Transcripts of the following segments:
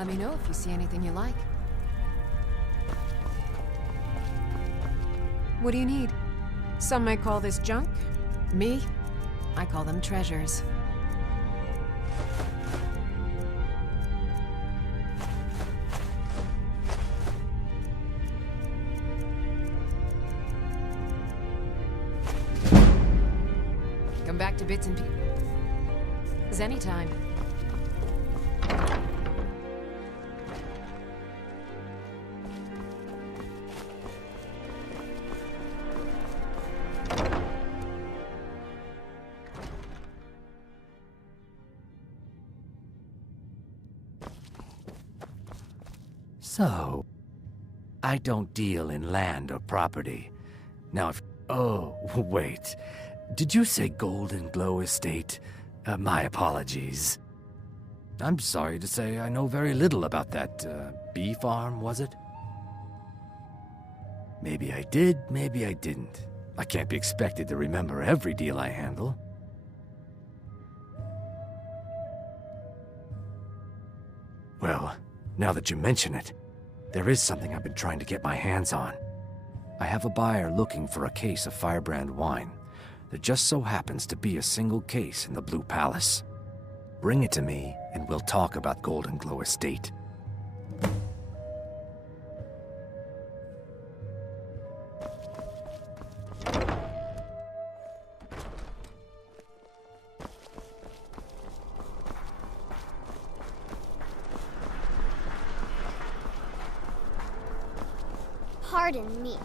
Let me know if you see anything you like. What do you need? Some might call this junk. Me? I call them treasures. Come back to bits and pieces anytime. So, I don't deal in land or property. Now if... Oh, wait. Did you say Golden Glow Estate? My apologies. I'm sorry to say I know very little about that, bee farm, was it? Maybe I did, maybe I didn't. I can't be expected to remember every deal I handle. Well, now that you mention it, there is something I've been trying to get my hands on. I have a buyer looking for a case of Firebrand wine. There just so happens to be a single case in the Blue Palace. Bring it to me, and we'll talk about Golden Glow Estate. Pardon me.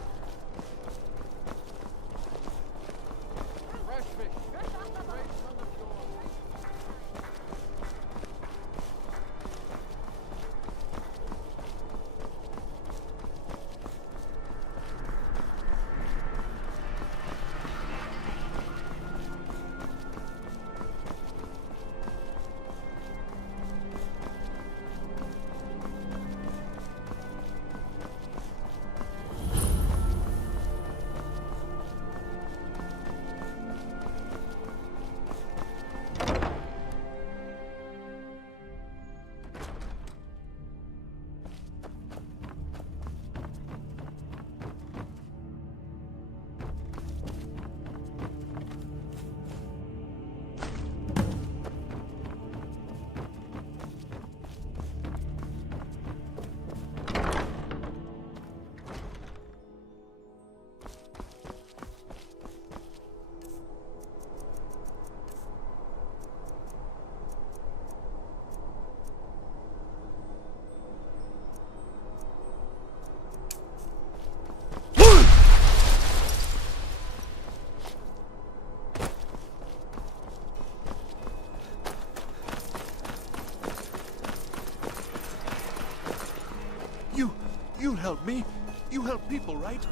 You'll help me. You help people, right?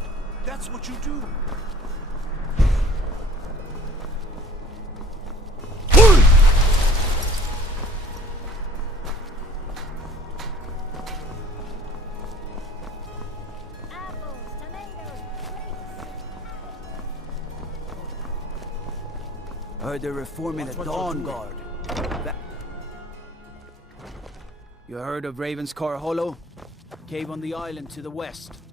That's what you do. Heard they're reforming the Dawn Guard. You heard of Ravenscar Hollow? Cave on the island to the west.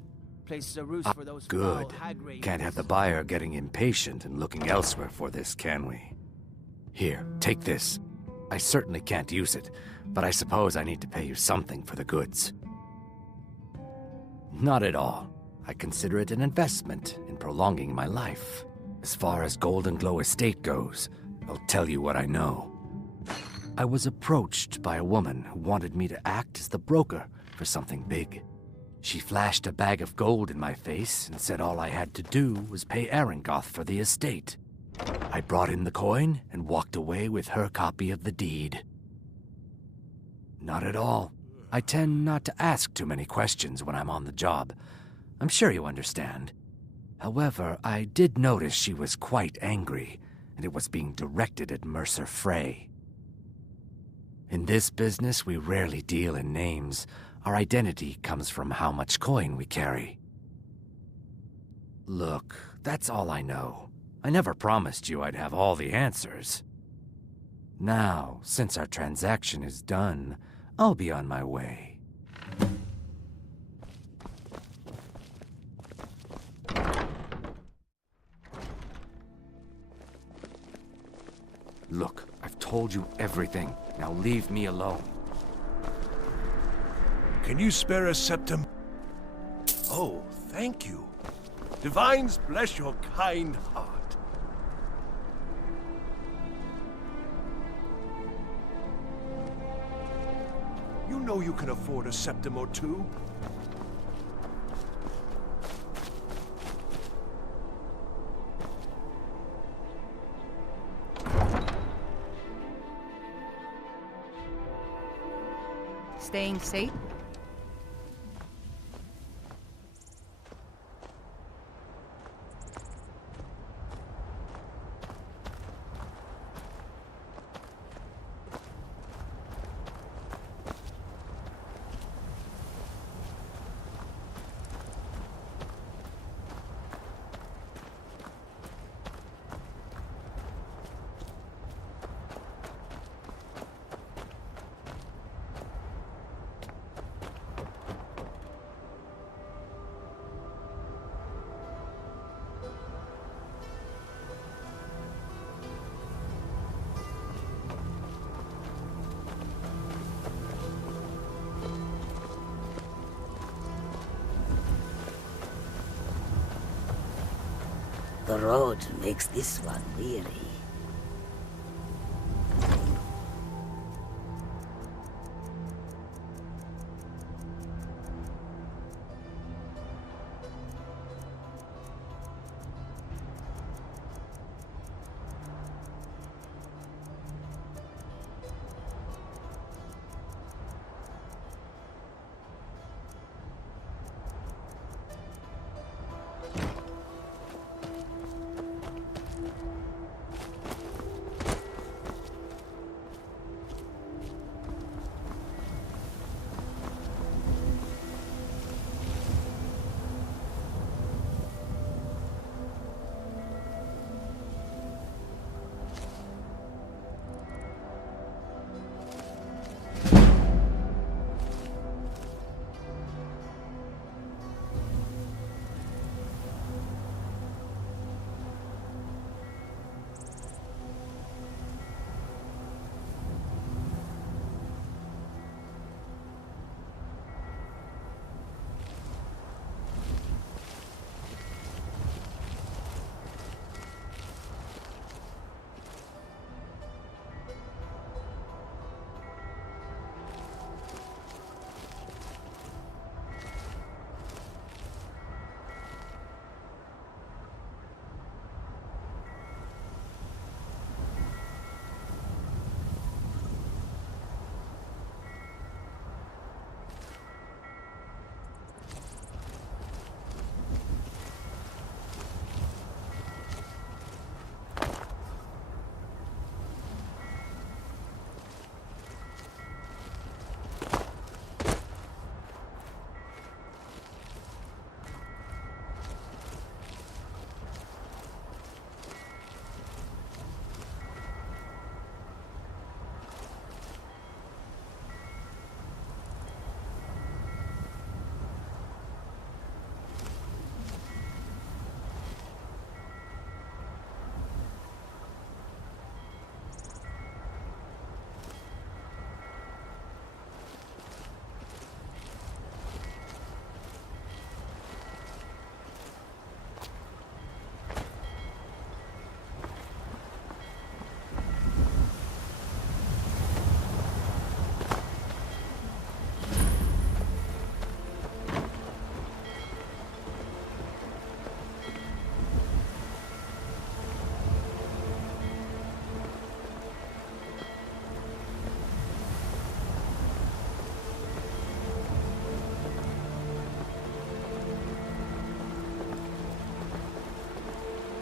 Places a roost for those foul Good. hag raiders. Can't have the buyer getting impatient and looking elsewhere for this, can we? Here, take this. I certainly can't use it, but I suppose I need to pay you something for the goods. Not at all. I consider it an investment in prolonging my life. As far as Golden Glow Estate goes, I'll tell you what I know. I was approached by a woman who wanted me to act as the broker for something big. She flashed a bag of gold in my face and said all I had to do was pay Arengoth for the estate. I brought in the coin and walked away with her copy of the deed. Not at all. I tend not to ask too many questions when I'm on the job. I'm sure you understand. However, I did notice she was quite angry, and it was being directed at Mercer Frey. In this business, we rarely deal in names. Our identity comes from how much coin we carry. Look, that's all I know. I never promised you I'd have all the answers. Now, since our transaction is done, I'll be on my way. Look, I've told you everything. Now leave me alone. Can you spare a septum? Oh, thank you. Divines bless your kind heart. You know you can afford a septum or two. Staying safe? The road makes this one weary.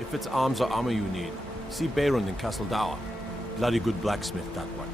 If it's arms or armor you need, see Beirund in Castle Dower. Bloody good blacksmith, that one.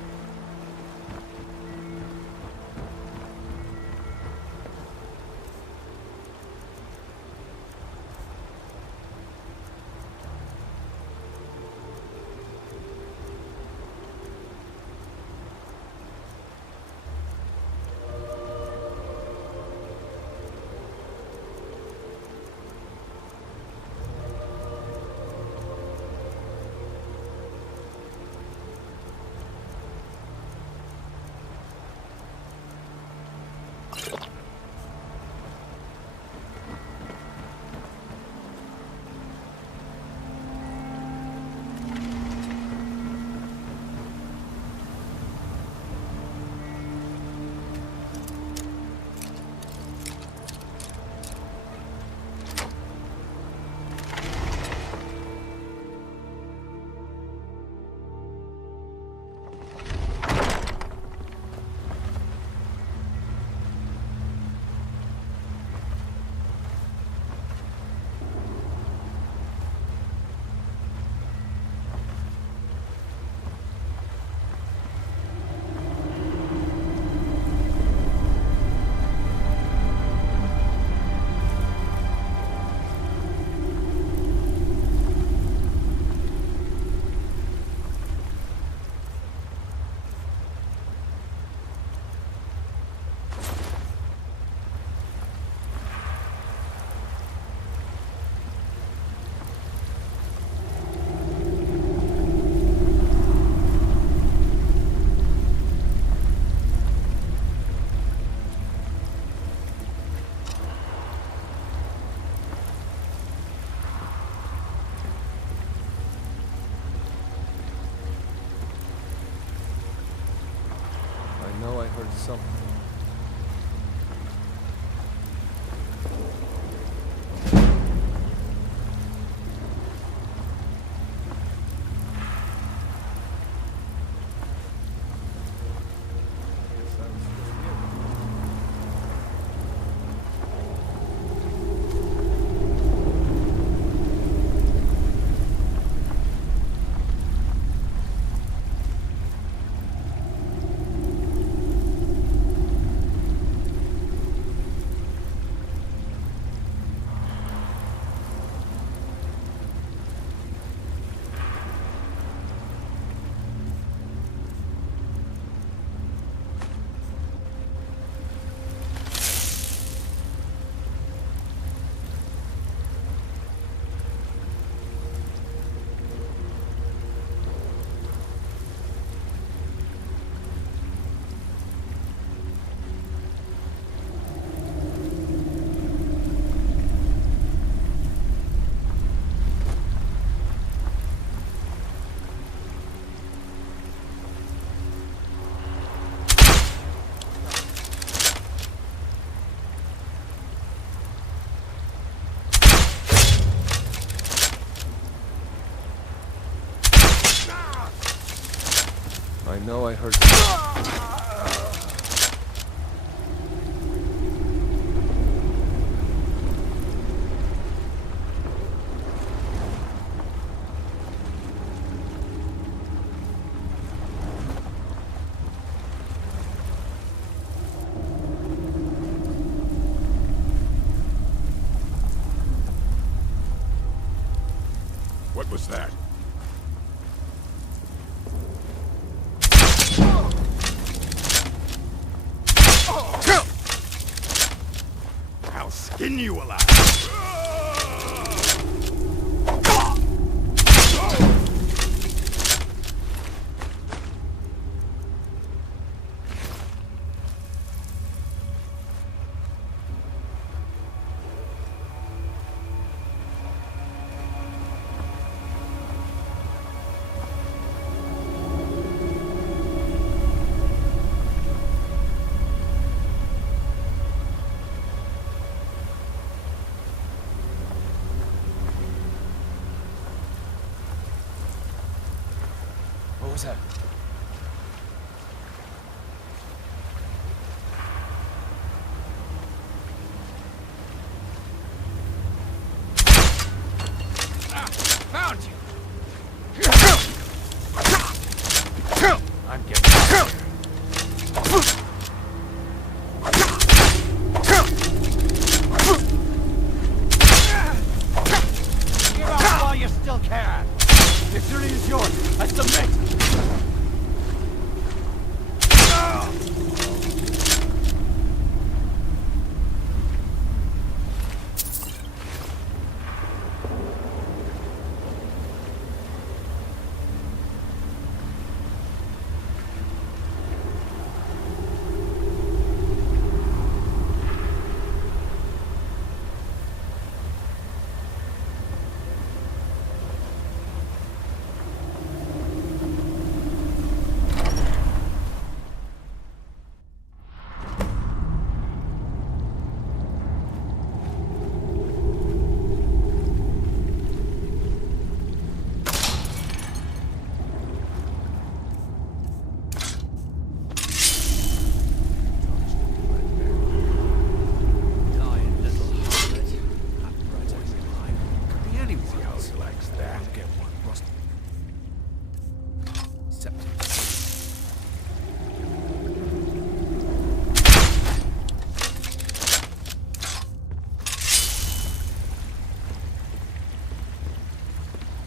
know I heard something. I know I heard What was that? I'll skin you alive. What was that? Found you! I'm getting out of here. Give up while you still can! Victory is yours! I submit!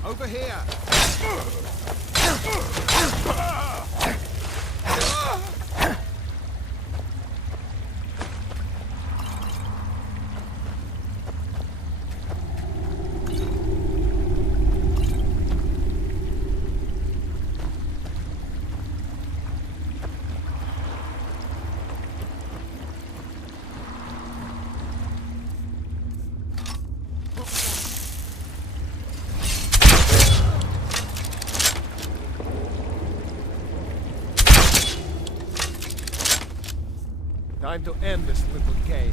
Over here! Time to end this little game.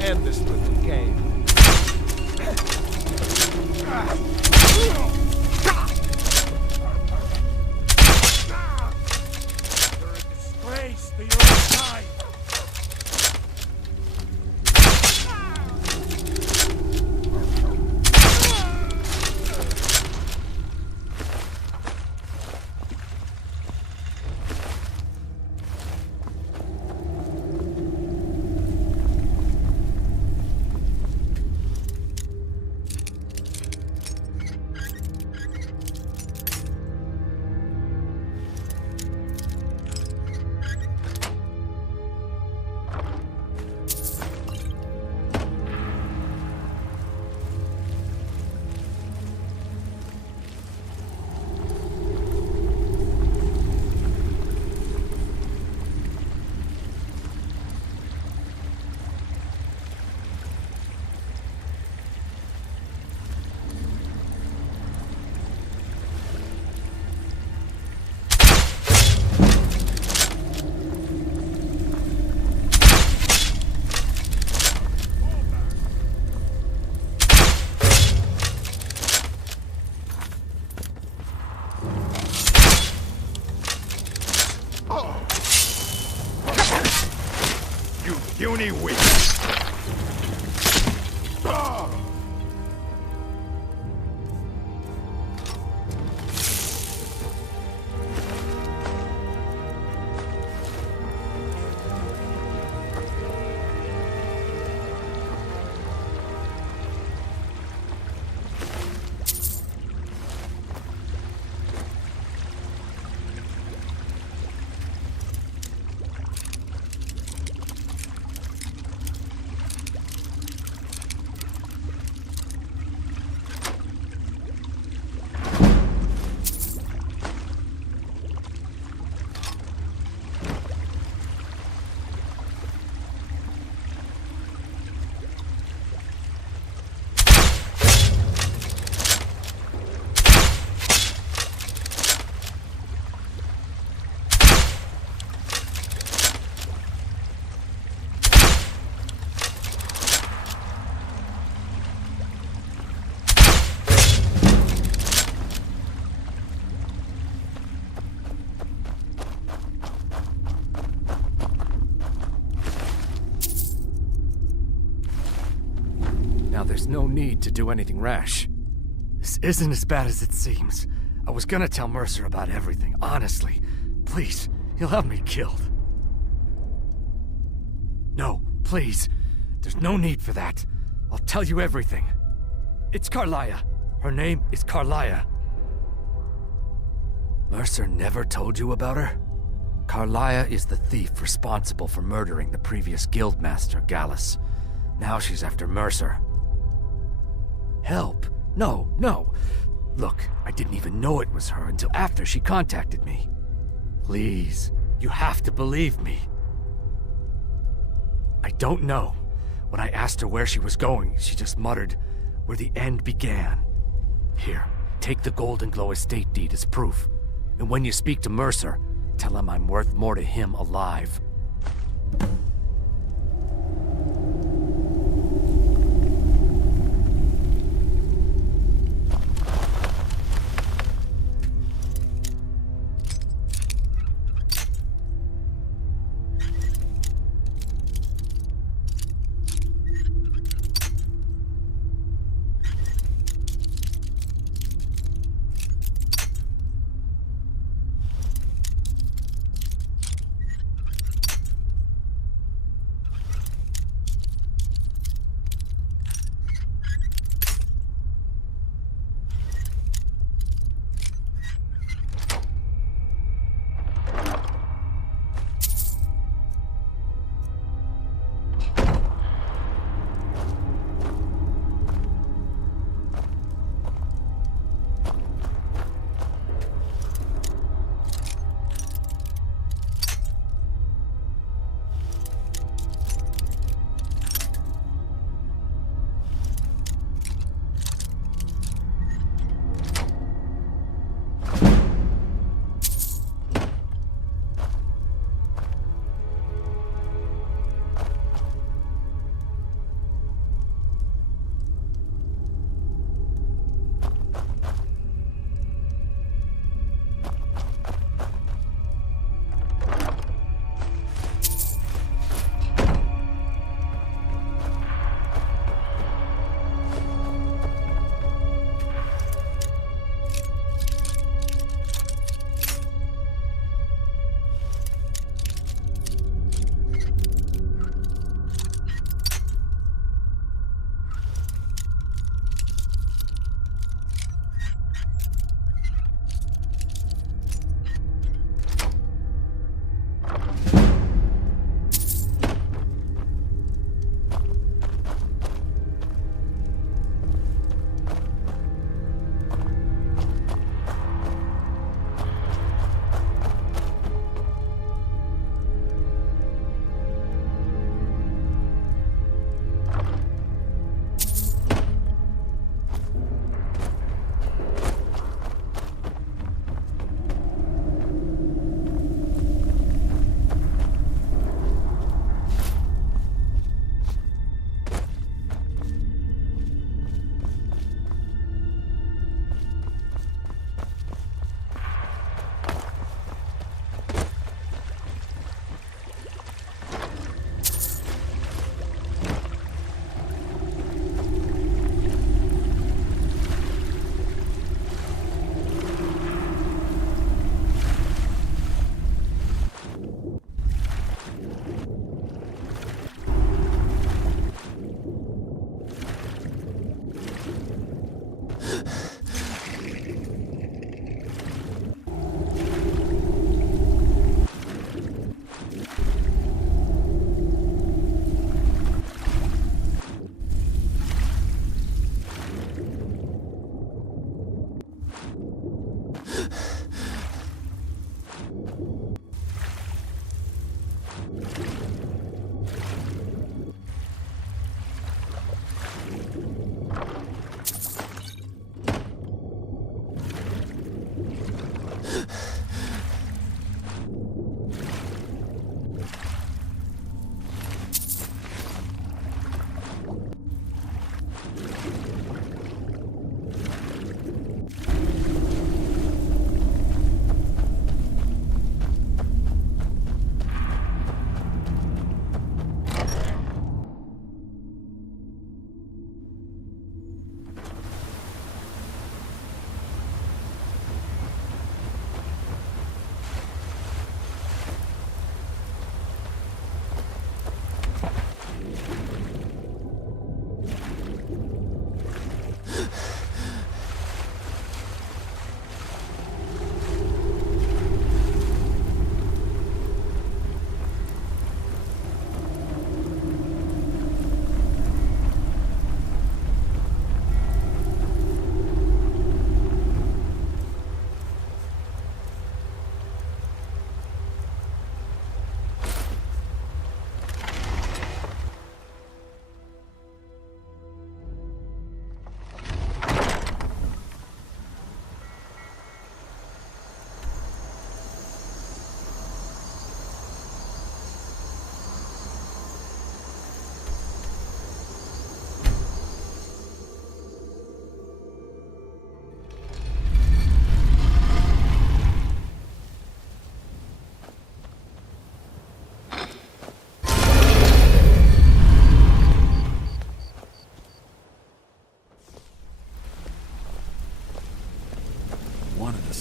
End this little game. You're a disgrace to your own kind. Puny weak. Now there's no need to do anything rash. This isn't as bad as it seems. I was gonna tell Mercer about everything, honestly. Please, he'll have me killed. No, please. There's no need for that. I'll tell you everything. It's Carlia. Her name is Carlia. Mercer never told you about her? Carlia is the thief responsible for murdering the previous guildmaster, Gallus. Now she's after Mercer. Help? No, no. Look, I didn't even know it was her until after she contacted me. Please, you have to believe me. I don't know. When I asked her where she was going, she just muttered, "Where the end began." Here, take the Golden Glow estate deed as proof. And when you speak to Mercer, tell him I'm worth more to him alive.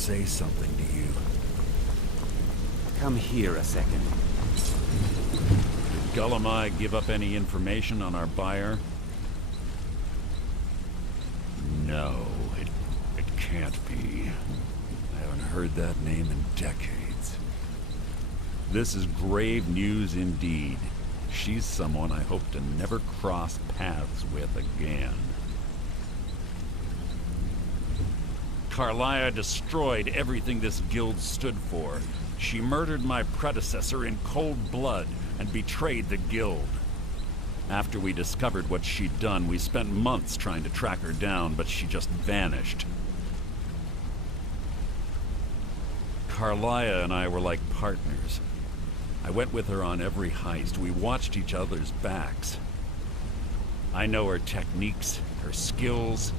say something to you. Come here a second. Did Gullamai give up any information on our buyer? No, it can't be. I haven't heard that name in decades. This is grave news indeed. She's someone I hope to never cross paths with again. Carlia destroyed everything this guild stood for. She murdered my predecessor in cold blood and betrayed the guild. After we discovered what she'd done, we spent months trying to track her down, but she just vanished. Carlia and I were like partners. I went with her on every heist. We watched each other's backs. I know her techniques, her skills.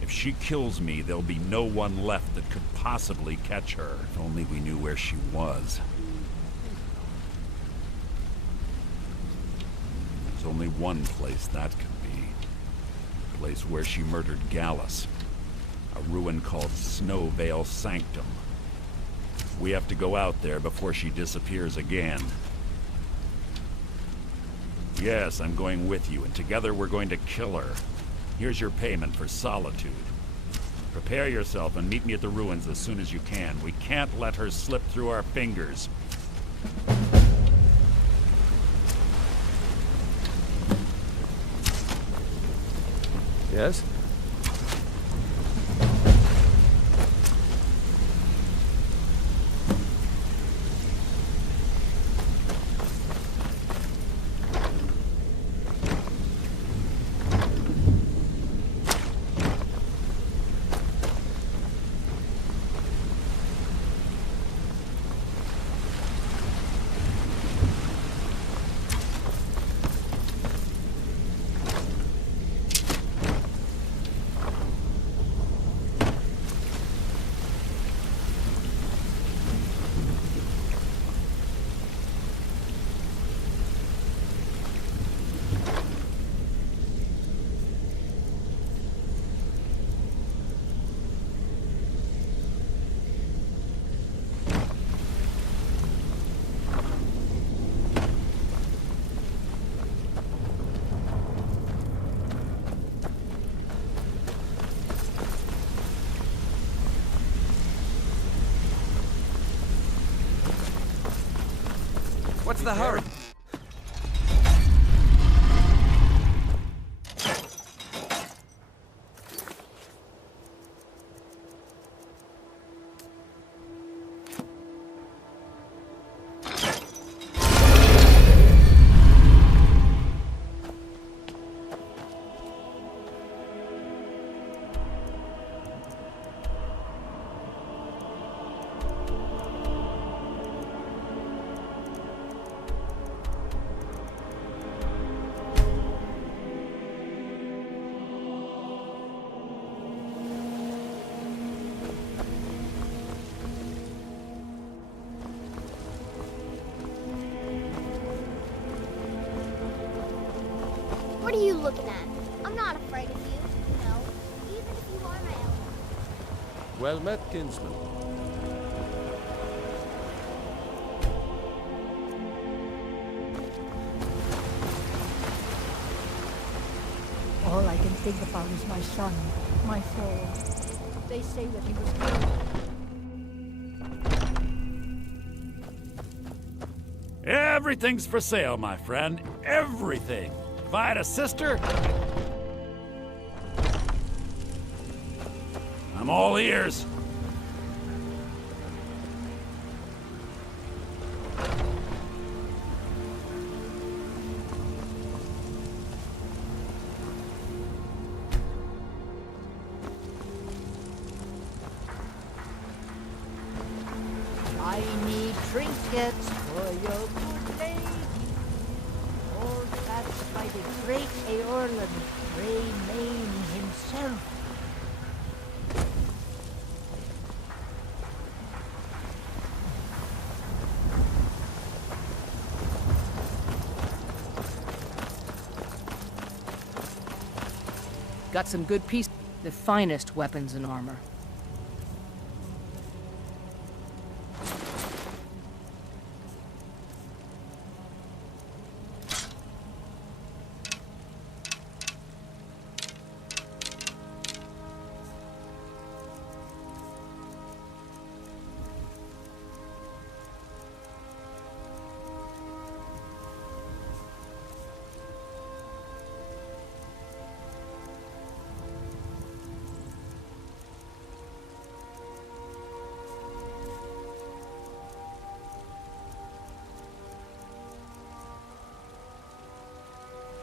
If she kills me, there'll be no one left that could possibly catch her. If only we knew where she was. There's only one place that could be. A place where she murdered Gallus. A ruin called Snowvale Sanctum. We have to go out there before she disappears again. Yes, I'm going with you, and together we're going to kill her. Here's your payment for solitude. Prepare yourself and meet me at the ruins as soon as you can. We can't let her slip through our fingers. Yes? What's the hurry? What are you looking at? I'm not afraid of you, you know, even if you are my ally. Well met, kinsman. All I can think about is my son, my foe. They say that he was killed. Everything's for sale, my friend. Everything. If I had a sister, I'm all ears. I need trinkets for your good lady. All that's by the great Eorlan, Greymane himself. Got some good pieces, the finest weapons and armor.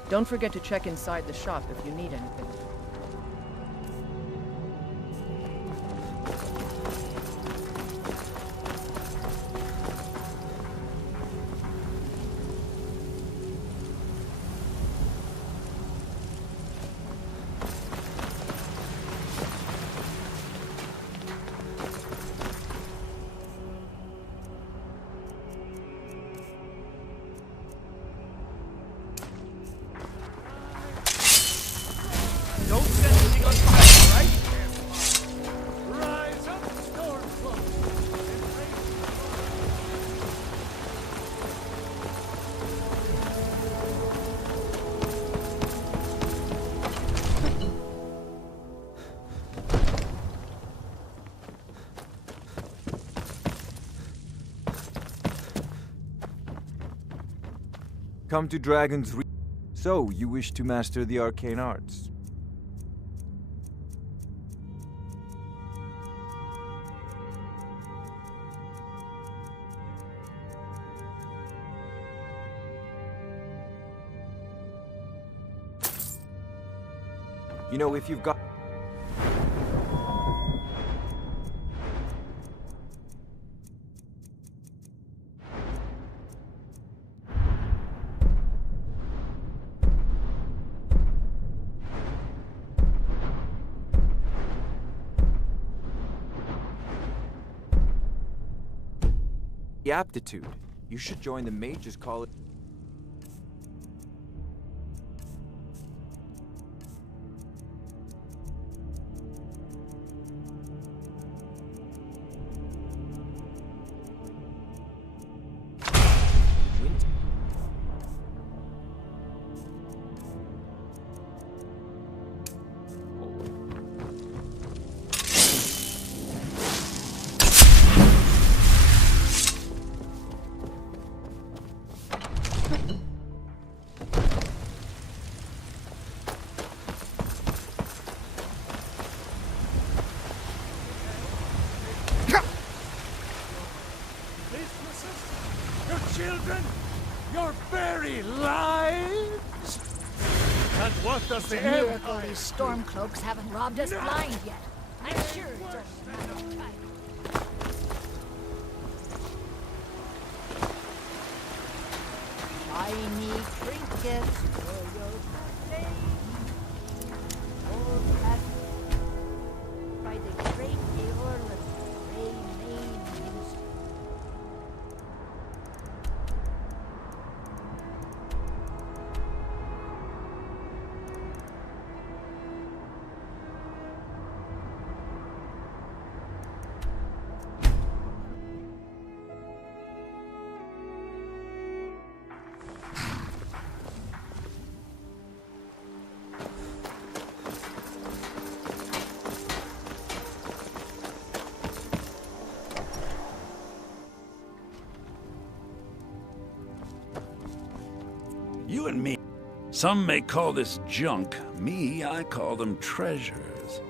Don't forget to check inside the shop if you need anything. Don't set anything on fire, all right? Rise up, Stormcloak! Come to Dragon's Re— So, you wish to master the arcane arts? You know, if you've got— the aptitude, you should join the Mages College. Your children, your very lives? And what does the Miracle Empire these Stormcloaks haven't robbed us blind yet. I'm sure it's just a matter of time. Shiny trinkets for your birthday. All that by the great Aegir of Grey Mane used. You and me. Some may call this junk. Me, I call them treasures.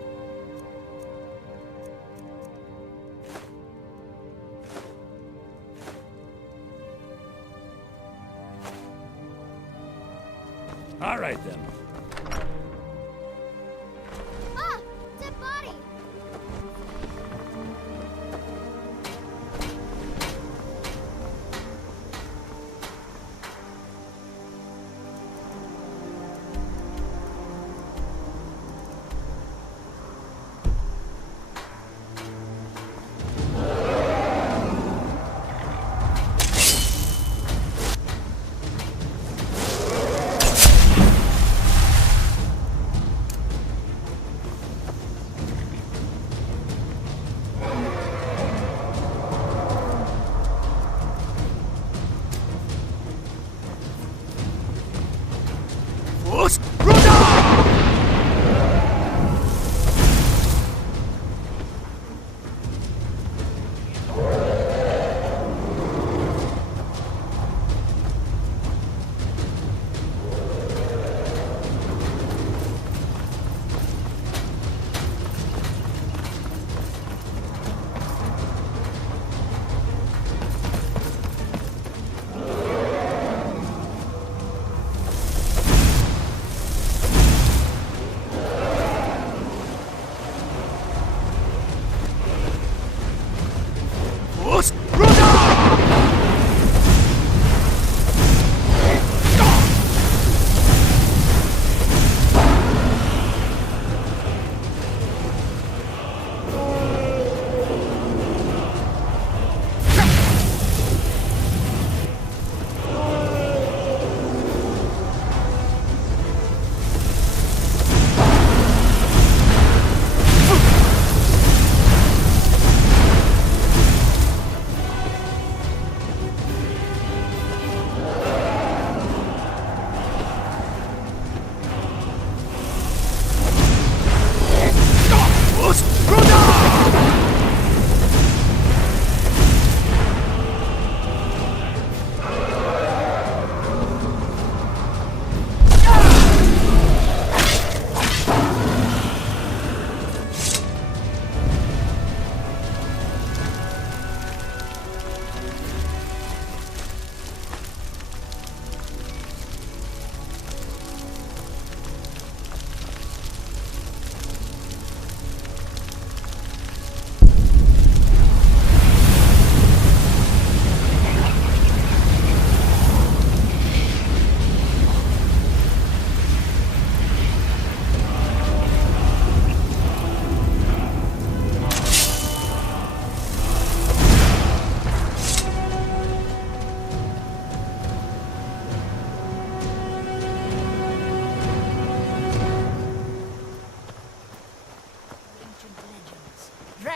All right, then. Ah! Dead body!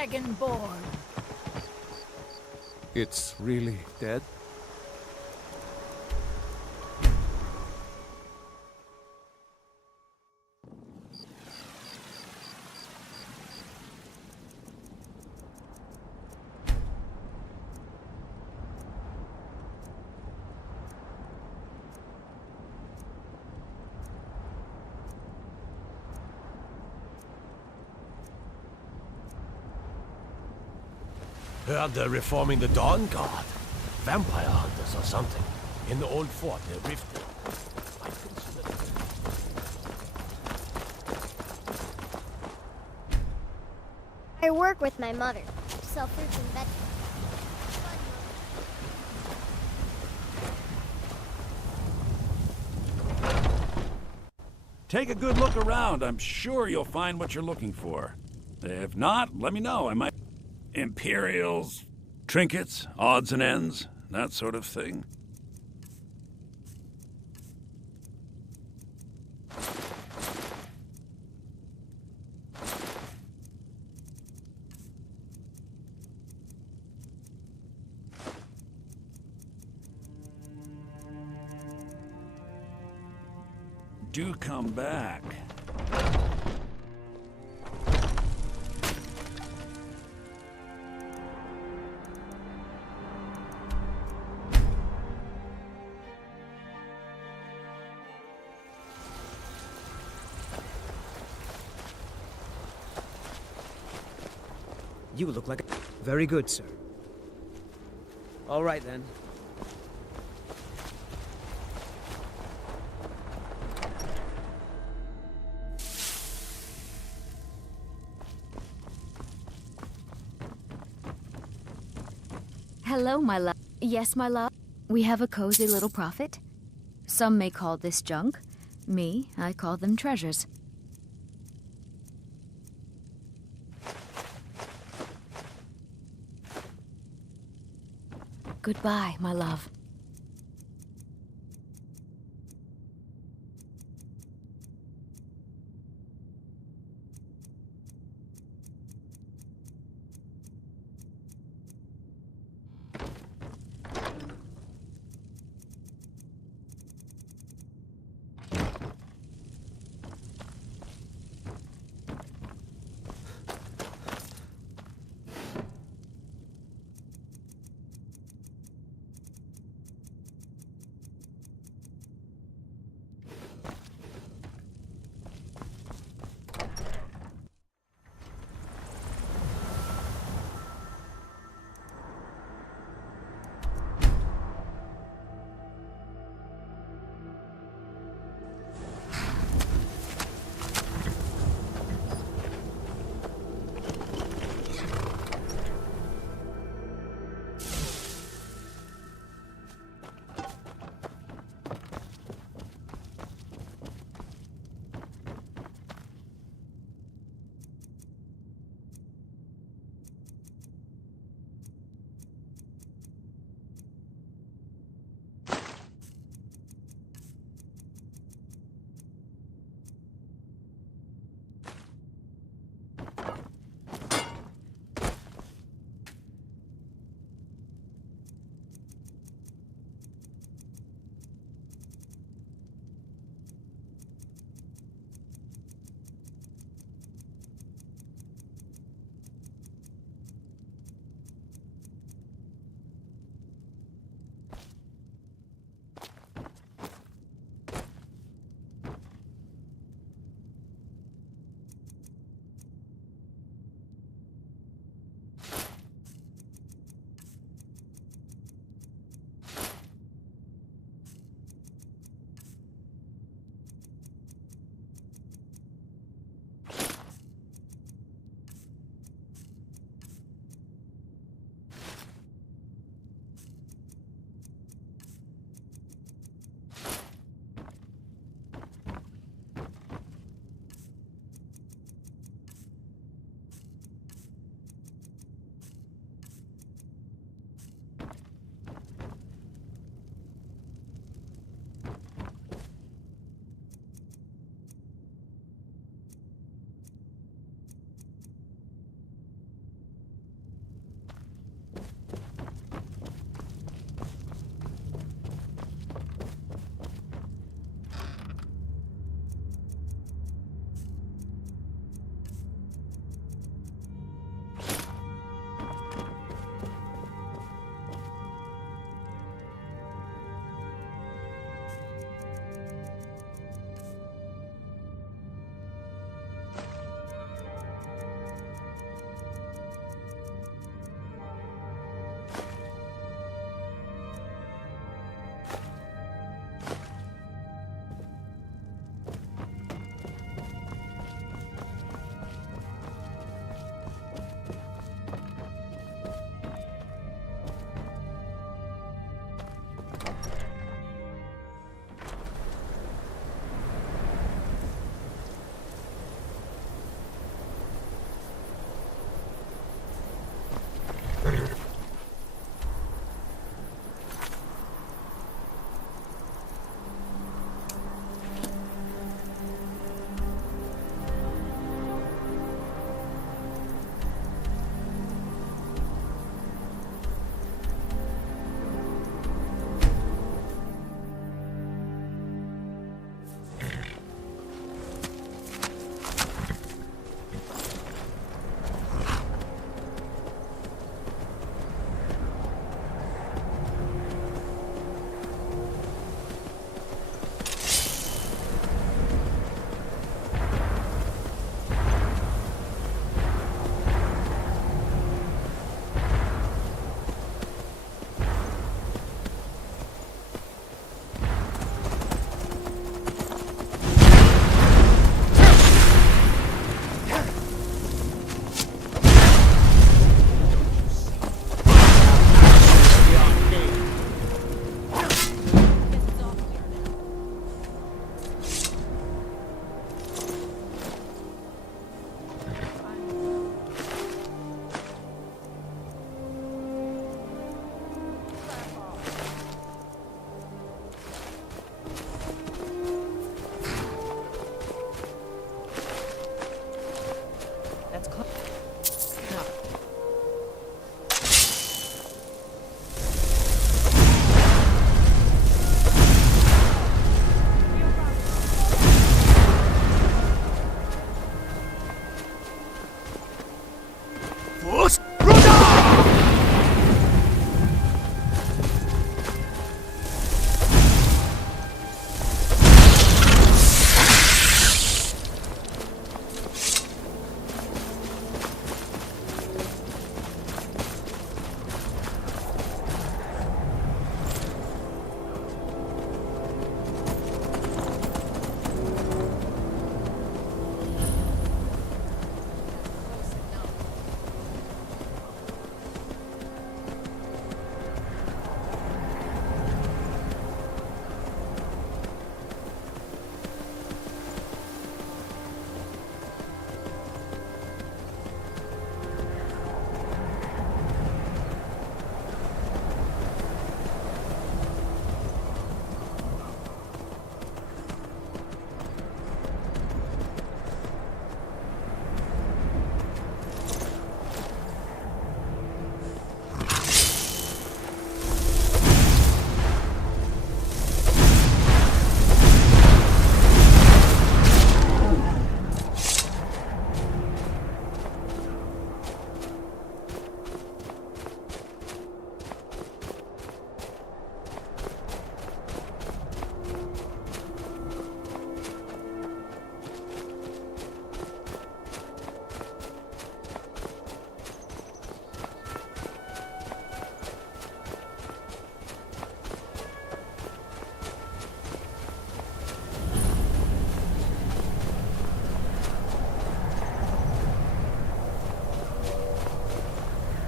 Dragonborn. It's really dead? Heard they're reforming the Dawn Guard. Vampire hunters or something. In the old fort near Riften. I consider... I work with my mother. Sell fruits and vegetables. Take a good look around. I'm sure you'll find what you're looking for. If not, let me know. I might... Imperials, trinkets, odds and ends, that sort of thing. Do come back. You look like a... Very good, sir. All right, then. Hello, my love. Yes, my love. We have a cozy little profit. Some may call this junk. Me, I call them treasures. Goodbye, my love.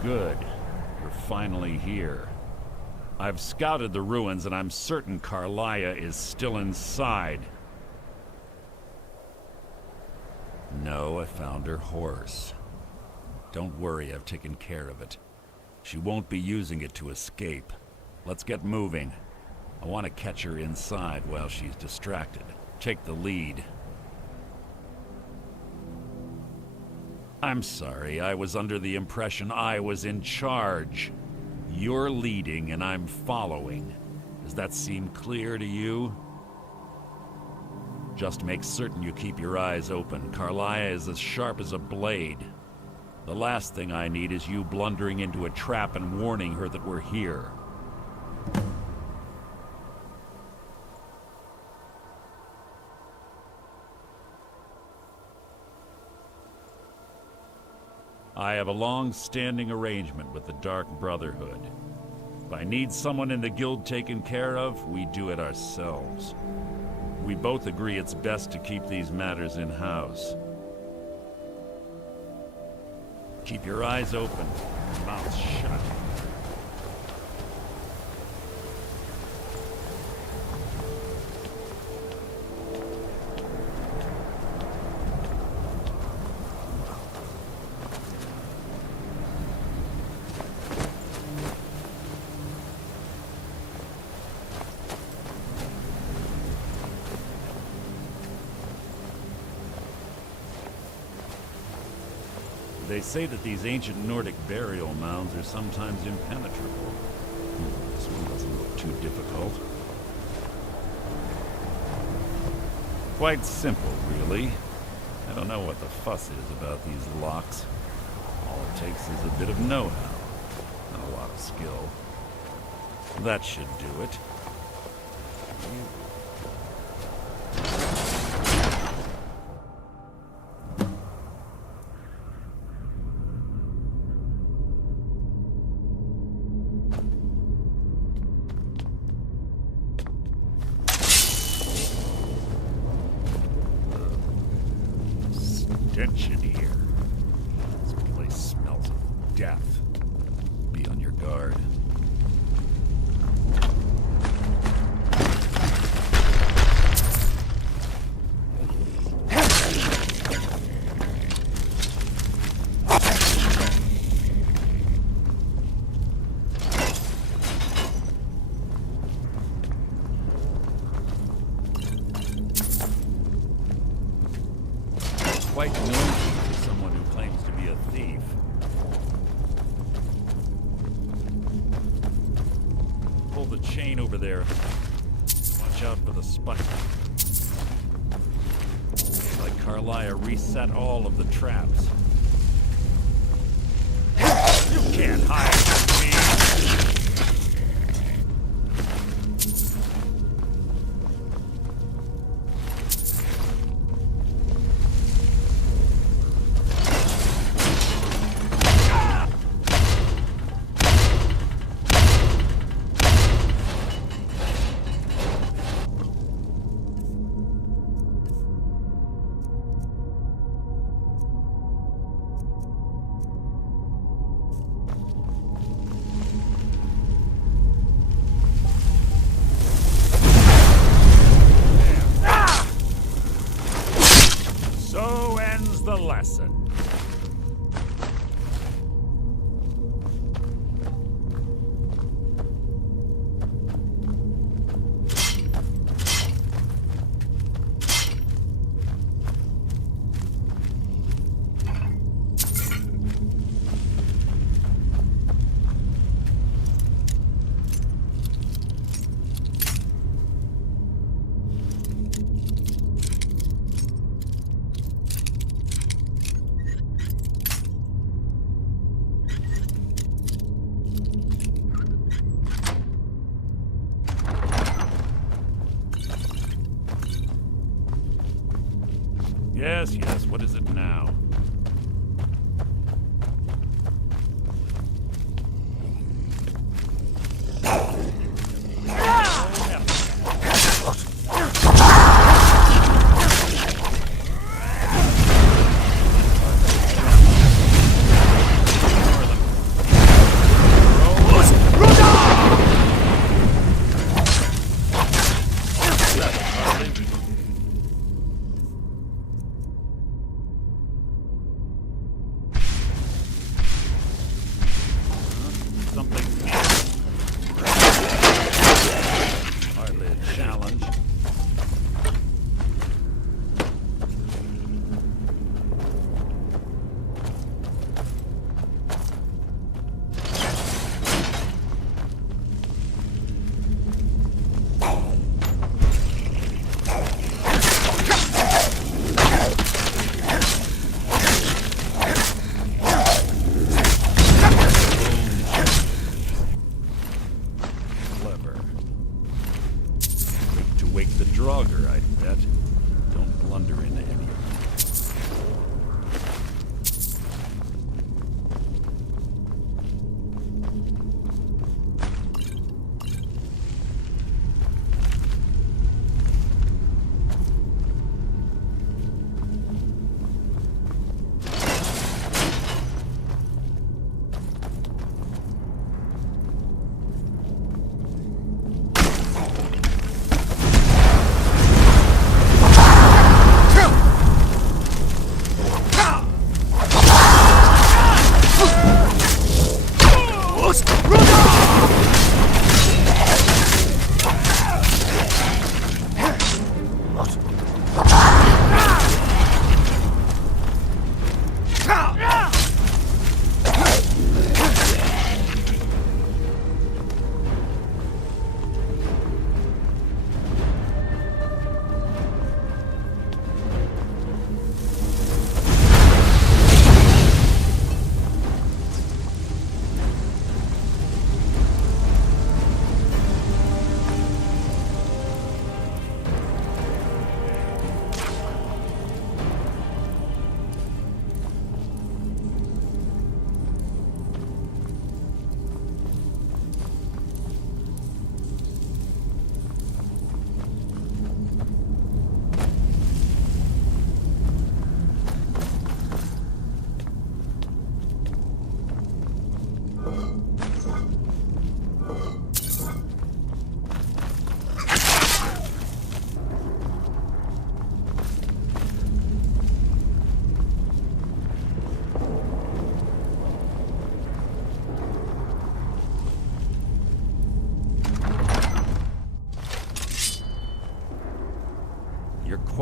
Good. You're finally here. I've scouted the ruins, and I'm certain Carlia is still inside. No, I found her horse. Don't worry, I've taken care of it. She won't be using it to escape. Let's get moving. I want to catch her inside while she's distracted. Take the lead. I'm sorry, I was under the impression I was in charge. You're leading and I'm following. Does that seem clear to you? Just make certain you keep your eyes open. Carlia is as sharp as a blade. The last thing I need is you blundering into a trap and warning her that we're here. I have a long-standing arrangement with the Dark Brotherhood. If I need someone in the guild taken care of, we do it ourselves. We both agree it's best to keep these matters in-house. Keep your eyes open, mouths shut. They say that these ancient Nordic burial mounds are sometimes impenetrable. This one doesn't look too difficult. Quite simple, really. I don't know what the fuss is about these locks. All it takes is a bit of know-how, and a lot of skill. That should do it. Stench in here. This place smells of death. Be on your guard. Quite noisy for someone who claims to be a thief. Pull the chain over there. Watch out for the spike. Looks like Carlia reset all of the traps. You can't hide from me! So ends the lesson. Yes, what is it now?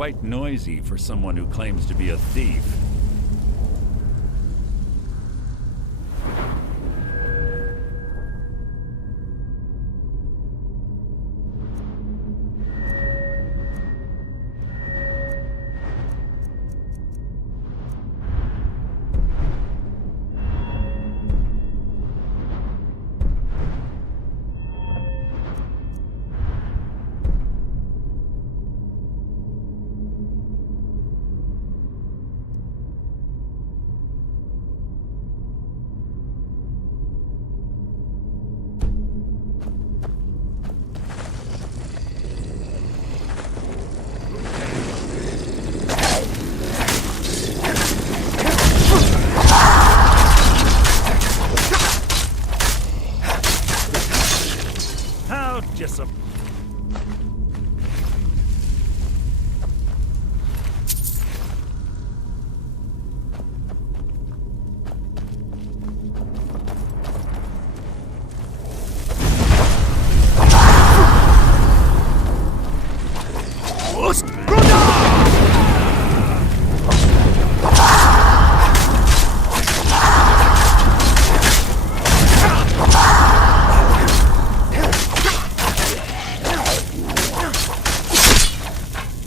quite noisy for someone who claims to be a thief.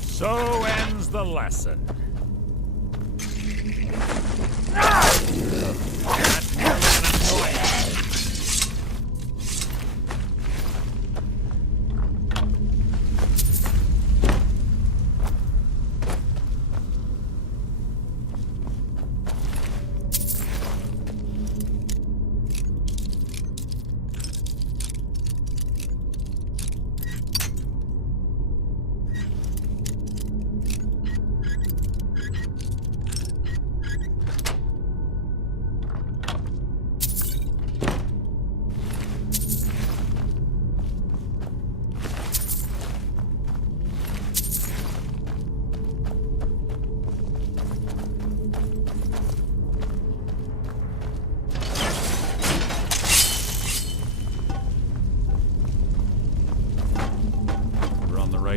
So ends the lesson.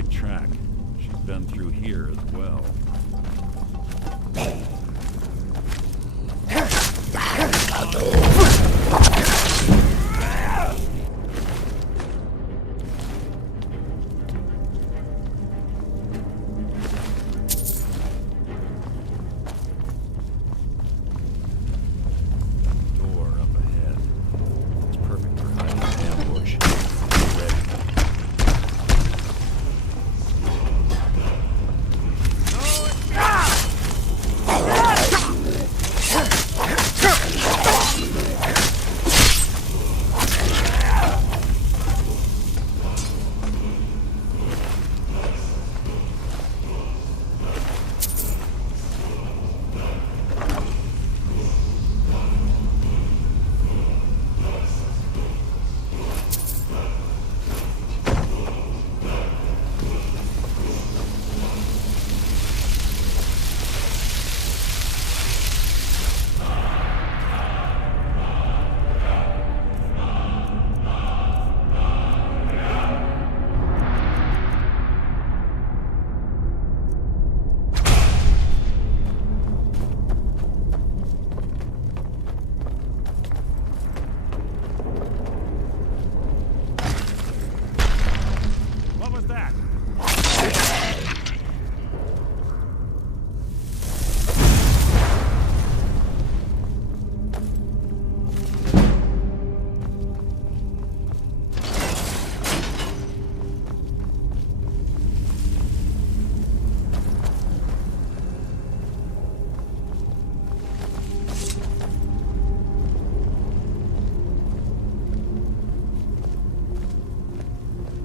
Track. She's been through here as well. Door up ahead. It's perfect for hiding an ambush. Ready.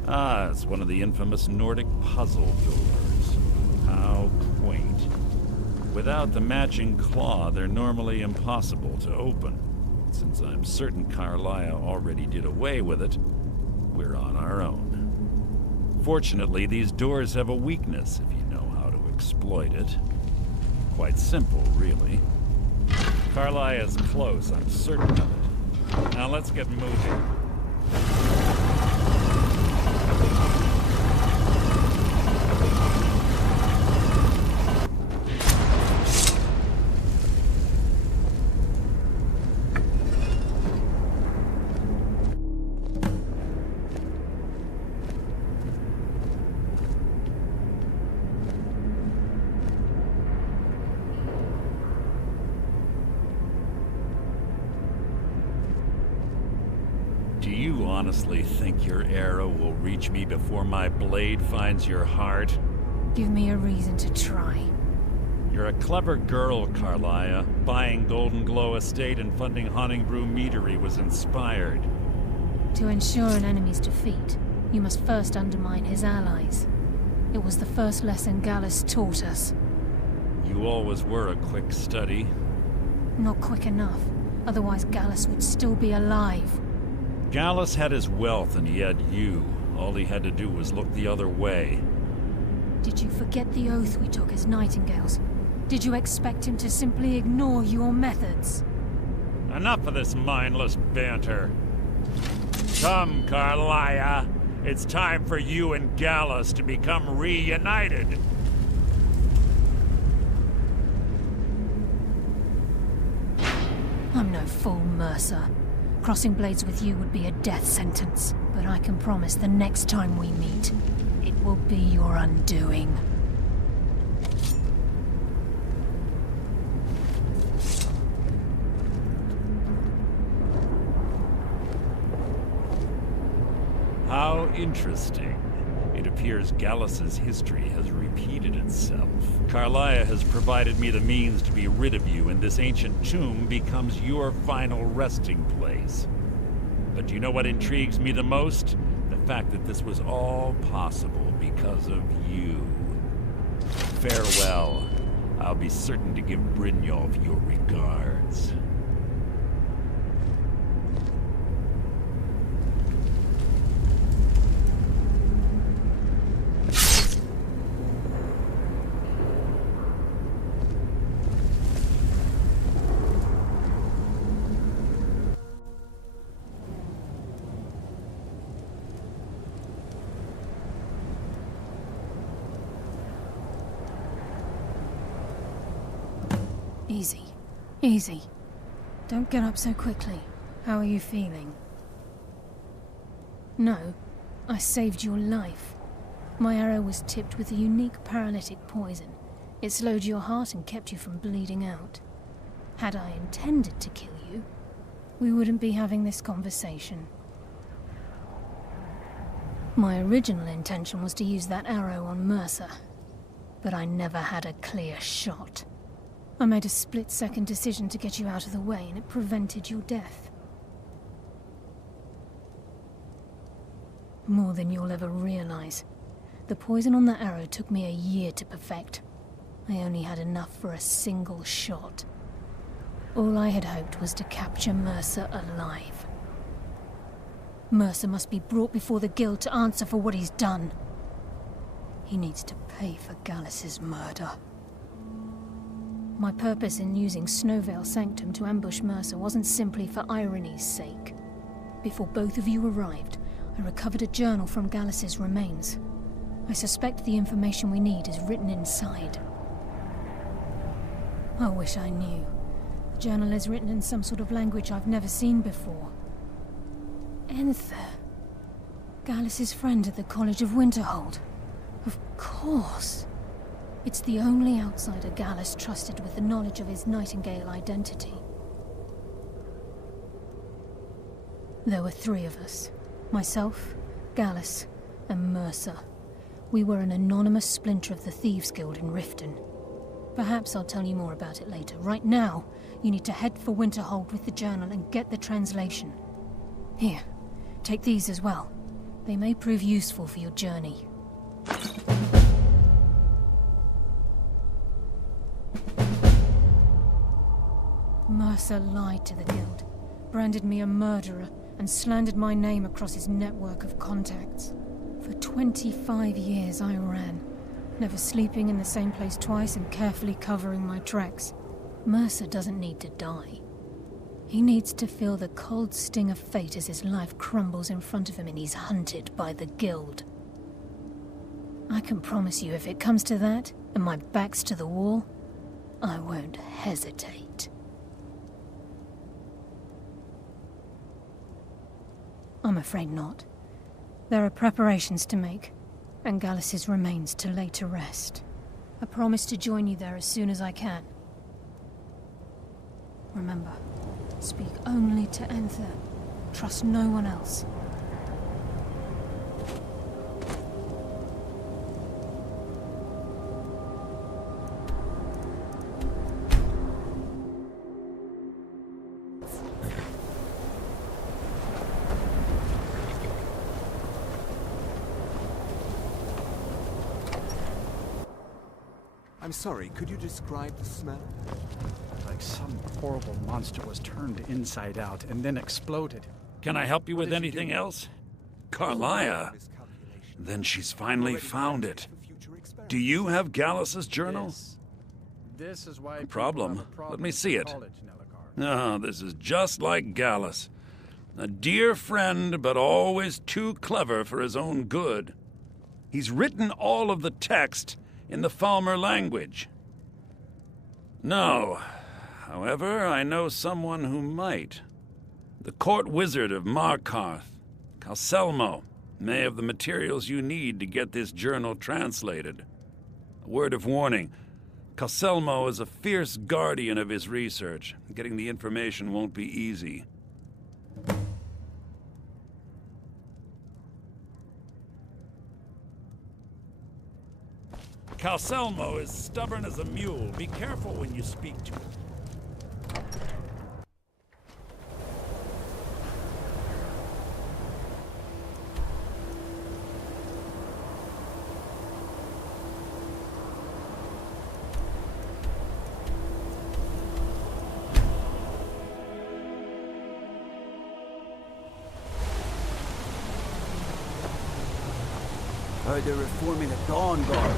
Ah, it's one of the infamous Nordic puzzle doors. How quaint. Without the matching claw, they're normally impossible to open. Since I'm certain Carlia already did away with it, we're on our own. Fortunately, these doors have a weakness if you know how to exploit it. Quite simple, really. Carlia is close, I'm certain of it. Now let's get moving. You honestly think your arrow will reach me before my blade finds your heart? Give me a reason to try. You're a clever girl, Carlia. Buying Golden Glow Estate and funding Haunting Brew Meadery was inspired. To ensure an enemy's defeat, you must first undermine his allies. It was the first lesson Gallus taught us. You always were a quick study. Not quick enough. Otherwise Gallus would still be alive. Gallus had his wealth and he had you. All he had to do was look the other way. Did you forget the oath we took as Nightingales? Did you expect him to simply ignore your methods? Enough of this mindless banter. Come, Carlia. It's time for you and Gallus to become reunited. I'm no fool, Mercer. Crossing blades with you would be a death sentence. But I can promise the next time we meet, it will be your undoing. How interesting. It appears Gallus's history has repeated itself. Carlia has provided me the means to be rid of you, and this ancient tomb becomes your final resting place. But do you know what intrigues me the most? The fact that this was all possible because of you. Farewell. I'll be certain to give Brynjolf your regards. Easy. Easy. Don't get up so quickly. How are you feeling? No, I saved your life. My arrow was tipped with a unique paralytic poison. It slowed your heart and kept you from bleeding out. Had I intended to kill you, we wouldn't be having this conversation. My original intention was to use that arrow on Mercer, but I never had a clear shot. I made a split-second decision to get you out of the way, and it prevented your death. More than you'll ever realize. The poison on that arrow took me a year to perfect. I only had enough for a single shot. All I had hoped was to capture Mercer alive. Mercer must be brought before the Guild to answer for what he's done. He needs to pay for Gallus's murder. My purpose in using Snowvale Sanctum to ambush Mercer wasn't simply for irony's sake. Before both of you arrived, I recovered a journal from Gallus's remains. I suspect the information we need is written inside. I wish I knew. The journal is written in some sort of language I've never seen before. Enther. Gallus's friend at the College of Winterhold. Of course. It's the only outsider Gallus trusted with the knowledge of his Nightingale identity. There were 3 of us. Myself, Gallus, and Mercer. We were an anonymous splinter of the Thieves Guild in Riften. Perhaps I'll tell you more about it later. Right now, you need to head for Winterhold with the journal and get the translation. Here, take these as well. They may prove useful for your journey. Mercer lied to the Guild, branded me a murderer, and slandered my name across his network of contacts. For 25 years I ran, never sleeping in the same place twice and carefully covering my tracks. Mercer doesn't need to die. He needs to feel the cold sting of fate as his life crumbles in front of him and he's hunted by the Guild. I can promise you, if it comes to that, and my back's to the wall, I won't hesitate. I'm afraid not. There are preparations to make, and Gallus's remains to lay to rest. I promise to join you there as soon as I can. Remember, speak only to Enther. trust no one else. I'm sorry, could you describe the smell? Like some horrible monster was turned inside out and then exploded. Can I help you with anything else? Carlia? Then she's finally found it. Do you have Gallus's journal? This is why No problem. Let me see it. Oh, this is just like Gallus. A dear friend, but always too clever for his own good. He's written all of the text in the Falmer language. No. However, I know someone who might. The court wizard of Markarth, Calselmo, may have the materials you need to get this journal translated. A word of warning. Calselmo is a fierce guardian of his research. Getting the information won't be easy. Calselmo is stubborn as a mule. Be careful when you speak to him. Heard they're reforming the Dawn Guard.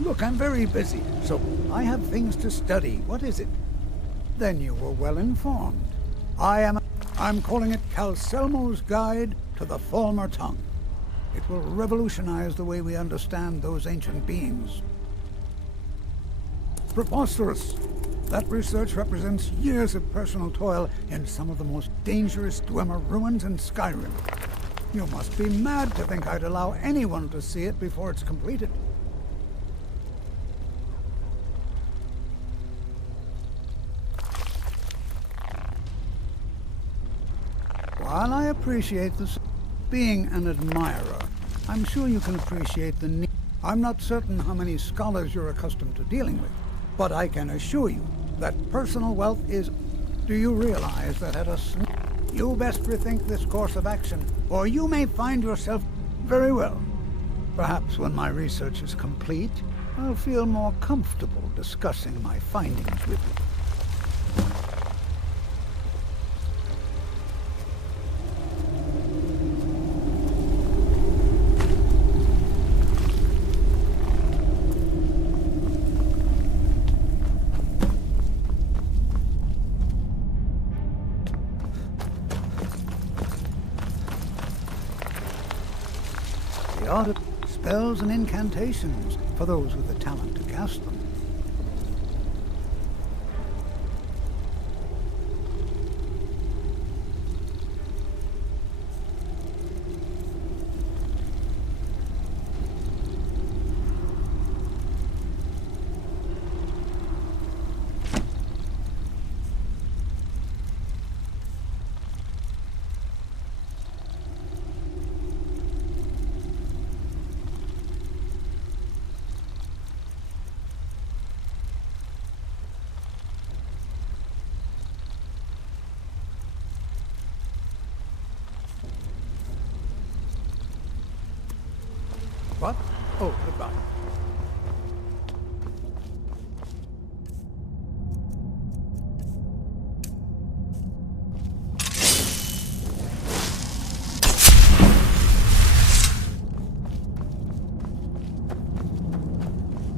Look, I'm very busy, so I have things to study. What is it? Then you were well informed. I'm calling it Calselmo's Guide to the Falmer Tongue. It will revolutionize the way we understand those ancient beings. Preposterous! That research represents years of personal toil in some of the most dangerous Dwemer ruins in Skyrim. You must be mad to think I'd allow anyone to see it before it's completed. While I appreciate being an admirer, I'm sure you can appreciate the need. I'm not certain how many scholars you're accustomed to dealing with, but I can assure you that personal wealth is... Do you realize that at a you best rethink this course of action, or you may find yourself... Very well. Perhaps when my research is complete, I'll feel more comfortable discussing my findings with you. The art of spells and incantations for those with the talent to cast them. What? Oh, goodbye.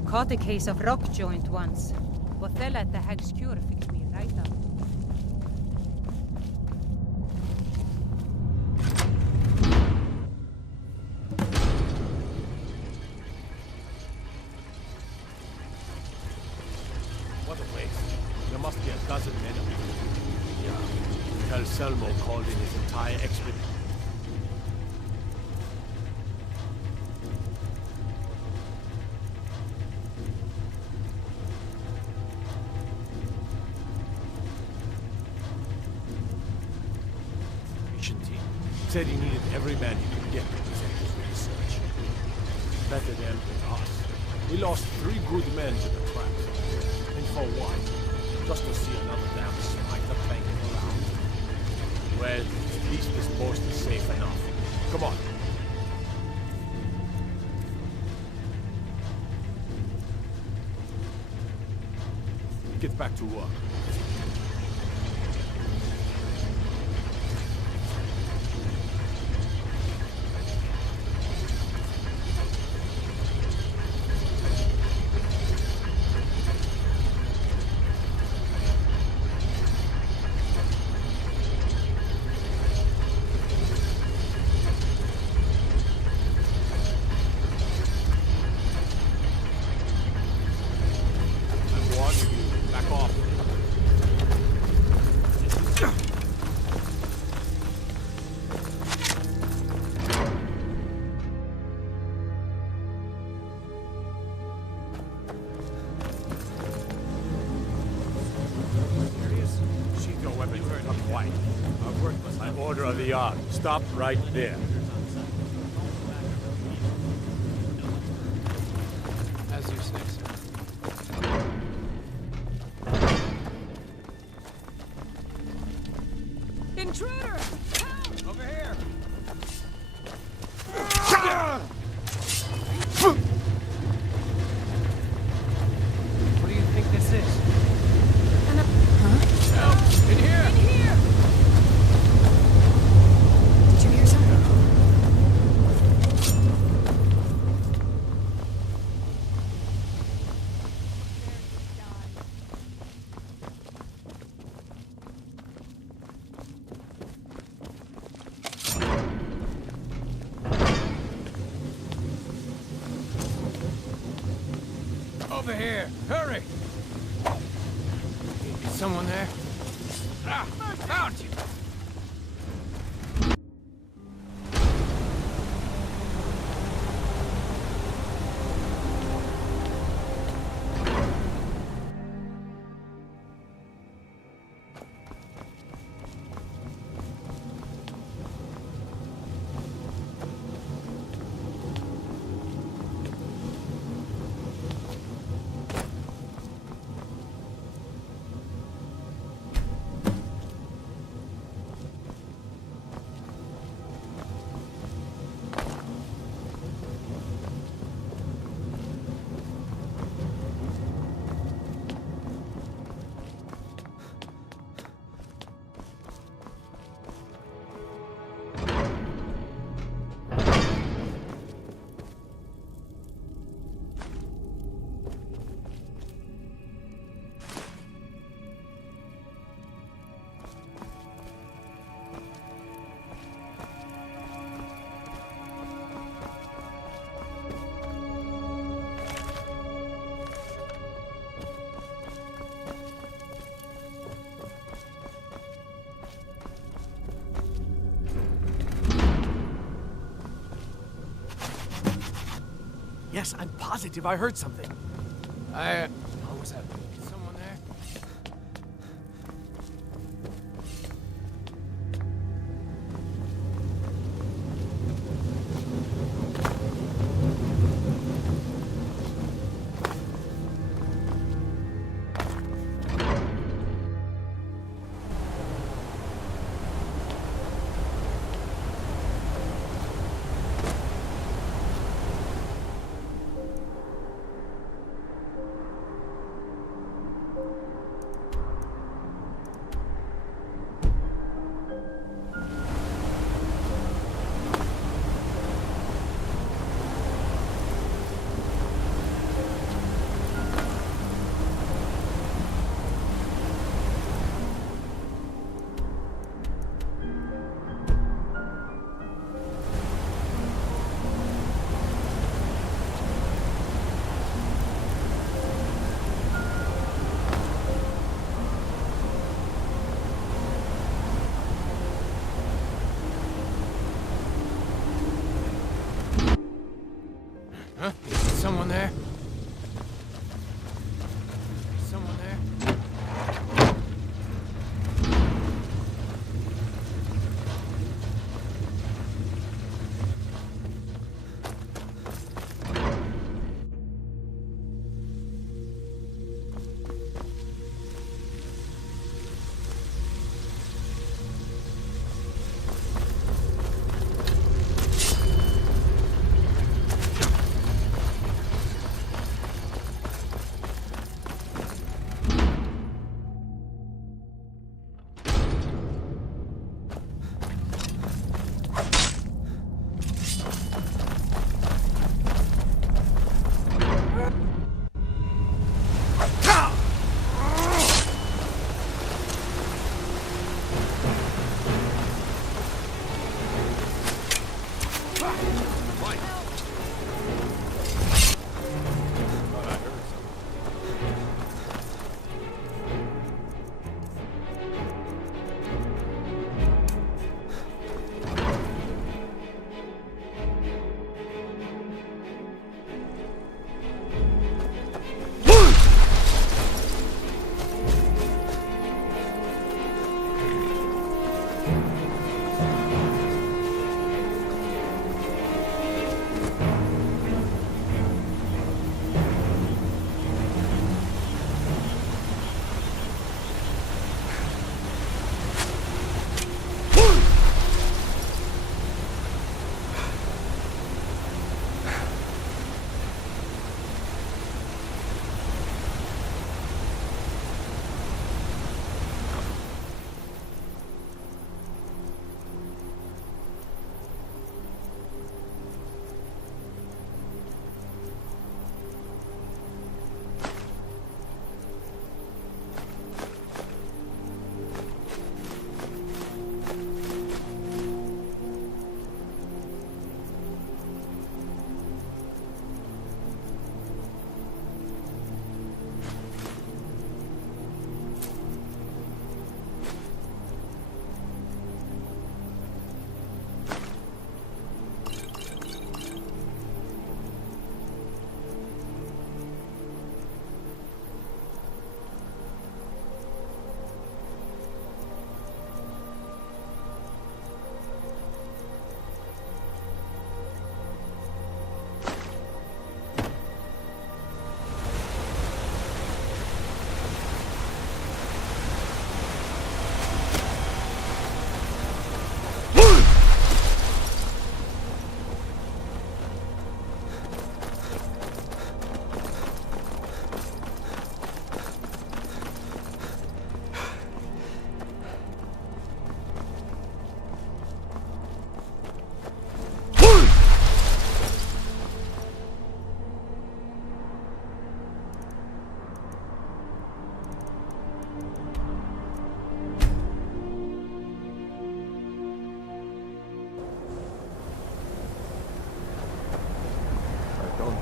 Caught a case of rock joint once. But they let the hag's cure fix me right up. What a waste. must be a dozen men of them. Yeah. Tell Selmo called in his entire expedition. Team said he needed every man he could get to present his research. Better them than us. We lost 3 good men to the traps. And for what? Just to see another damn smiter clanking around. Well, at least this post is safe enough. Come on. Get back to work. Order of the yard. Stop right there. As you say, sir. Intruder! Help! Over here! What do you think this is? Help! In here! In here! Did you hear something? Over here! Hurry! Is someone there? Ah! Found you! Yes, I'm positive I heard something. What was that? Is someone there? Huh? Is someone there? Someone there?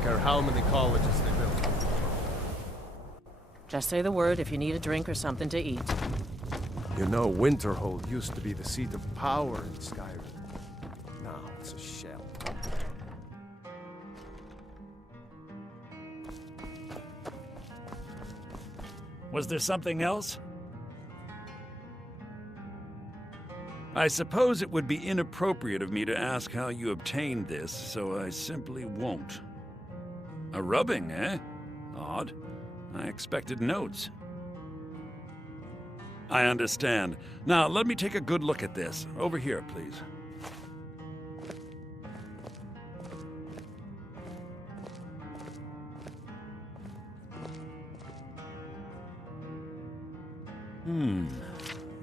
Care how many colleges they built. Just say the word if you need a drink or something to eat. You know, Winterhold used to be the seat of power in Skyrim. Now it's a shell. Was there something else? I suppose it would be inappropriate of me to ask how you obtained this, so I simply won't. A rubbing, eh? Odd. I expected notes. I understand. Now, let me take a good look at this. Over here, please.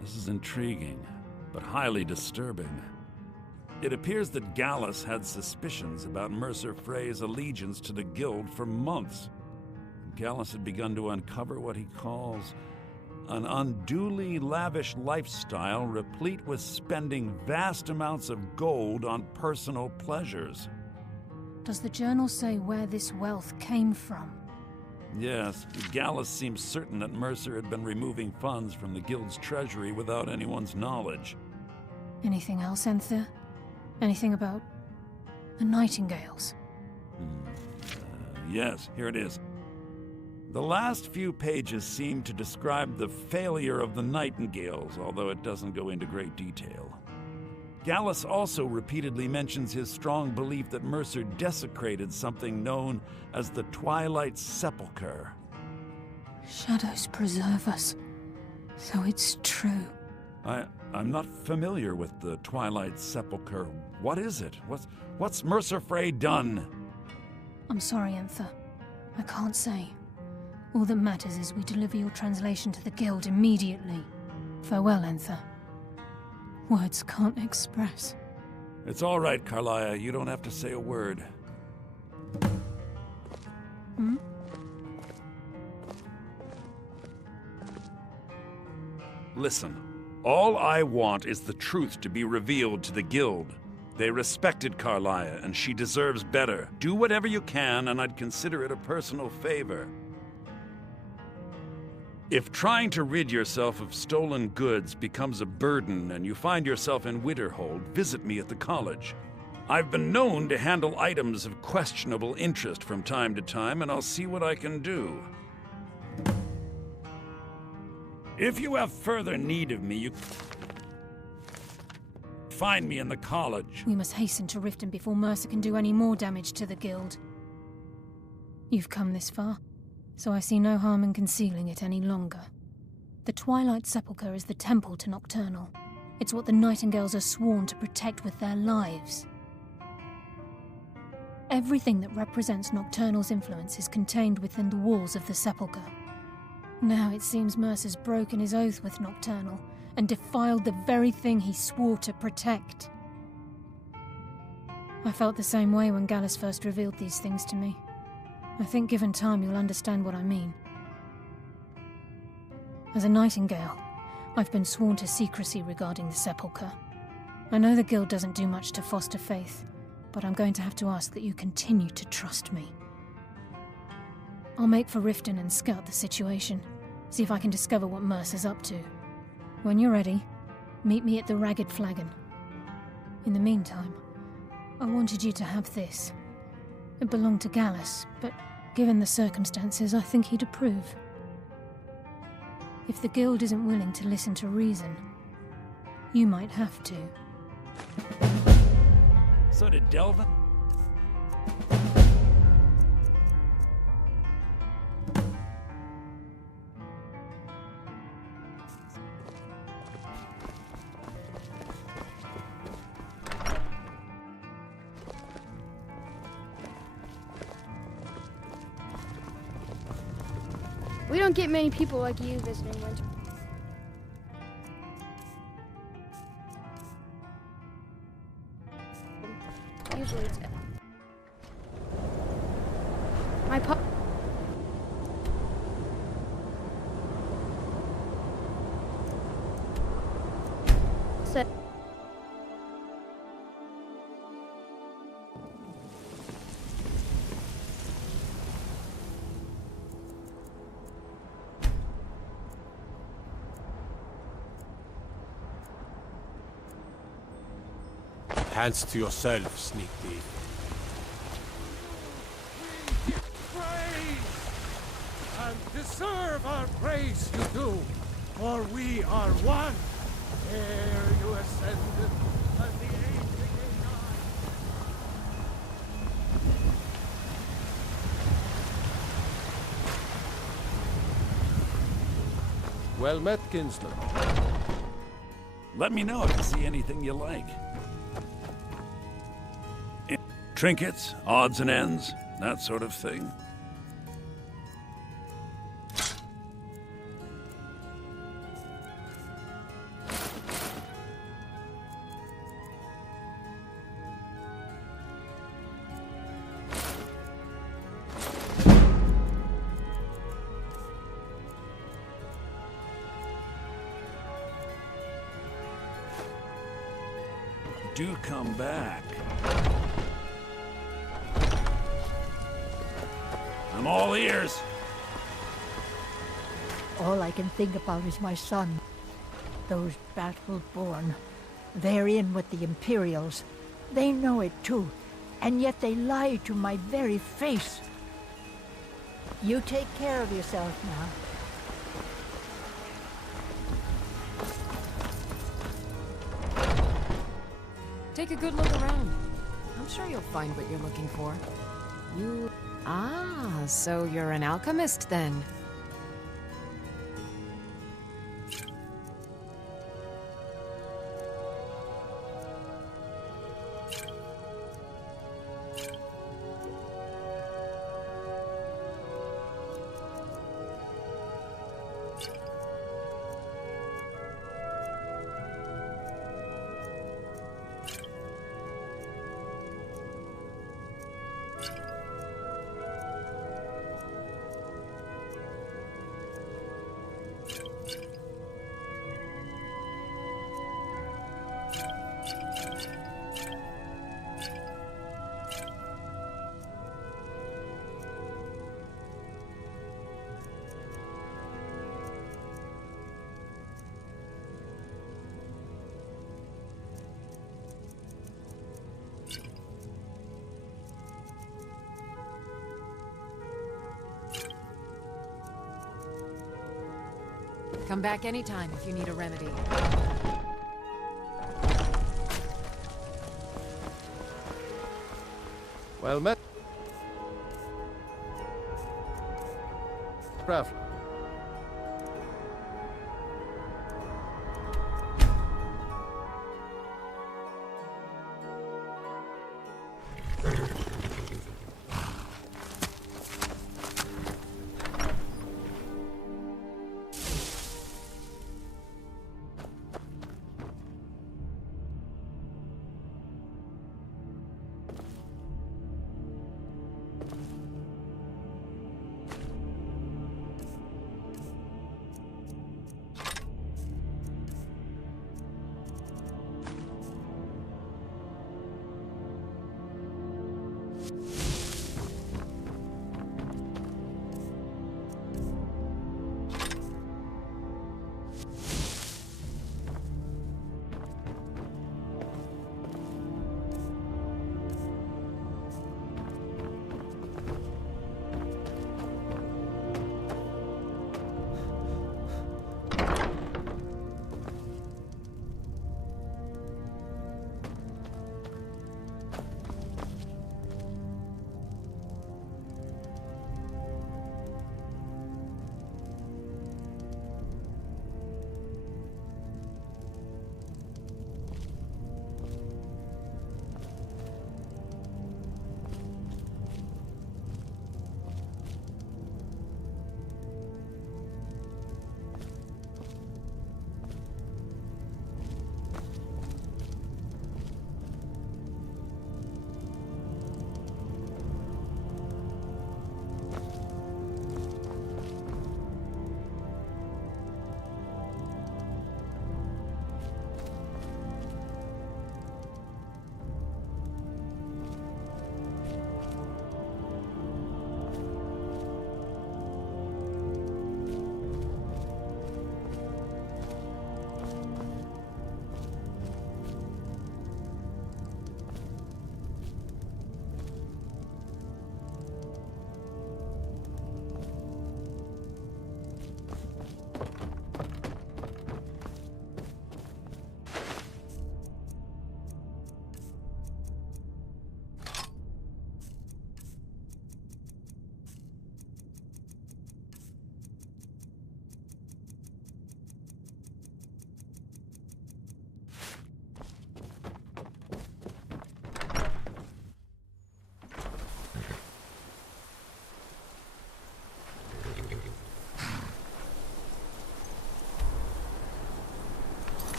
This is intriguing, but highly disturbing. It appears that Gallus had suspicions about Mercer Frey's allegiance to the Guild for months. Gallus had begun to uncover what he calls an unduly lavish lifestyle replete with spending vast amounts of gold on personal pleasures. Does the journal say where this wealth came from? Yes, Gallus seems certain that Mercer had been removing funds from the Guild's treasury without anyone's knowledge. Anything else, Enthir? Anything about the Nightingales? Yes, here it is. The last few pages seem to describe the failure of the Nightingales, although it doesn't go into great detail. Gallus also repeatedly mentions his strong belief that Mercer desecrated something known as the Twilight Sepulchre. Shadows preserve us. So it's true. I'm not familiar with the Twilight Sepulchre. What is it? What's Mercer Frey done? I'm sorry, Enther. I can't say. All that matters is we deliver your translation to the Guild immediately. Farewell, Enther. Words can't express. It's all right, Carlia. You don't have to say a word. Hmm? Listen, all I want is the truth to be revealed to the Guild. They respected Carlia, and she deserves better. Do whatever you can, and I'd consider it a personal favor. If trying to rid yourself of stolen goods becomes a burden and you find yourself in Winterhold, visit me at the college. I've been known to handle items of questionable interest from time to time, and I'll see what I can do. If you have further need of me, you find me in the college. We must hasten to Riften before Mercer can do any more damage to the Guild. You've come this far, so I see no harm in concealing it any longer. The Twilight Sepulchre is the temple to Nocturnal. It's what the Nightingales are sworn to protect with their lives. Everything that represents Nocturnal's influence is contained within the walls of the Sepulchre. Now it seems Mercer's broken his oath with Nocturnal and defiled the very thing he swore to protect. I felt the same way when Gallus first revealed these things to me. I think given time you'll understand what I mean. As a Nightingale, I've been sworn to secrecy regarding the Sepulchre. I know the Guild doesn't do much to foster faith, but I'm going to have to ask that you continue to trust me. I'll make for Riften and scout the situation, see if I can discover what Mercer's up to. When you're ready, meet me at the Ragged Flagon. In the meantime, I wanted you to have this. It belonged to Gallus, but given the circumstances, I think he'd approve. If the Guild isn't willing to listen to reason, you might have to. So did Delvin? We don't get many people like you visiting Winter. Usually it's... My pup... said... Hands to yourself, sneak thief. We give praise, and deserve our praise you do, for we are one. Ere you ascended, as the age became nigh. Well met, kinsman. Let me know if you see anything you like. Trinkets, odds and ends, that sort of thing. Do come back. I'm all ears. All I can think about is my son. Those battle-born. They're in with the Imperials. They know it too, and yet they lie to my very face. You take care of yourself now. Take a good look around. I'm sure you'll find what you're looking for. You... Ah, so you're an alchemist then. Come back anytime if you need a remedy. Well met. Traveler.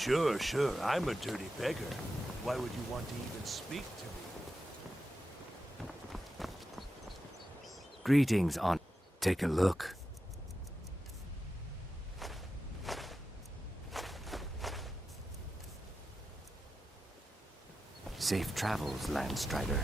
Sure, I'm a dirty beggar. Why would you want to even speak to me? Greetings, Aunt. Take a look. Safe travels, Landstrider.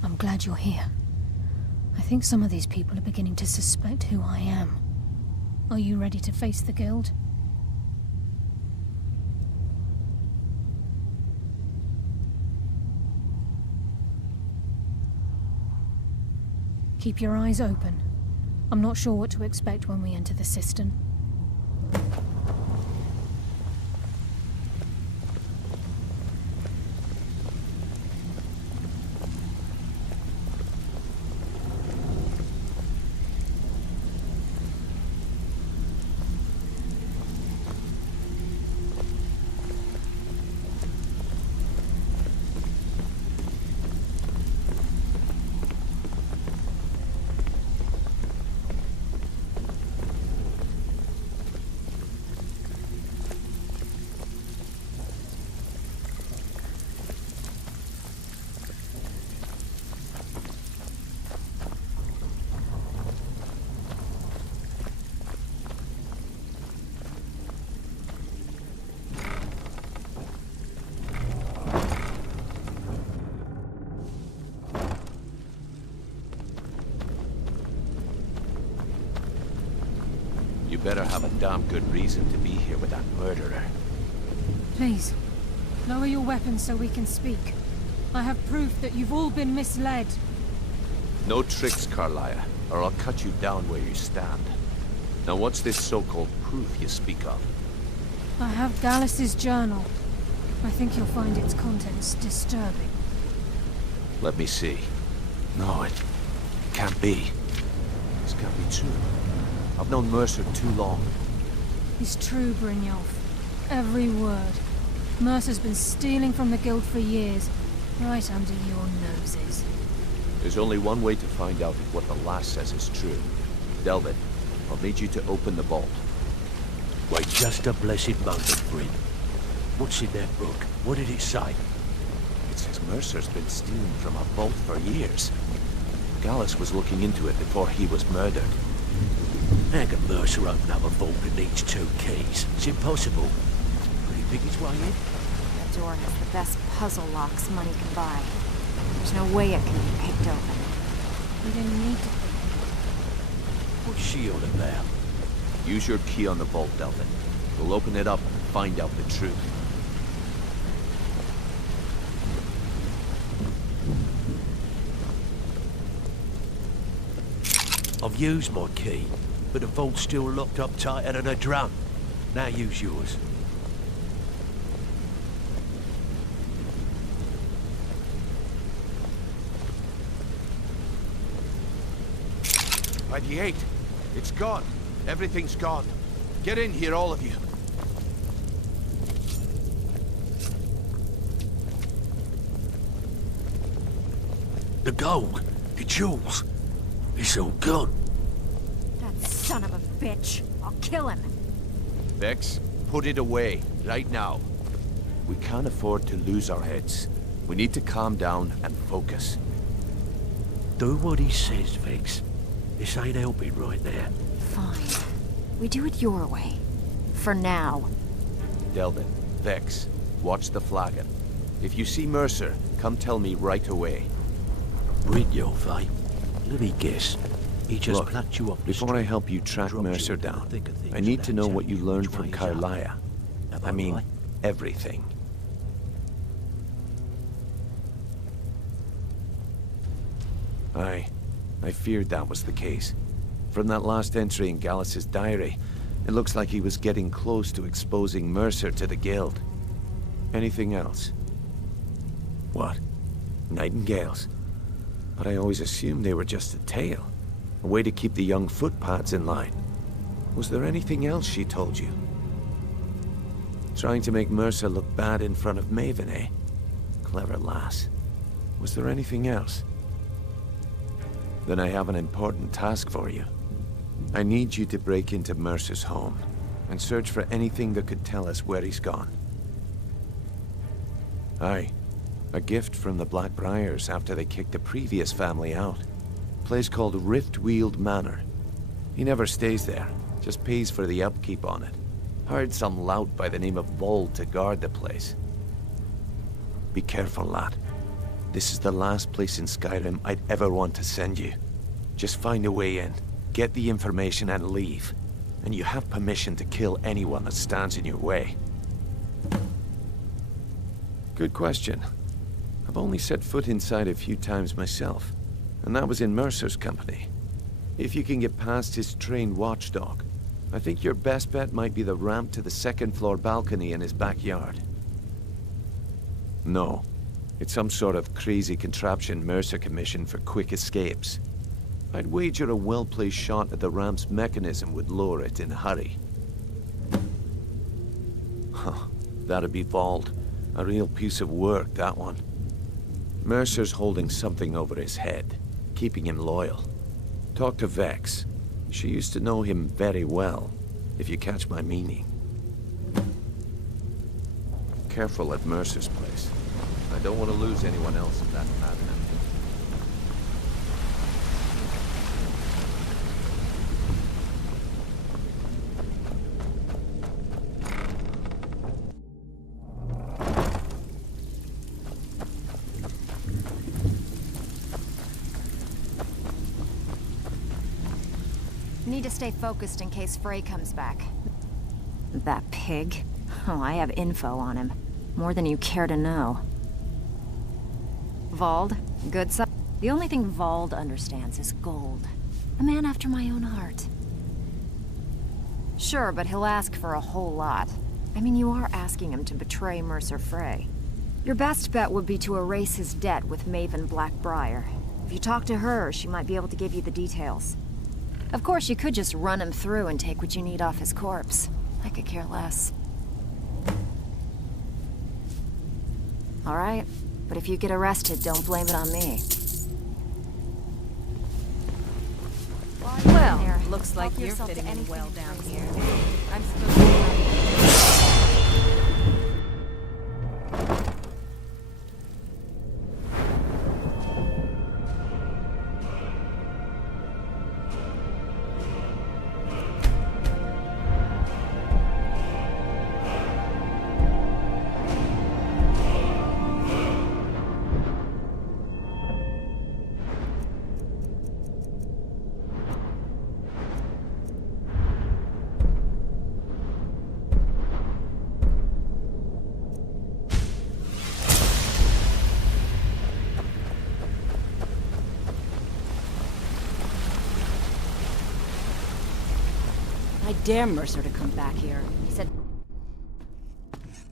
I'm glad you're here. I think some of these people are beginning to suspect who I am. Are you ready to face the guild? Keep your eyes open. I'm not sure what to expect when we enter the cistern. You better have a damn good reason to be here with that murderer. Please, lower your weapons so we can speak. I have proof that you've all been misled. No tricks, Carlia, or I'll cut you down where you stand. Now what's this so-called proof you speak of? I have Gallus's journal. I think you'll find its contents disturbing. Let me see. No, it can't be. This can't be true. I've known Mercer too long. It's true, Brynjolf. Every word. Mercer's been stealing from the guild for years, right under your noses. There's only one way to find out if what the lass says is true. Delvin, I'll need you to open the vault. Wait just a blessed moment, Bryn. What's in that book? What did it say? It says Mercer's been stealing from a vault for years. Gallus was looking into it before he was murdered. How can Mercer open up a vault that needs 2 keys? It's impossible. Could he pick his way in? That door has the best puzzle locks money can buy. There's no way it can be picked open. We didn't need to. What's she on about? Use your key on the vault, Delvin. We'll open it up and find out the truth. I've used my key, but the vault's still locked up tighter than a drum. Now use yours. By the 8. It's gone. Everything's gone. Get in here, all of you. The gold, the jewels, it's all gone. That son of a bitch. I'll kill him. Vex, put it away, right now. We can't afford to lose our heads. We need to calm down and focus. Do what he says, Vex. This ain't helping right there. Fine. We do it your way. For now. Delvin, Vex, watch the flagon. If you see Mercer, come tell me right away. Brynjolf, eh? Let me guess. He just Look, plucked you off the before I help you track Mercer down, I need to know what you learned from Carlia. I mean, everything. I feared that was the case. From that last entry in Gallus's diary, it looks like he was getting close to exposing Mercer to the Guild. Anything else? What? Nightingales? But I always assumed they were just a tale. A way to keep the young footpads in line. Was there anything else she told you? Trying to make Mercer look bad in front of Maven, eh? Clever lass. Was there anything else? Then I have an important task for you. I need you to break into Mercer's home and search for anything that could tell us where he's gone. Aye. A gift from the Blackbriars after they kicked the previous family out. Place called Riftweald Manor. He never stays there, just pays for the upkeep on it. Hired some lout by the name of Vold to guard the place. Be careful, lad. This is the last place in Skyrim I'd ever want to send you. Just find a way in, get the information and leave. And you have permission to kill anyone that stands in your way. Good question. I've only set foot inside a few times myself, and that was in Mercer's company. If you can get past his trained watchdog, I think your best bet might be the ramp to the second-floor balcony in his backyard. No. It's some sort of crazy contraption Mercer commissioned for quick escapes. I'd wager a well-placed shot at the ramp's mechanism would lower it in a hurry. Huh. That'd be Vold. A real piece of work, that one. Mercer's holding something over his head, keeping him loyal. Talk to Vex. She used to know him very well, if you catch my meaning. Careful at Mercer's place. I don't want to lose anyone else in that madman. Need to stay focused in case Frey comes back. That pig? Oh, I have info on him. More than you care to know. Vold, good son. The only thing Vold understands is gold. A man after my own heart. Sure, but he'll ask for a whole lot. I mean, you are asking him to betray Mercer Frey. Your best bet would be to erase his debt with Maven Blackbriar. If you talk to her, she might be able to give you the details. Of course, you could just run him through and take what you need off his corpse. I could care less. All right, but if you get arrested, don't blame it on me. Well, looks like you're fitting in well down here. I'm supposed to... I dare Mercer to come back here. He said...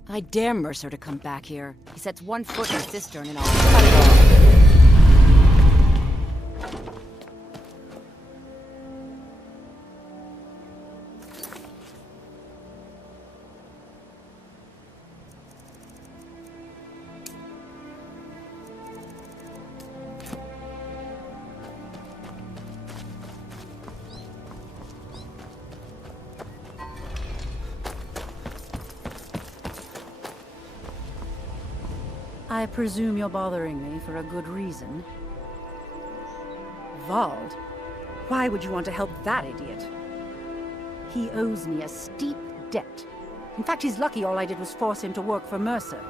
I dare Mercer to come back here. He sets one foot in the cistern and I'll cut it off. I presume you're bothering me for a good reason. Vald? Why would you want to help that idiot? He owes me a steep debt. In fact, he's lucky all I did was force him to work for Mercer.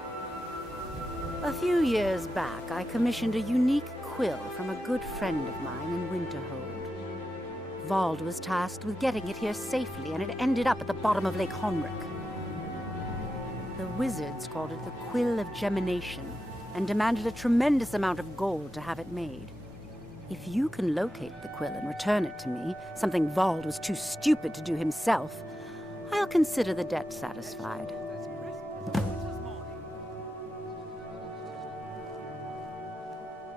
A few years back, I commissioned a unique quill from a good friend of mine in Winterhold. Vald was tasked with getting it here safely, and it ended up at the bottom of Lake Honrick. The wizards called it the Quill of Gemination, and demanded a tremendous amount of gold to have it made. If you can locate the quill and return it to me, something Vald was too stupid to do himself, I'll consider the debt satisfied.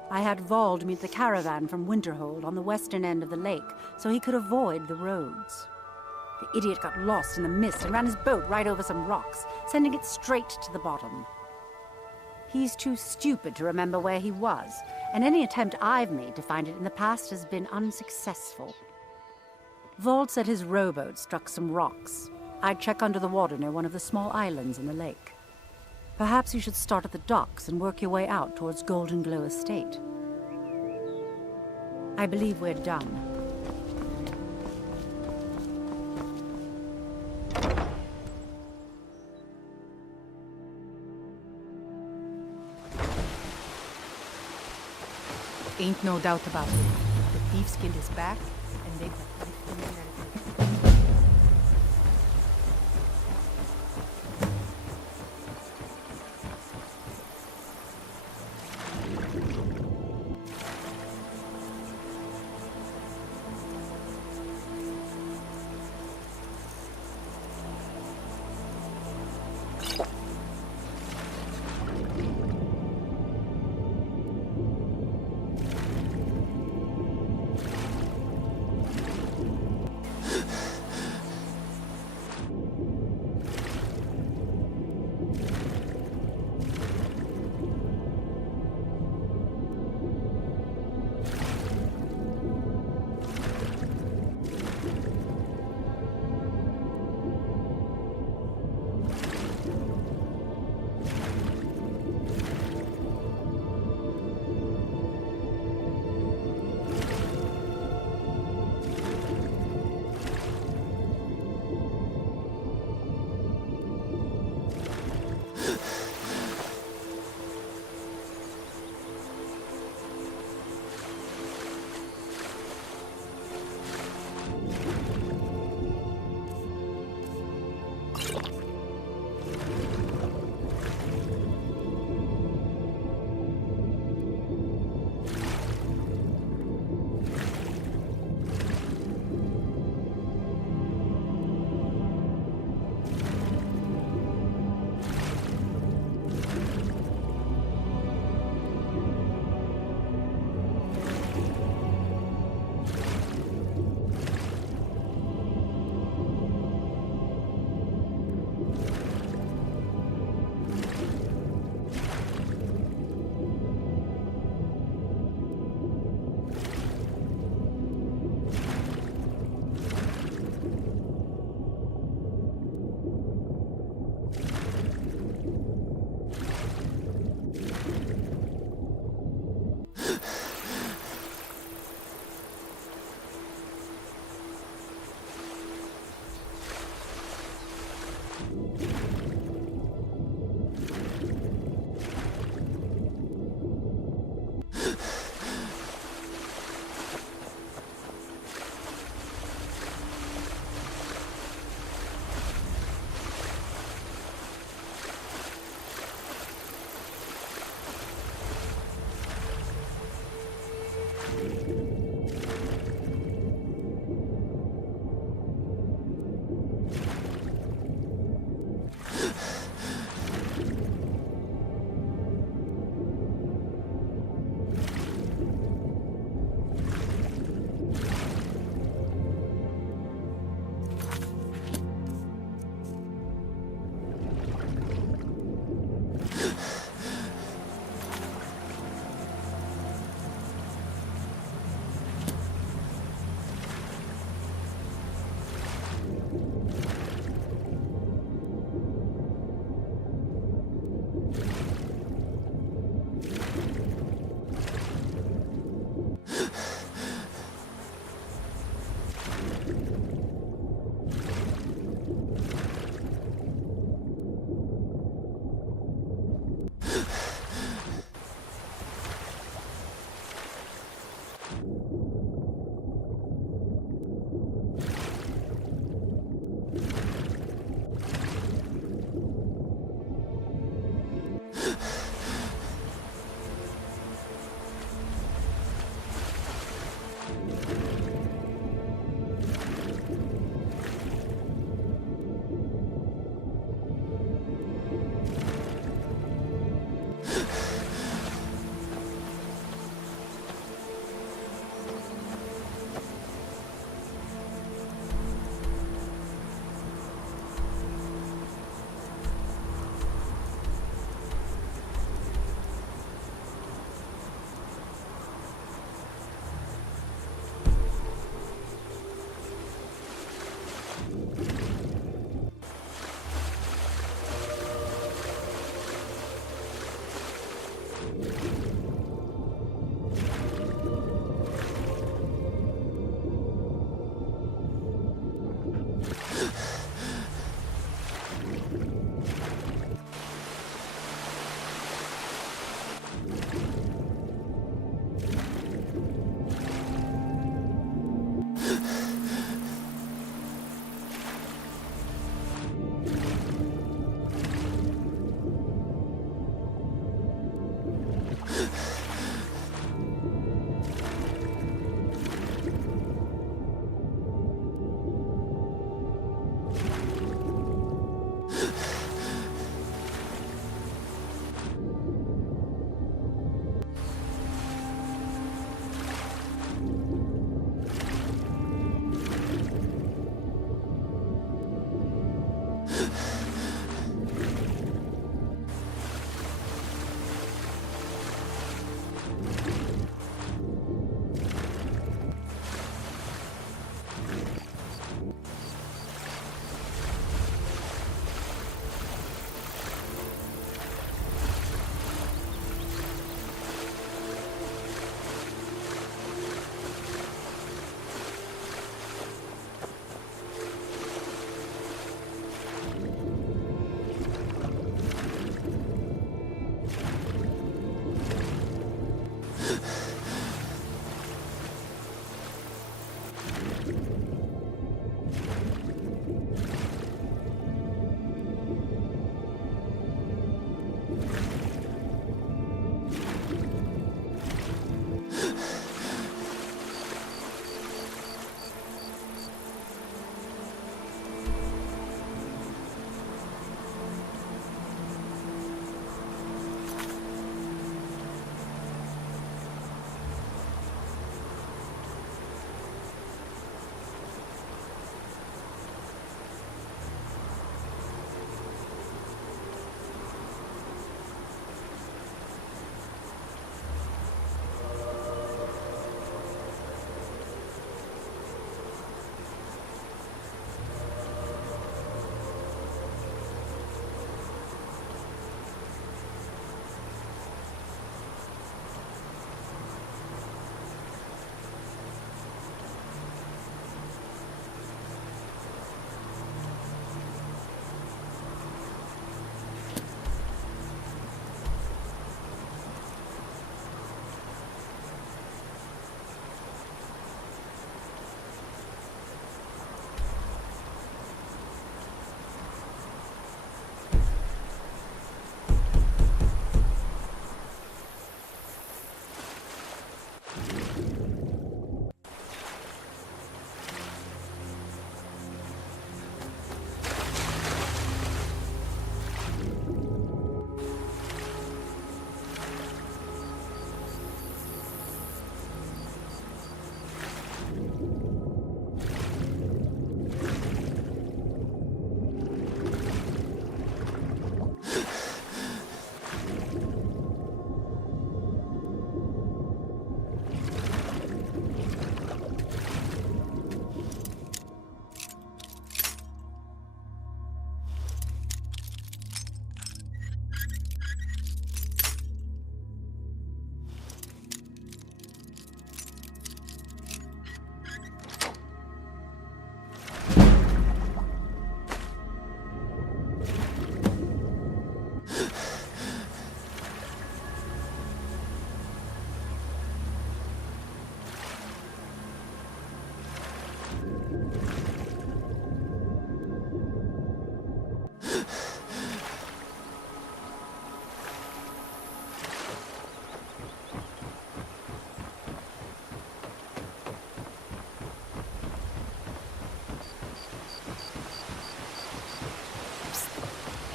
I had Vald meet the caravan from Winterhold on the western end of the lake, so he could avoid the roads. The idiot got lost in the mist and ran his boat right over some rocks, sending it straight to the bottom. He's too stupid to remember where he was, and any attempt I've made to find it in the past has been unsuccessful. Vald said his rowboat struck some rocks. I'd check under the water near one of the small islands in the lake. Perhaps you should start at the docks and work your way out towards Golden Glow Estate. I believe we're done. Ain't no doubt about it. The thief skinned his back, and they've got familiarity.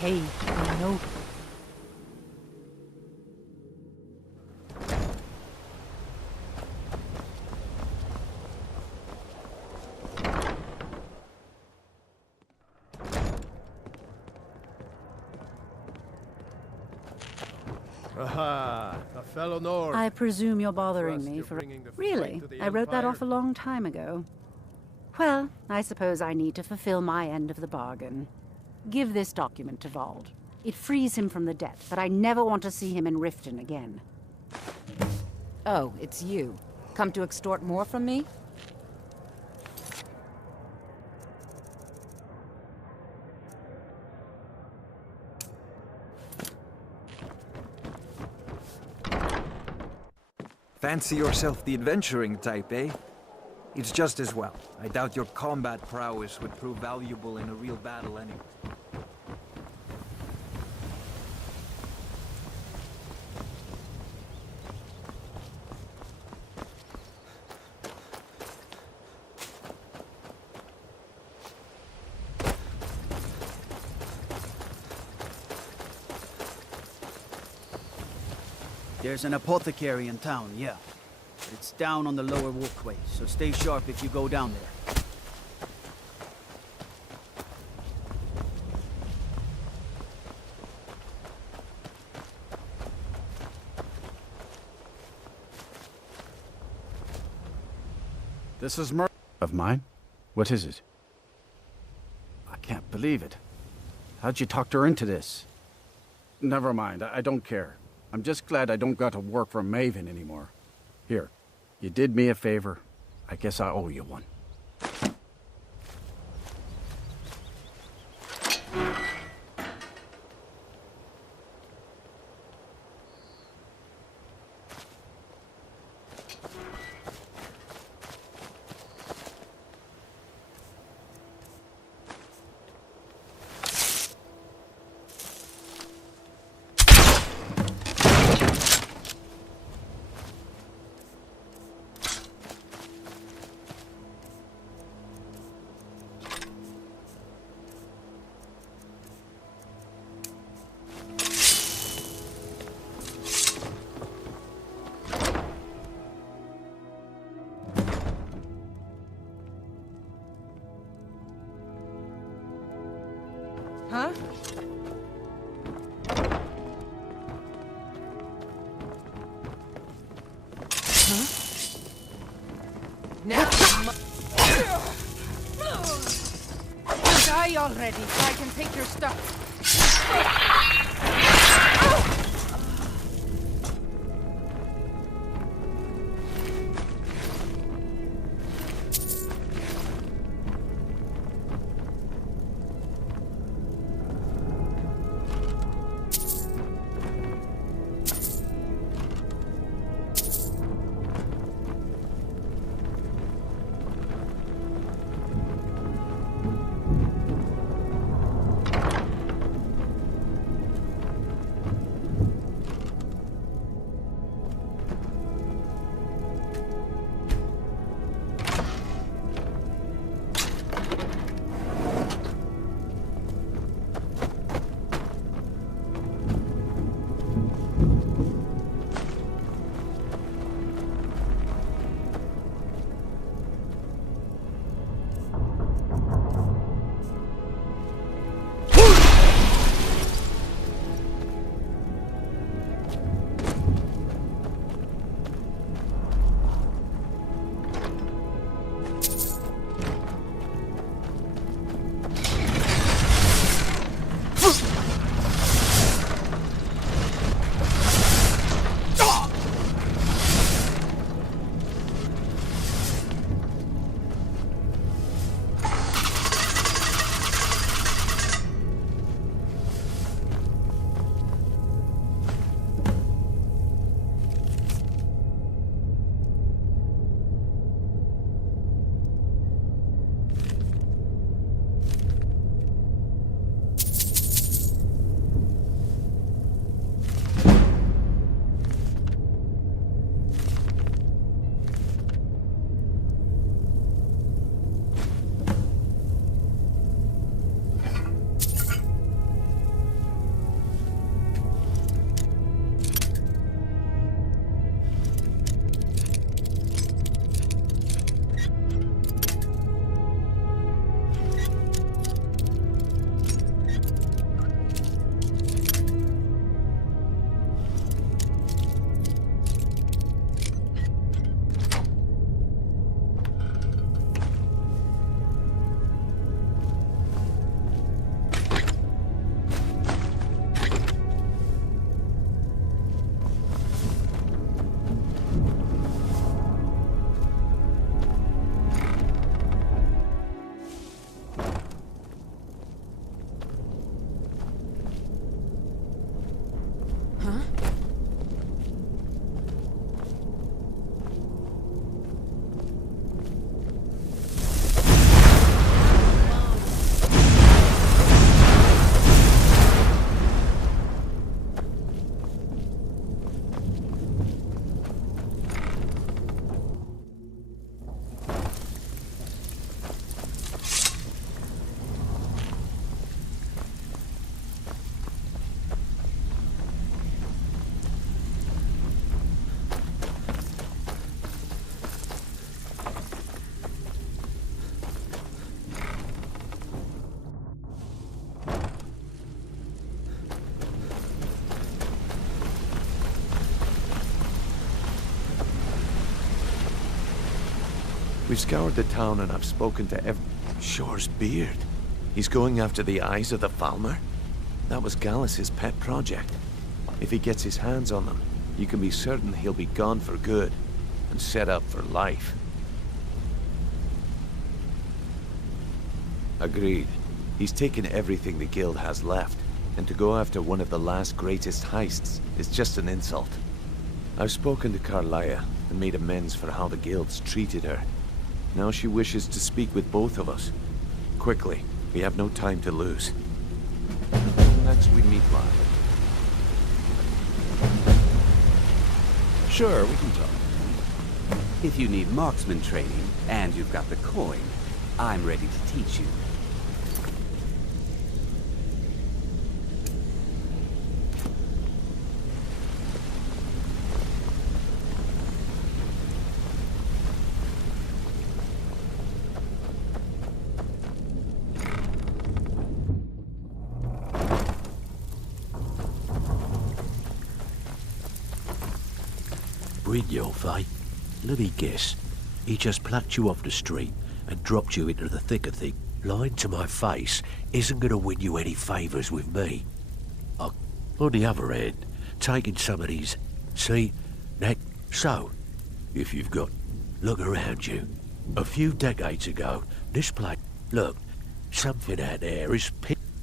cage, you know. Aha, a fellow Nord. I presume you're bothering Trust me you're for... bringing the Really? fight to the I wrote that Empire. off a long time ago. Well, I suppose I need to fulfill my end of the bargain. Give this document to Vald. It frees him from the debt, but I never want to see him in Riften again. Oh, it's you. Come to extort more from me? Fancy yourself the adventuring type, eh? It's just as well. I doubt your combat prowess would prove valuable in a real battle anyway. There's an apothecary in town, yeah. But it's down on the lower walkway, so stay sharp if you go down there. This is murder of mine? What is it? I can't believe it. How'd you talk her into this? Never mind, I don't care. I'm just glad I don't got to work for Maven anymore. Here, you did me a favor. I guess I owe you one. Huh? Huh? Now die already so I can take your stuff. We've scoured the town and I've spoken to Shore's beard. He's going after the eyes of the Falmer? That was Gallus's pet project. If he gets his hands on them, you can be certain he'll be gone for good and set up for life. Agreed. He's taken everything the guild has left, and to go after one of the last greatest heists is just an insult. I've spoken to Carlia and made amends for how the guild's treated her. Now she wishes to speak with both of us. Quickly, we have no time to lose. Next we meet live. Sure, we can talk. If you need marksman training, and you've got the coin, I'm ready to teach you. Brynjolf, eh? Let me guess. He just plucked you off the street and dropped you into the thick of things. Lying to my face isn't going to win you any favours with me. On the other hand, taking some of these... See? That... So, if you've got... Look around you. A few decades ago, this place... Look, something out there is...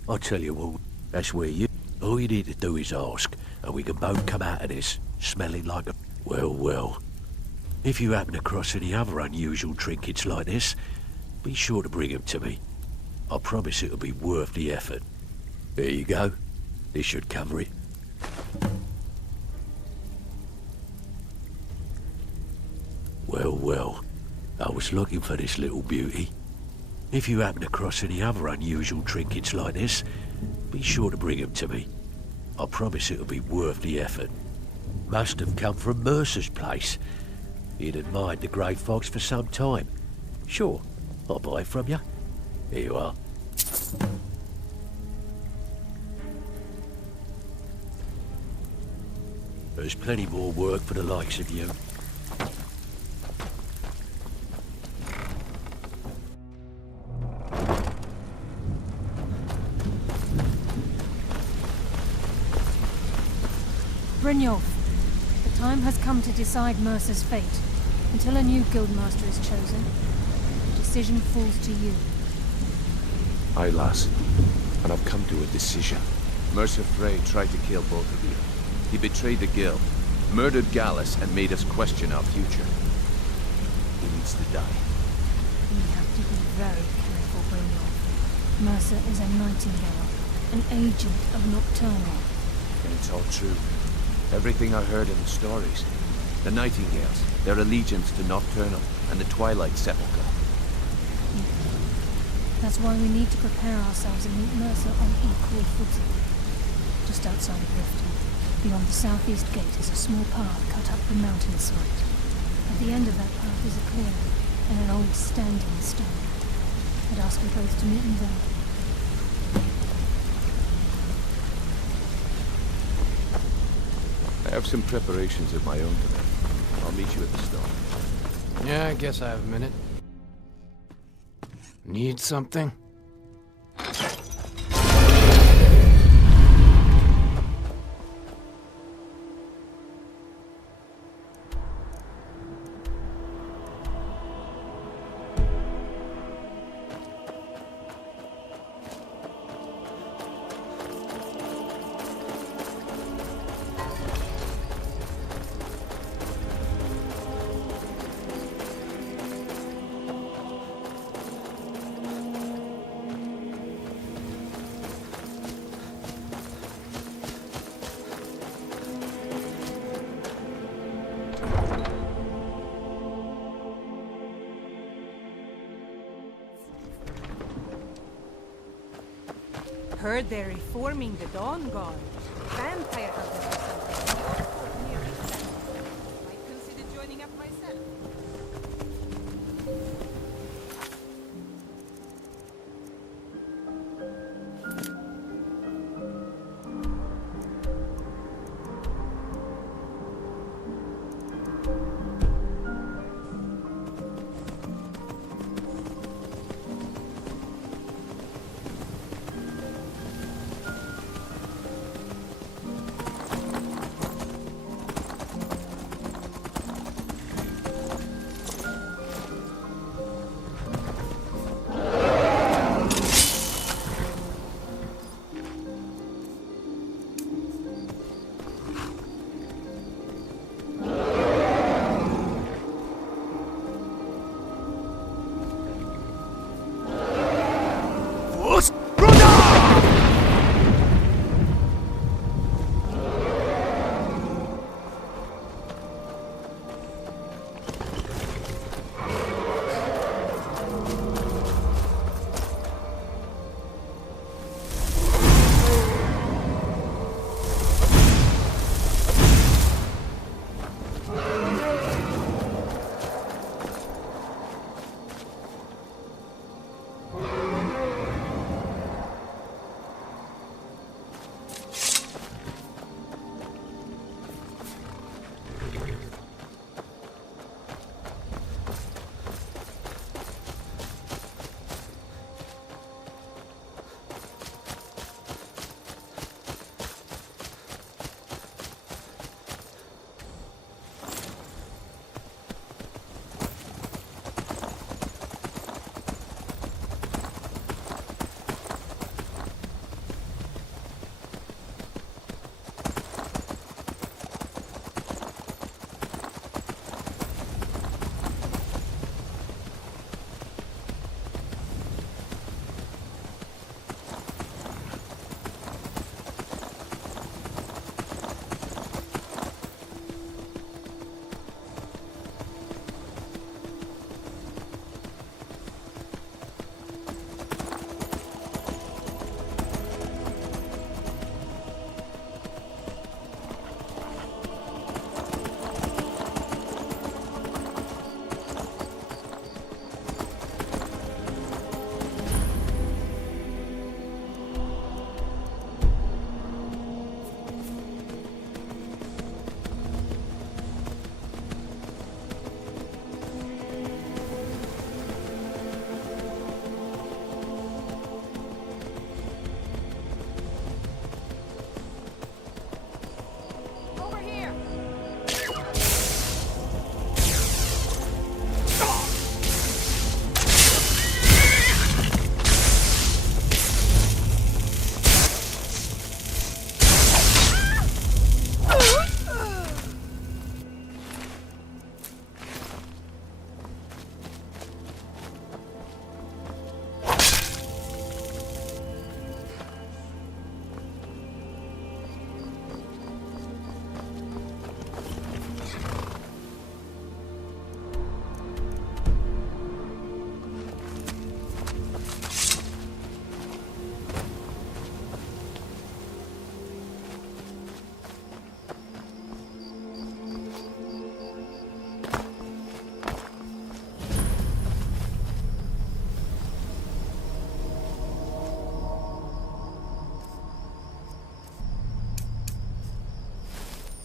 I tell you what, that's where you... All you need to do is ask, and we can both come out of this smelling like a... Well, well. If you happen across any other unusual trinkets like this, be sure to bring them to me. I promise it'll be worth the effort. There you go. This should cover it. Well, well. I was looking for this little beauty. If you happen across any other unusual trinkets like this, be sure to bring them to me. I promise it'll be worth the effort. Must have come from Mercer's place. He'd admired the grey fox for some time. Sure, I'll buy it from you. Here you are. There's plenty more work for the likes of you. Brynjolf, the time has come to decide Mercer's fate. Until a new guildmaster is chosen, the decision falls to you. Aye, lass. And I've come to a decision. Mercer Frey tried to kill both of you. He betrayed the guild, murdered Gallus, and made us question our future. He needs to die. You have to be very careful, Brynjolf. Mercer is a nightingale, an agent of Nocturnal. And it's all true. Everything I heard in the stories. The Nightingales, their allegiance to Nocturnal, and the Twilight Sepulchre. That's why we need to prepare ourselves and meet Mercer on equal footing. Just outside of Riften, beyond the southeast gate, is a small path cut up the mountainside. At the end of that path is a clearing and an old standing stone. I'd ask you both to meet me there. I have some preparations of my own to make. I'll meet you at the stone. Yeah, I guess I have a minute. Need something? Heard they're reforming the Dawn Guard. Vampire hunters or something. Near Riften. Might consider joining up myself.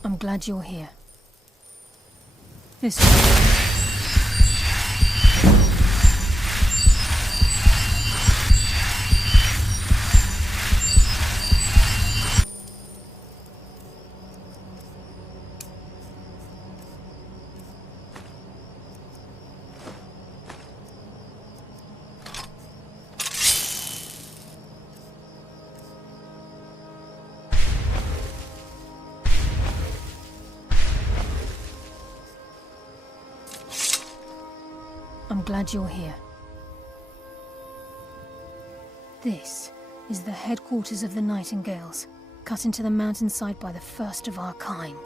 I'm glad you're here. This way. I'm glad you're here. This is the headquarters of the Nightingales, cut into the mountainside by the first of our kind.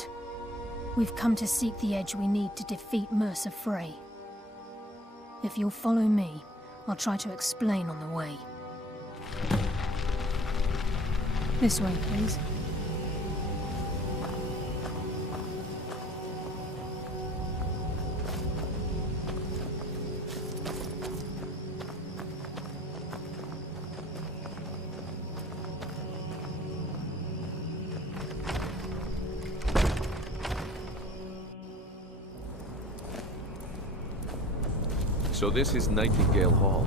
We've come to seek the edge we need to defeat Mercer Frey. If you'll follow me, I'll try to explain on the way. This way, please. So this is Nightingale Hall.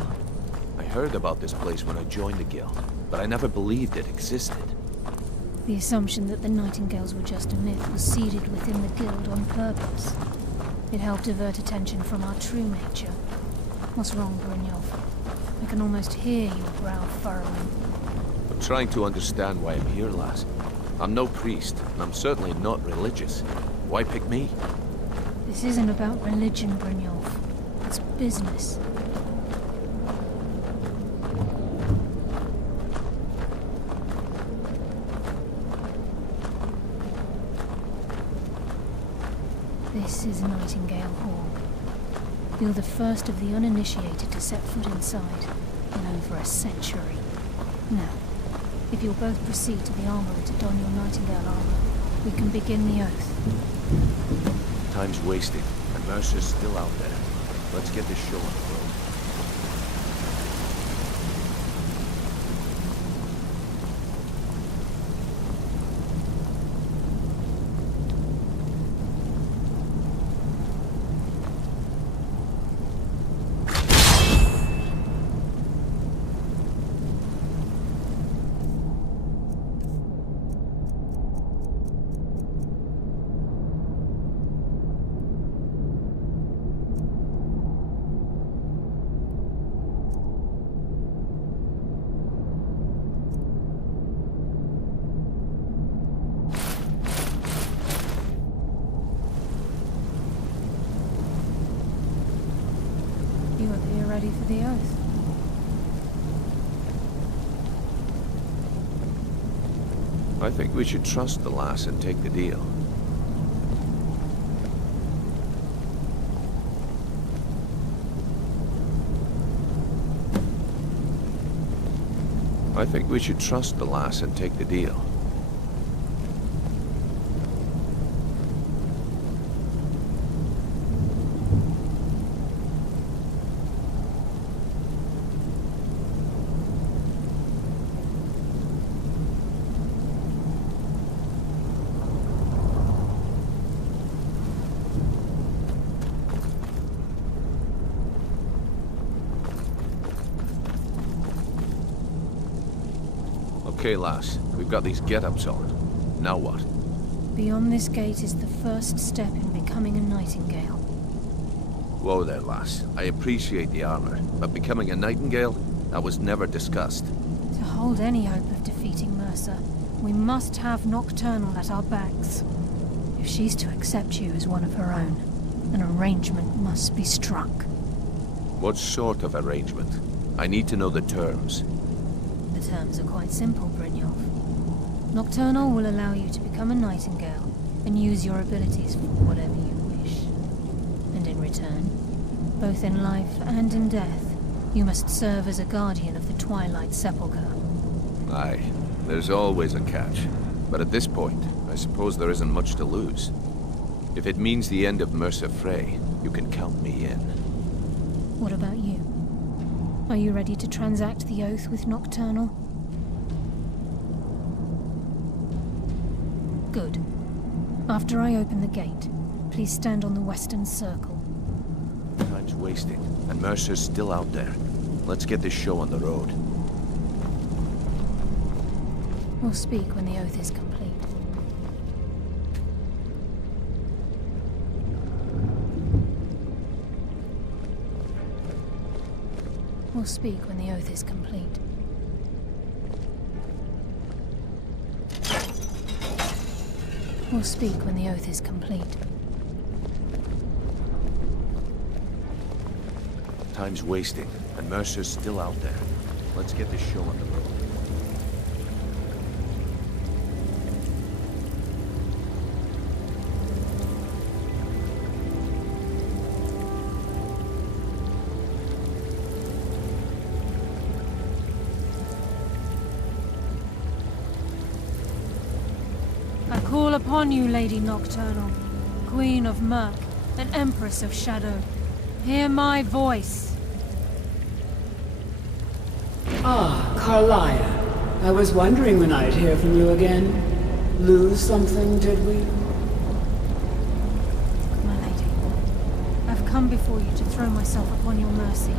I heard about this place when I joined the guild, but I never believed it existed. The assumption that the Nightingales were just a myth was seeded within the guild on purpose. It helped divert attention from our true nature. What's wrong, Brynjolf? I can almost hear your brow furrowing. I'm trying to understand why I'm here, lass. I'm no priest, and I'm certainly not religious. Why pick me? This isn't about religion, Brynjolf. It's business. This is Nightingale Hall. You're the first of the uninitiated to set foot inside in over a century. Now, if you'll both proceed to the armory to don your Nightingale armor, we can begin the oath. Time's wasting, and Mercer's still out there. Let's get this show on the road. You appear ready for the oath. I think we should trust the lass and take the deal. I think we should trust the lass and take the deal. Okay, lass. We've got these get-ups on. Now what? Beyond this gate is the first step in becoming a Nightingale. Whoa there, lass. I appreciate the armor, but becoming a Nightingale? That was never discussed. To hold any hope of defeating Mercer, we must have Nocturnal at our backs. If she's to accept you as one of her own, an arrangement must be struck. What sort of arrangement? I need to know the terms. The terms are quite simple, Brynjolf. Nocturnal will allow you to become a Nightingale and use your abilities for whatever you wish. And in return, both in life and in death, you must serve as a guardian of the Twilight Sepulchre. Aye, there's always a catch. But at this point, I suppose there isn't much to lose. If it means the end of Mercer Frey, you can count me in. What about you? Are you ready to transact the oath with Nocturnal? Good. After I open the gate, please stand on the western circle. Time's wasting, and Mercer's still out there. Let's get this show on the road. We'll speak when the oath is complete. We'll speak when the oath is complete. We'll speak when the oath is complete. Time's wasting, and Mercer's still out there. Let's get this show on the road. I call upon you, Lady Nocturnal, Queen of Murk, and Empress of Shadow. Hear my voice. Ah, Carlia. I was wondering when I'd hear from you again. Lose something, did we? My lady, I've come before you to throw myself upon your mercy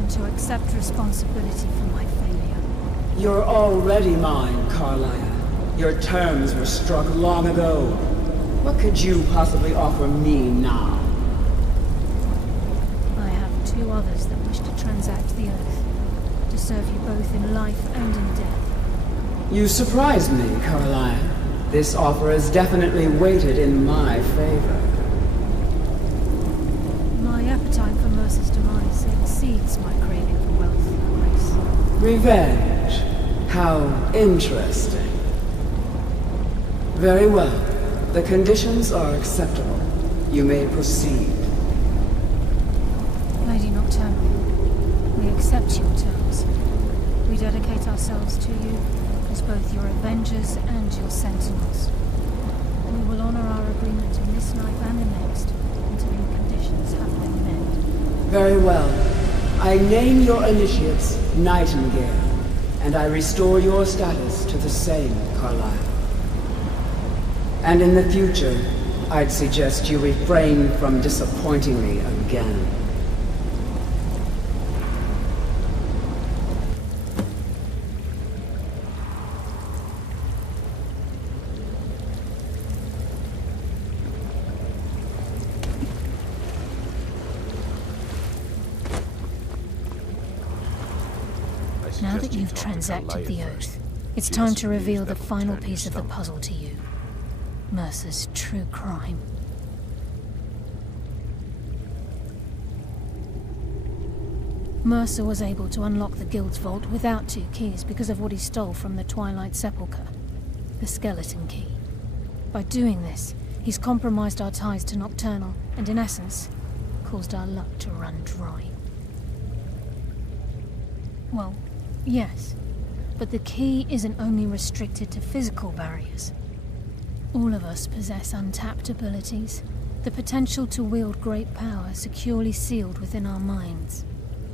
and to accept responsibility for my failure. You're already mine, Carlia. Your terms were struck long ago. What could you possibly offer me now? I have two others that wish to transact the oath, to serve you both in life and in death. You surprised me, Carlia. This offer is definitely weighted in my favor. My appetite for Mercer's demise exceeds my craving for wealth and grace. Revenge. How interesting. Very well. The conditions are acceptable. You may proceed. Lady Nocturnal, we accept your terms. We dedicate ourselves to you as both your avengers and your sentinels. We will honor our agreement in this life and the next until your conditions have been met. Very well. I name your initiates Nightingale, and I restore your status to the same, Carlisle. And in the future, I'd suggest you refrain from disappointing me again. Now that you've transacted the oath, it's time to reveal the final piece of the puzzle to you. Mercer's true crime. Mercer was able to unlock the Guild's vault without 2 keys because of what he stole from the Twilight Sepulchre, the skeleton key. By doing this, he's compromised our ties to Nocturnal and, in essence, caused our luck to run dry. Well, yes, but the key isn't only restricted to physical barriers. All of us possess untapped abilities, the potential to wield great power securely sealed within our minds.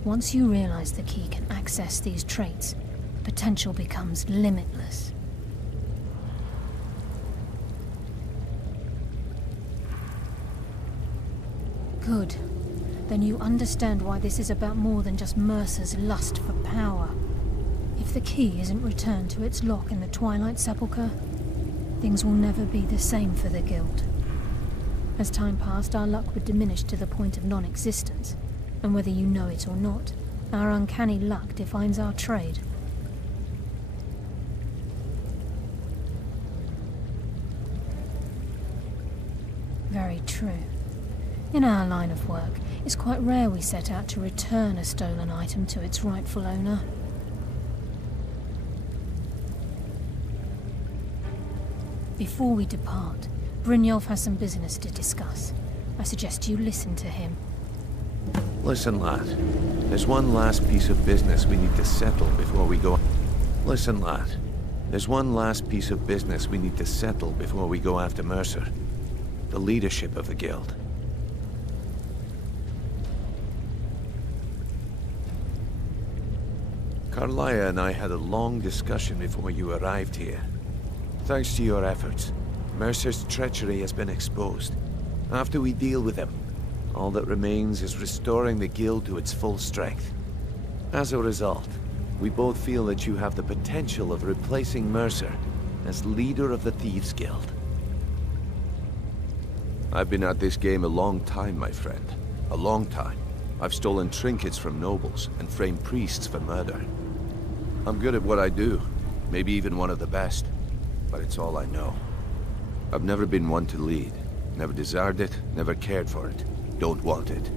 Once you realize the key can access these traits, potential becomes limitless. Good. Then you understand why this is about more than just Mercer's lust for power. If the key isn't returned to its lock in the Twilight Sepulchre, things will never be the same for the Guild. As time passed, our luck would diminish to the point of non-existence, and whether you know it or not, our uncanny luck defines our trade. Very true. In our line of work, it's quite rare we set out to return a stolen item to its rightful owner. Before we depart, Brynjolf has some business to discuss. I suggest you listen to him. Listen, lad. There's one last piece of business we need to settle before we go... Listen, lad. There's one last piece of business we need to settle before we go after Mercer. The leadership of the Guild. Carlia and I had a long discussion before you arrived here. Thanks to your efforts, Mercer's treachery has been exposed. After we deal with him, all that remains is restoring the guild to its full strength. As a result, we both feel that you have the potential of replacing Mercer as leader of the Thieves' Guild. I've been at this game a long time, my friend. A long time. I've stolen trinkets from nobles and framed priests for murder. I'm good at what I do, maybe even one of the best, but it's all I know. I've never been one to lead. Never desired it, never cared for it. Don't want it.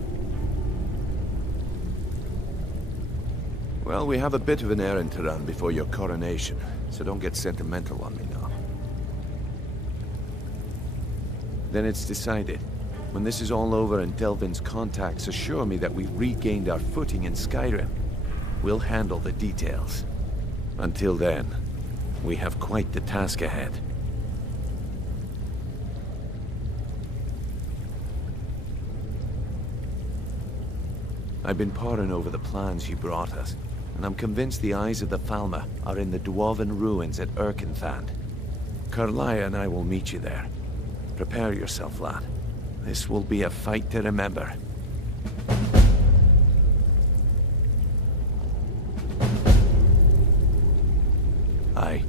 Well, we have a bit of an errand to run before your coronation, so don't get sentimental on me now. Then it's decided. When this is all over and Delvin's contacts assure me that we've regained our footing in Skyrim, we'll handle the details. Until then, we have quite the task ahead. I've been poring over the plans you brought us, and I'm convinced the eyes of the Falmer are in the Dwarven ruins at Erkenthand. Karlaya and I will meet you there. Prepare yourself, lad. This will be a fight to remember. Aye,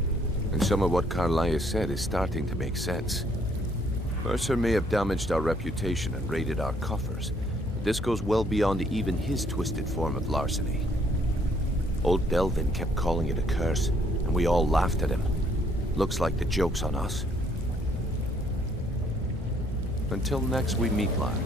and some of what Karlaya said is starting to make sense. Mercer may have damaged our reputation and raided our coffers, but this goes well beyond even his twisted form of larceny. Old Delvin kept calling it a curse, and we all laughed at him. Looks like the joke's on us. Until next we meet, lad.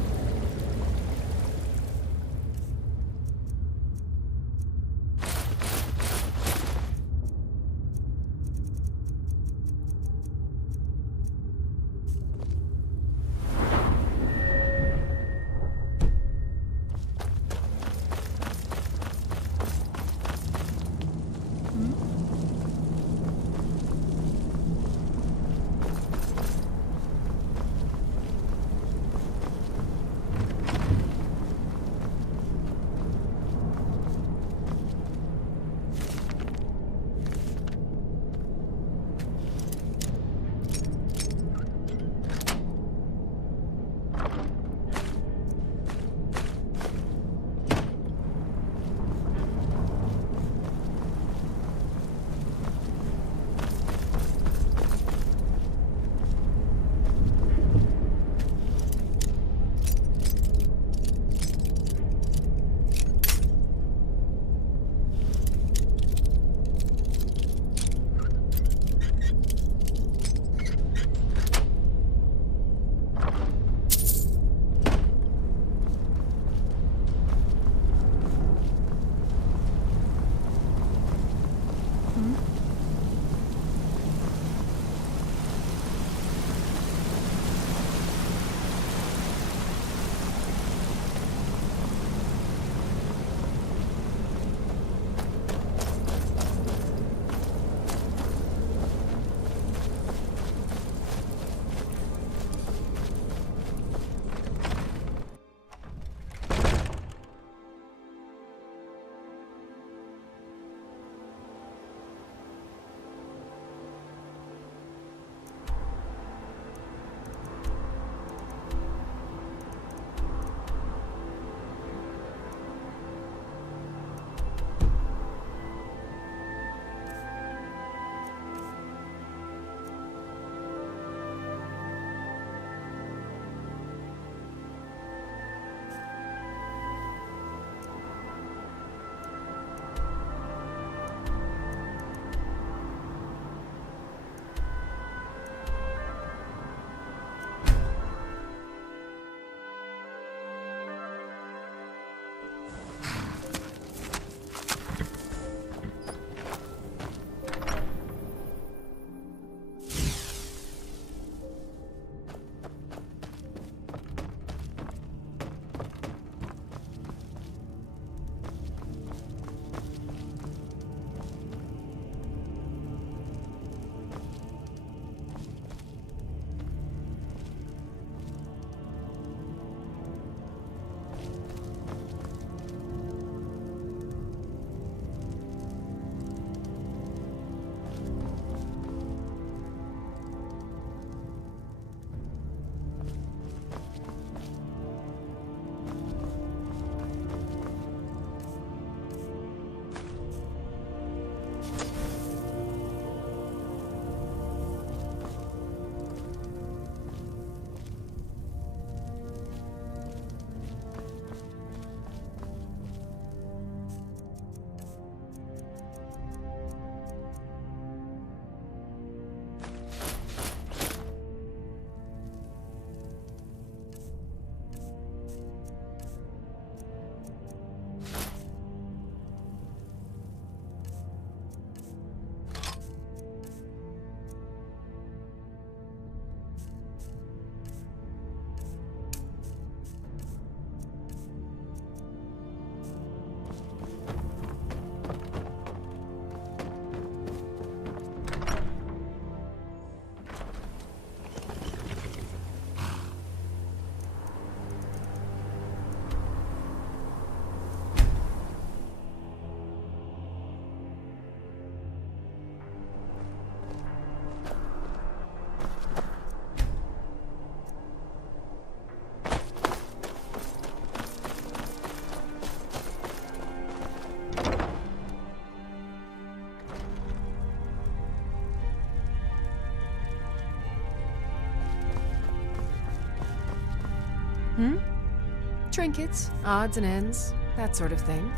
Trinkets, odds and ends, that sort of thing.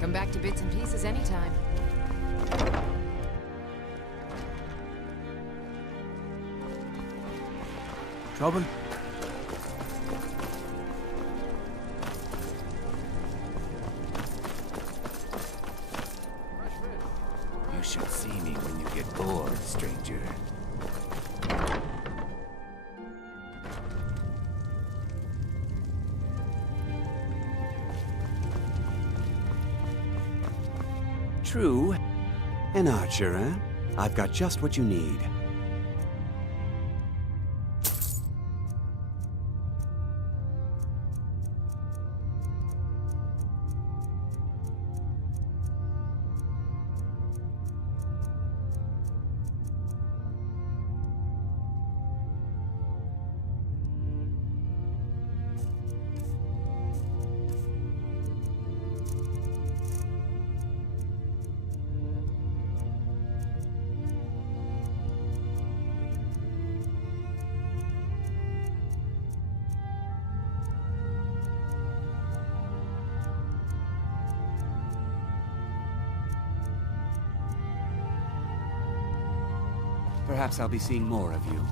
Come back to bits and pieces anytime. Trouble? You should see me when you get bored, stranger. True. An archer, eh? I've got just what you need. Perhaps I'll be seeing more of you.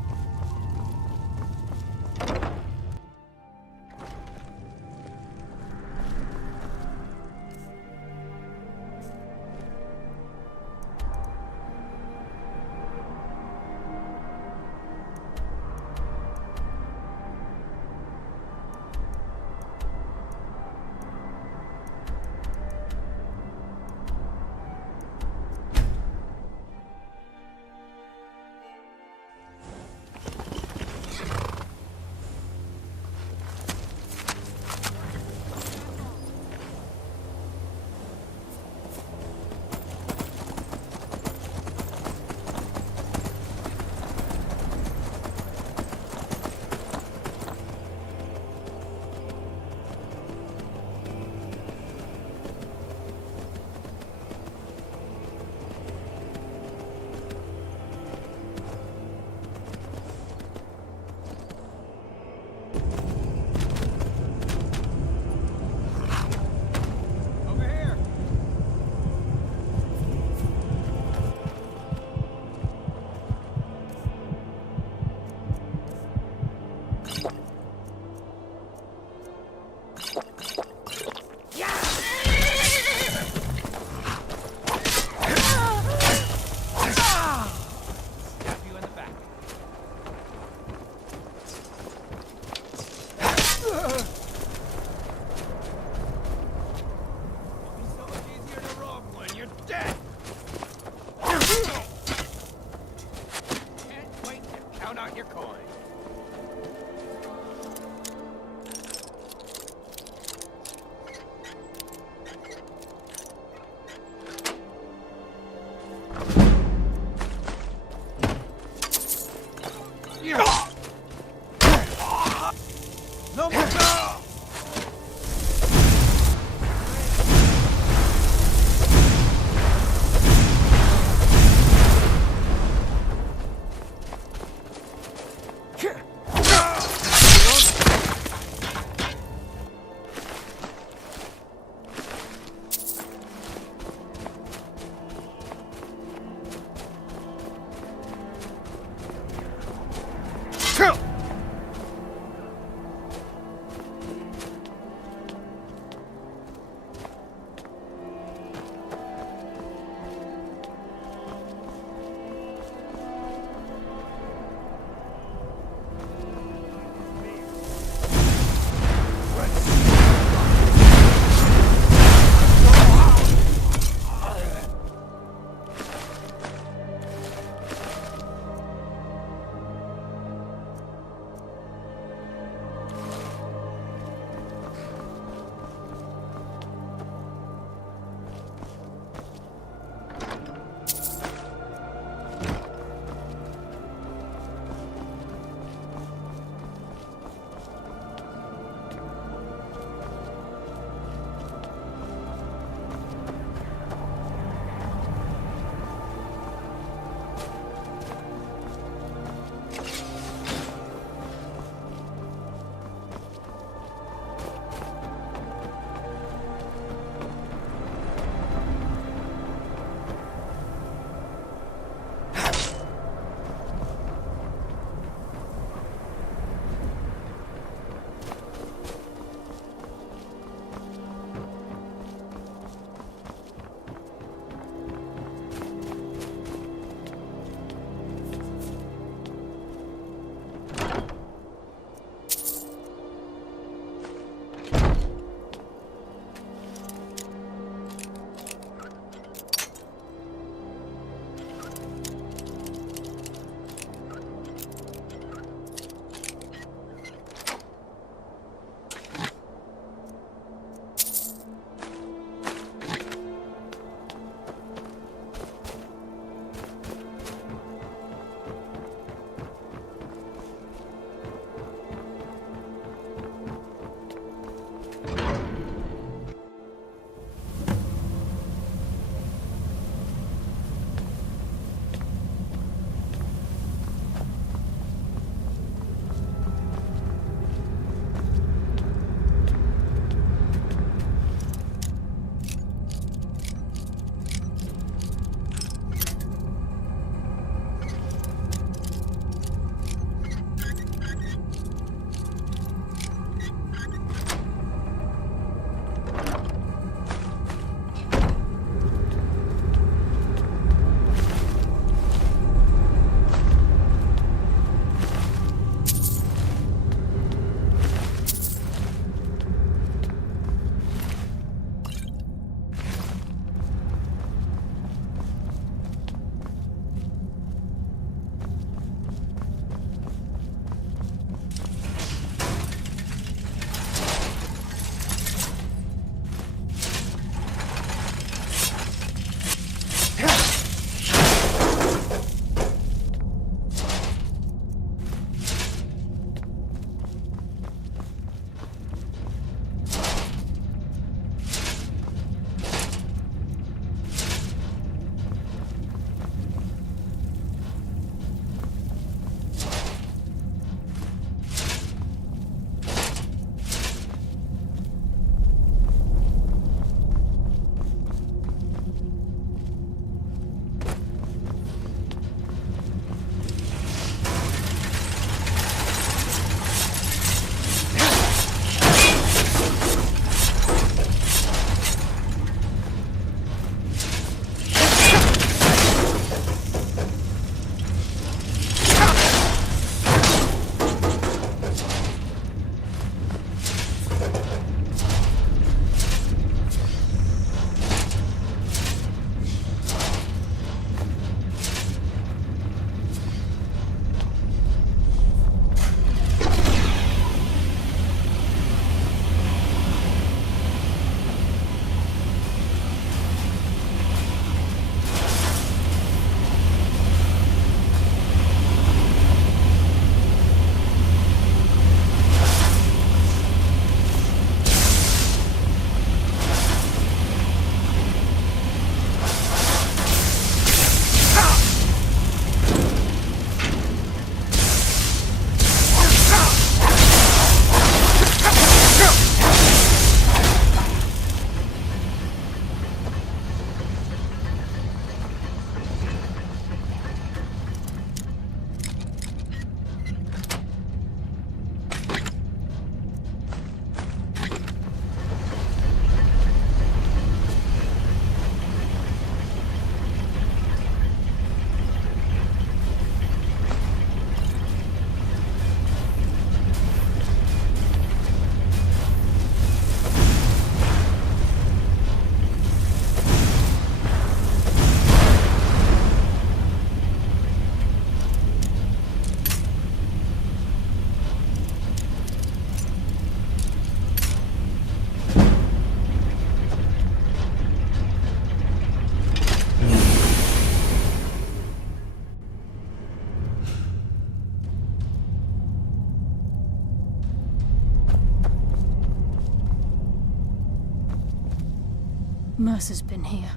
Mercer's been here.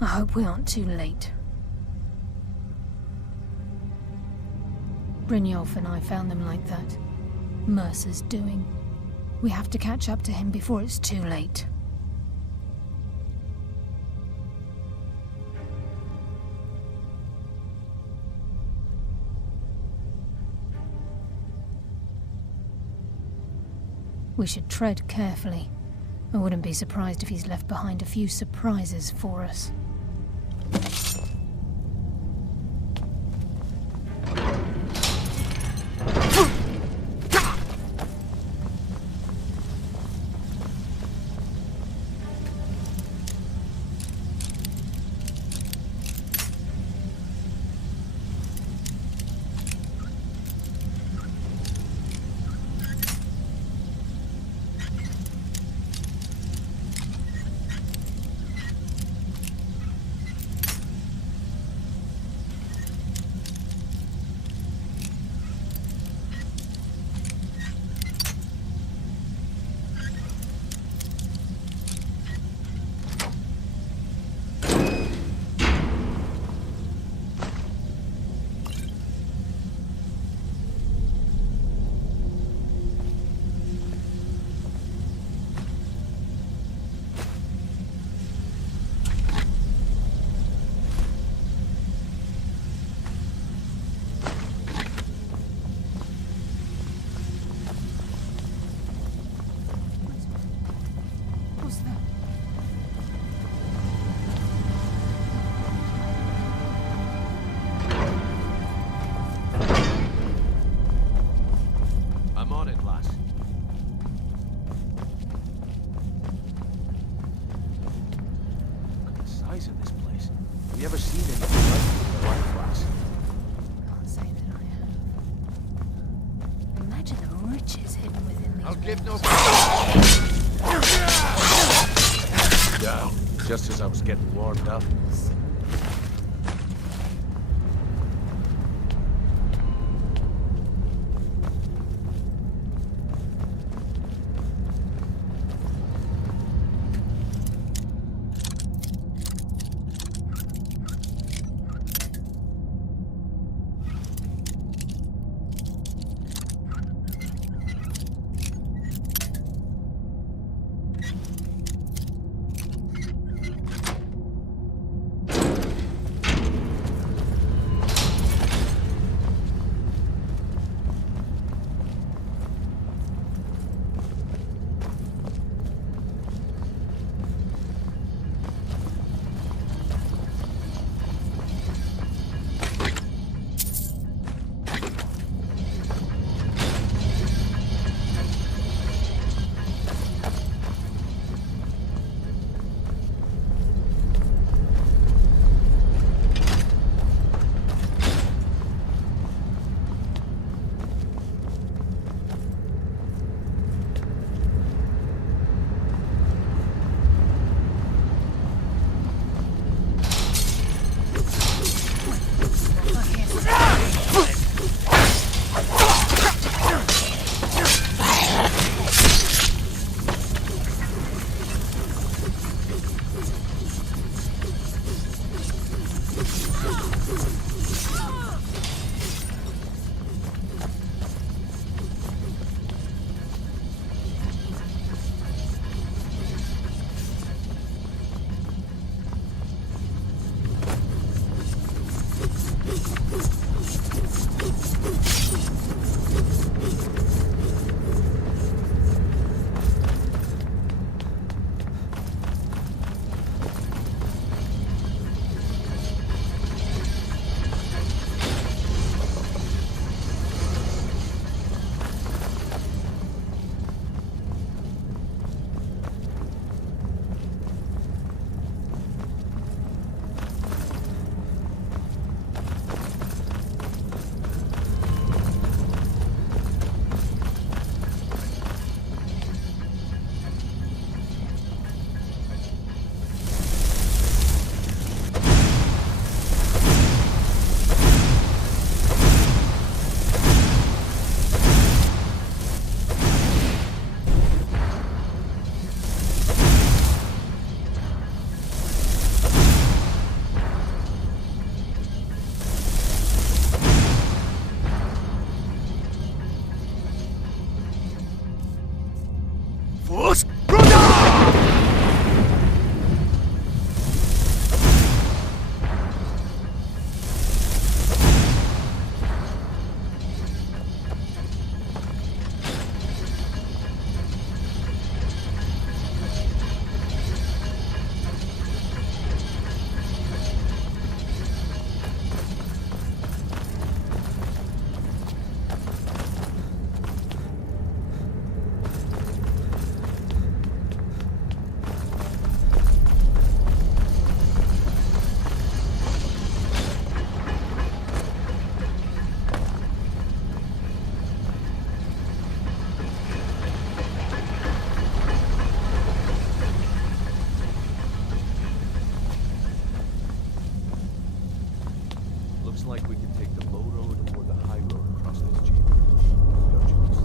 I hope we aren't too late. Brynjolf and I found them like that. Mercer's doing. We have to catch up to him before it's too late. We should tread carefully. I wouldn't be surprised if he's left behind a few surprises for us. Just as I was getting warmed up. Looks like we can take the low road or the high road across this chamber. Your choice.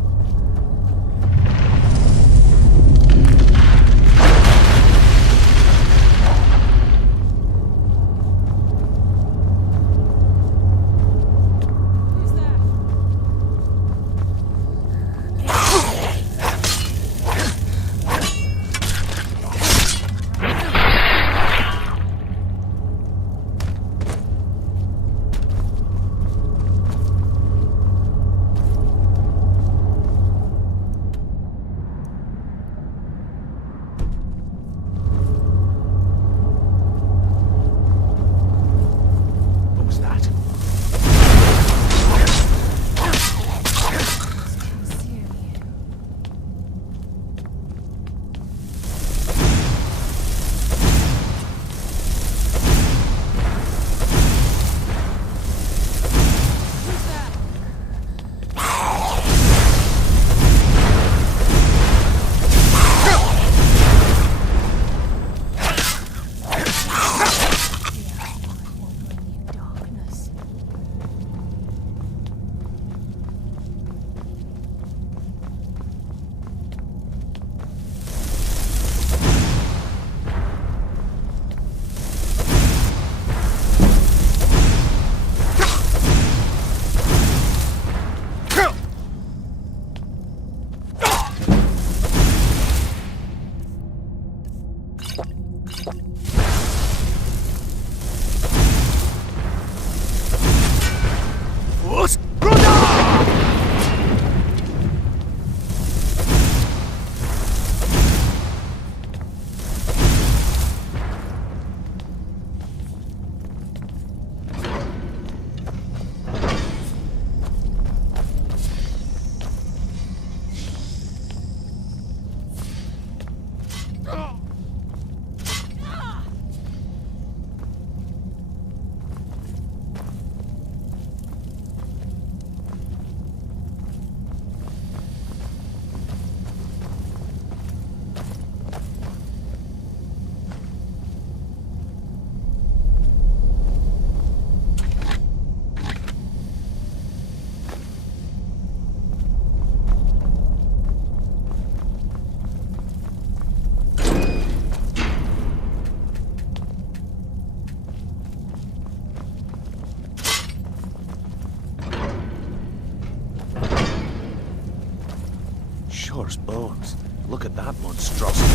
Shore's bones. Look at that monstrosity.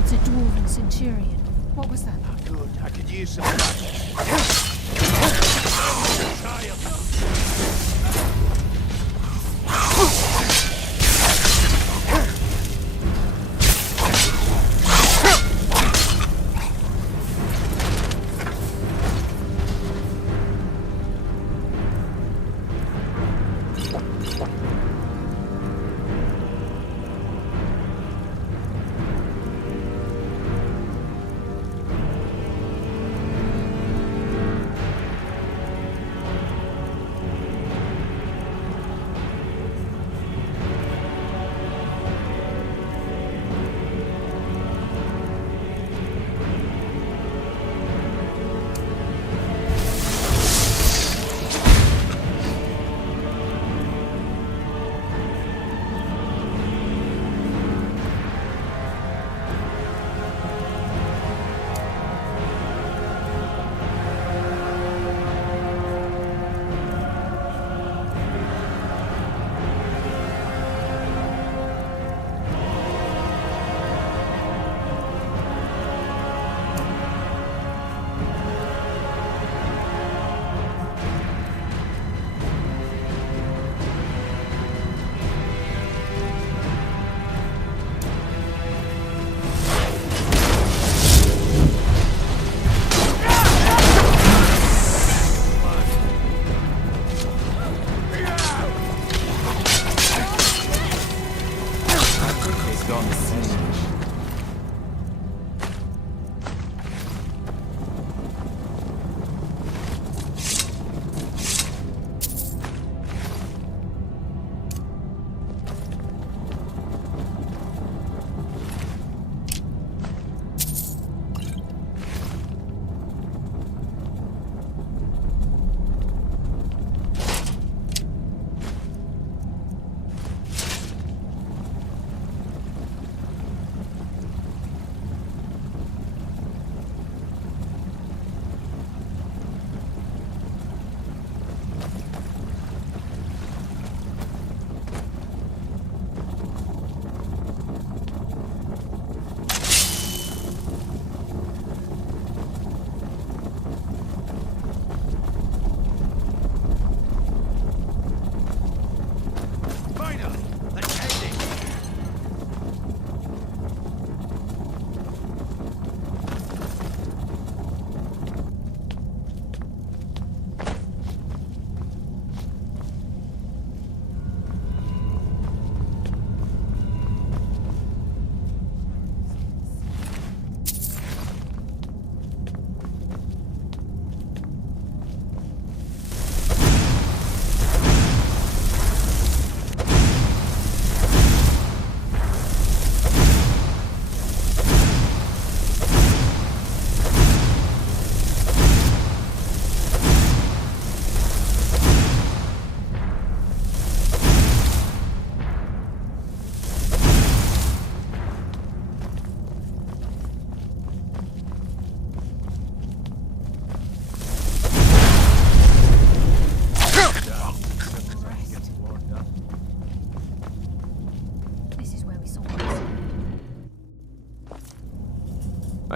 It's a dwarven centurion. What was that? Good. I could use some of that.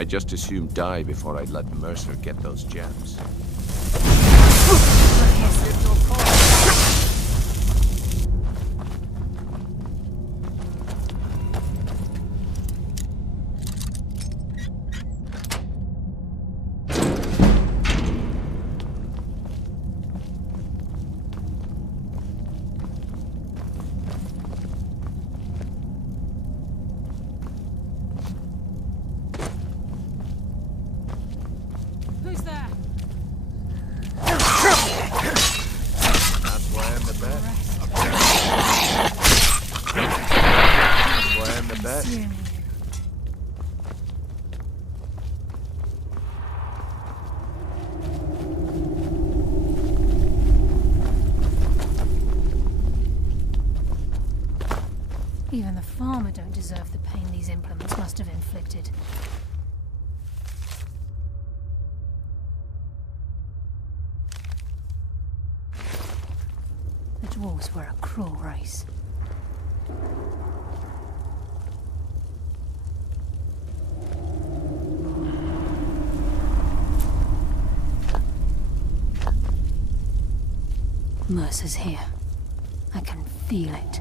I'd just as soon die before I'd let Mercer get those gems. Who's there? That's why I'm the best. That's why I'm the best. Even the farmer don't deserve the pain these implements must have inflicted. The dwarves were a cruel race. Mercer's here. I can feel it.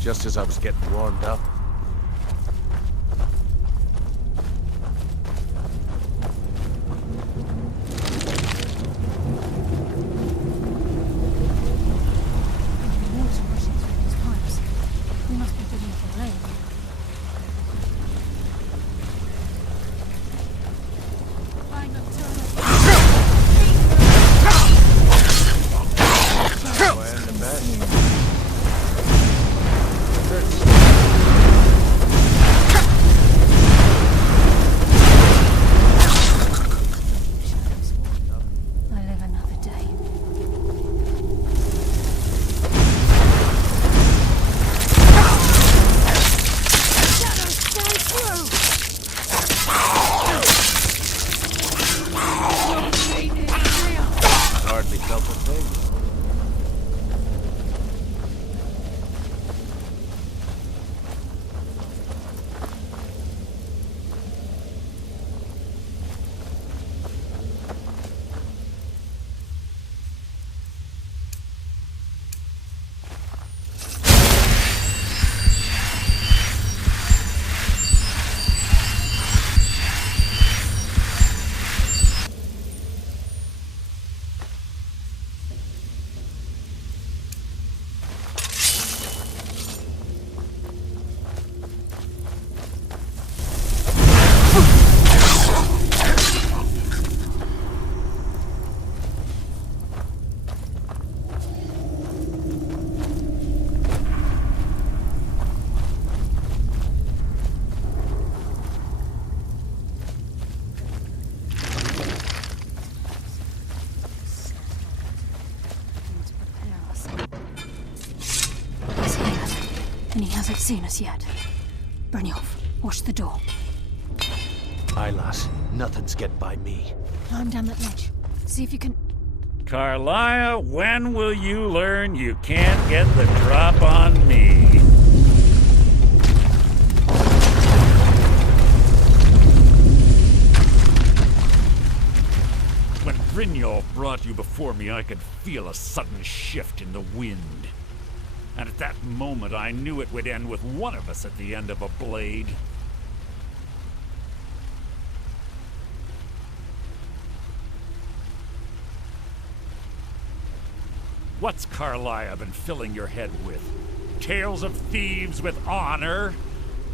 Just as I was getting warmed up. Water rushing through these pipes. We must be digging for rain. Find a That's why I'm the best. I live another day. Hardly felt a thing. And he hasn't seen us yet. Brynjolf, watch the door. Aye, lass. Nothing's get by me. Climb down that ledge. See if you can... Carlia, when will you learn you can't get the drop on me? When Brynjolf brought you before me, I could feel a sudden shift in the wind. And at that moment, I knew it would end with one of us at the end of a blade. What's Carlia been filling your head with? Tales of thieves with honor?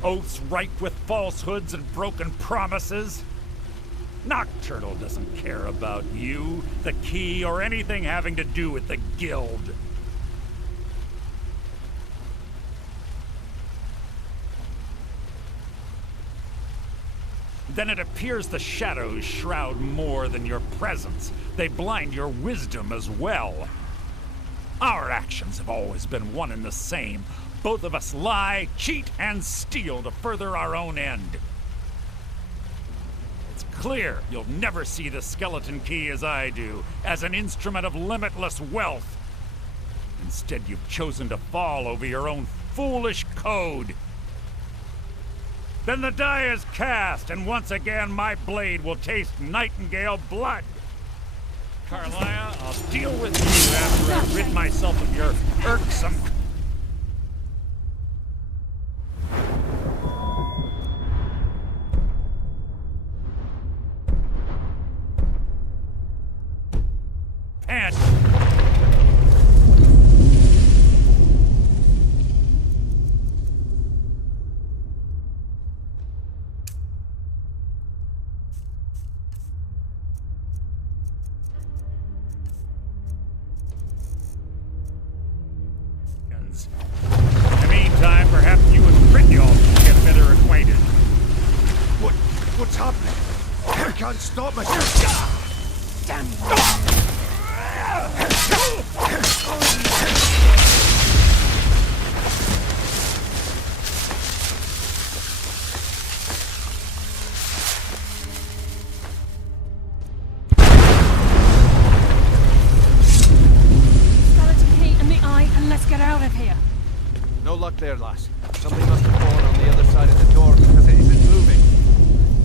Oaths ripe with falsehoods and broken promises? Nocturnal doesn't care about you, the key, or anything having to do with the guild. Then it appears the shadows shroud more than your presence. They blind your wisdom as well. Our actions have always been one and the same. Both of us lie, cheat, and steal to further our own end. It's clear you'll never see the skeleton key as I do, as an instrument of limitless wealth. Instead, you've chosen to fall over your own foolish code. Then the die is cast, and once again my blade will taste Nightingale blood. Carlia, I'll deal with you after I rid myself of your irksome... And... In the meantime, perhaps you and Brynjolf can get better acquainted. What's happening? I can't stop myself. Damn you. No luck there, lass. Somebody must have fallen on the other side of the door because it isn't moving.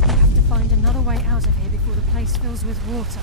We have to find another way out of here before the place fills with water.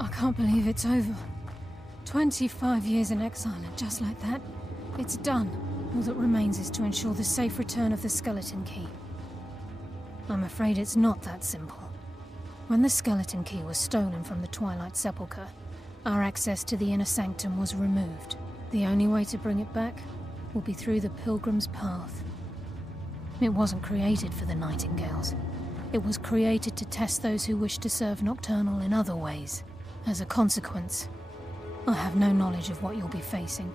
I can't believe it's over. 25 years in exile, and just like that, it's done. All that remains is to ensure the safe return of the skeleton key. I'm afraid it's not that simple. When the skeleton key was stolen from the Twilight Sepulchre, our access to the inner sanctum was removed. The only way to bring it back will be through the Pilgrim's Path. It wasn't created for the Nightingales. It was created to test those who wish to serve Nocturnal in other ways. As a consequence, I have no knowledge of what you'll be facing.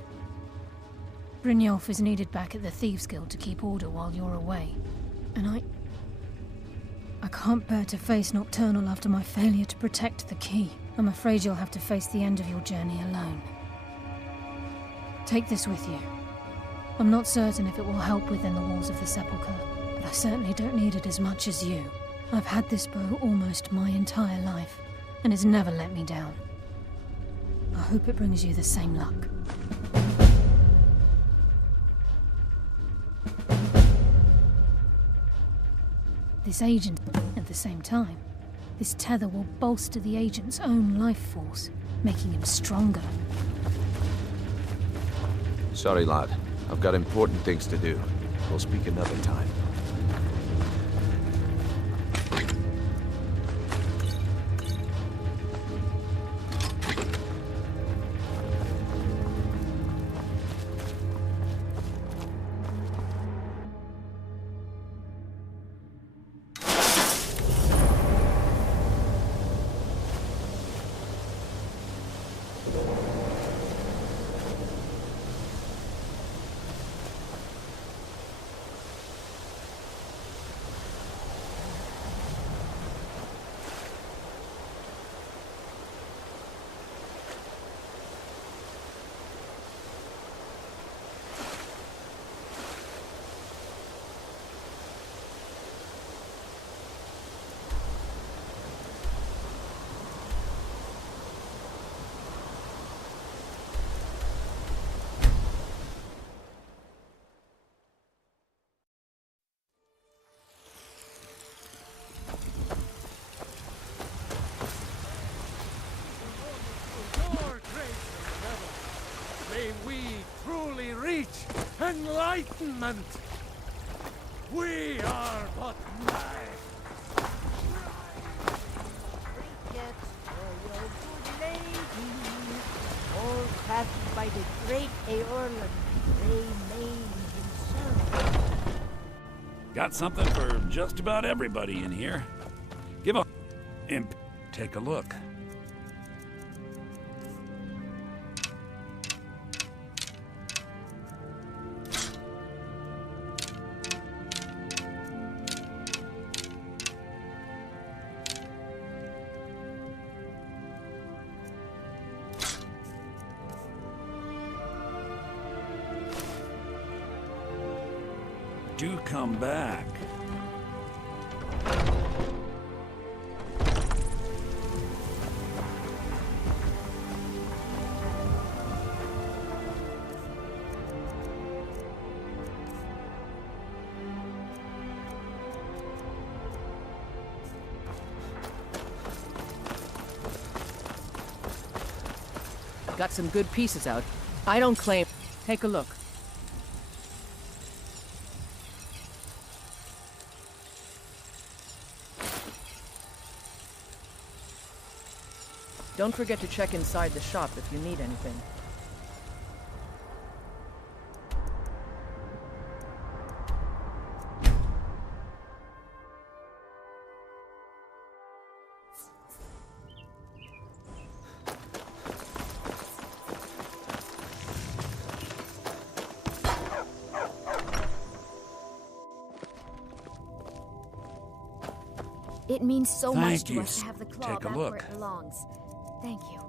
Brynjolf is needed back at the Thieves' Guild to keep order while you're away. And I can't bear to face Nocturnal after my failure to protect the key. I'm afraid you'll have to face the end of your journey alone. Take this with you. I'm not certain if it will help within the walls of the Sepulchre, but I certainly don't need it as much as you. I've had this bow almost my entire life, and it's never let me down. I hope it brings you the same luck. this agent. At the same time, this tether will bolster the agent's own life force, making him stronger. Sorry, lad. I've got important things to do. We'll speak another time. May we truly reach enlightenment. We are but men. Trinkets for your good lady, all crafted by the great Aorlan, Remain himself. Got something for just about everybody in here. Give a imp. Take a look. Do come back. Got some good pieces out. I don't claim. Take a look. Don't forget to check inside the shop if you need anything. It means so Thank much to you. us to have the claw Take a back look. where it belongs. Thank you.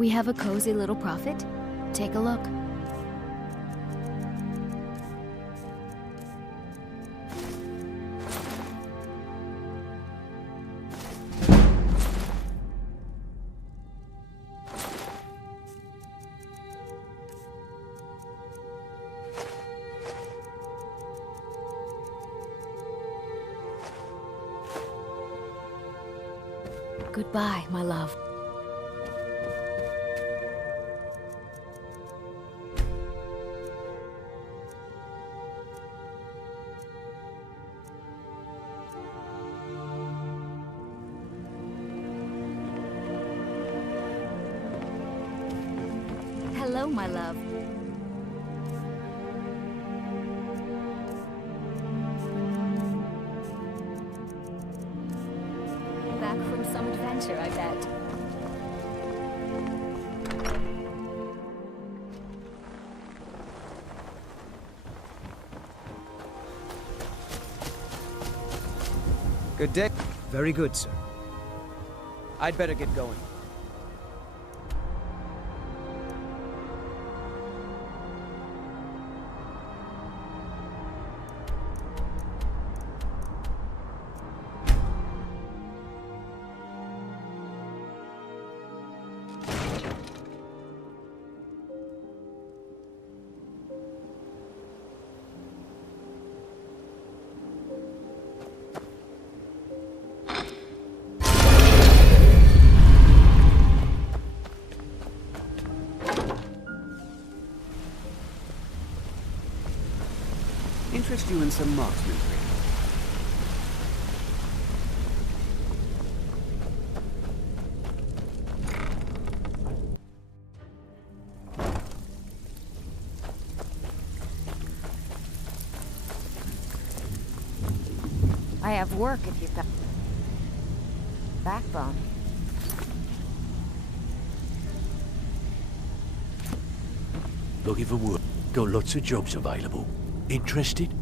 We have a cozy little prophet. Take a look. Goodbye, my love. Hello, my love. Back from some adventure, I bet. Good day. Very good, sir. I'd better get going. Interest you in some marksman training? I have work if you've got backbone. Looking for work. Got lots of jobs available. Interested?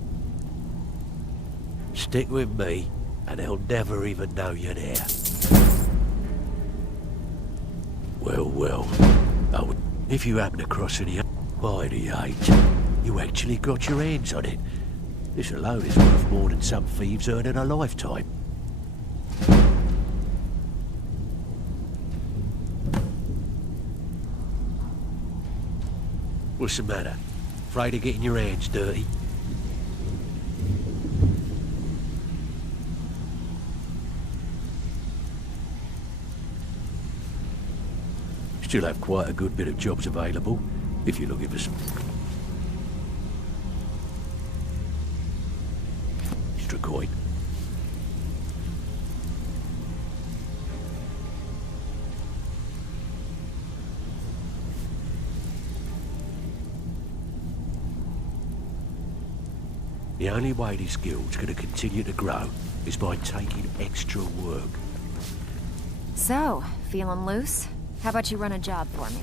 Stick with me, and they'll never even know you're there. Well. Oh, if you happen across any mighty age, you actually got your hands on it. This alone is worth more than some thieves earn in a lifetime. What's the matter? Afraid of getting your hands dirty? Still have quite a good bit of jobs available, if you're looking for some extra coin. The only way this guild's going to continue to grow is by taking extra work. So, feeling loose? How about you run a job for me?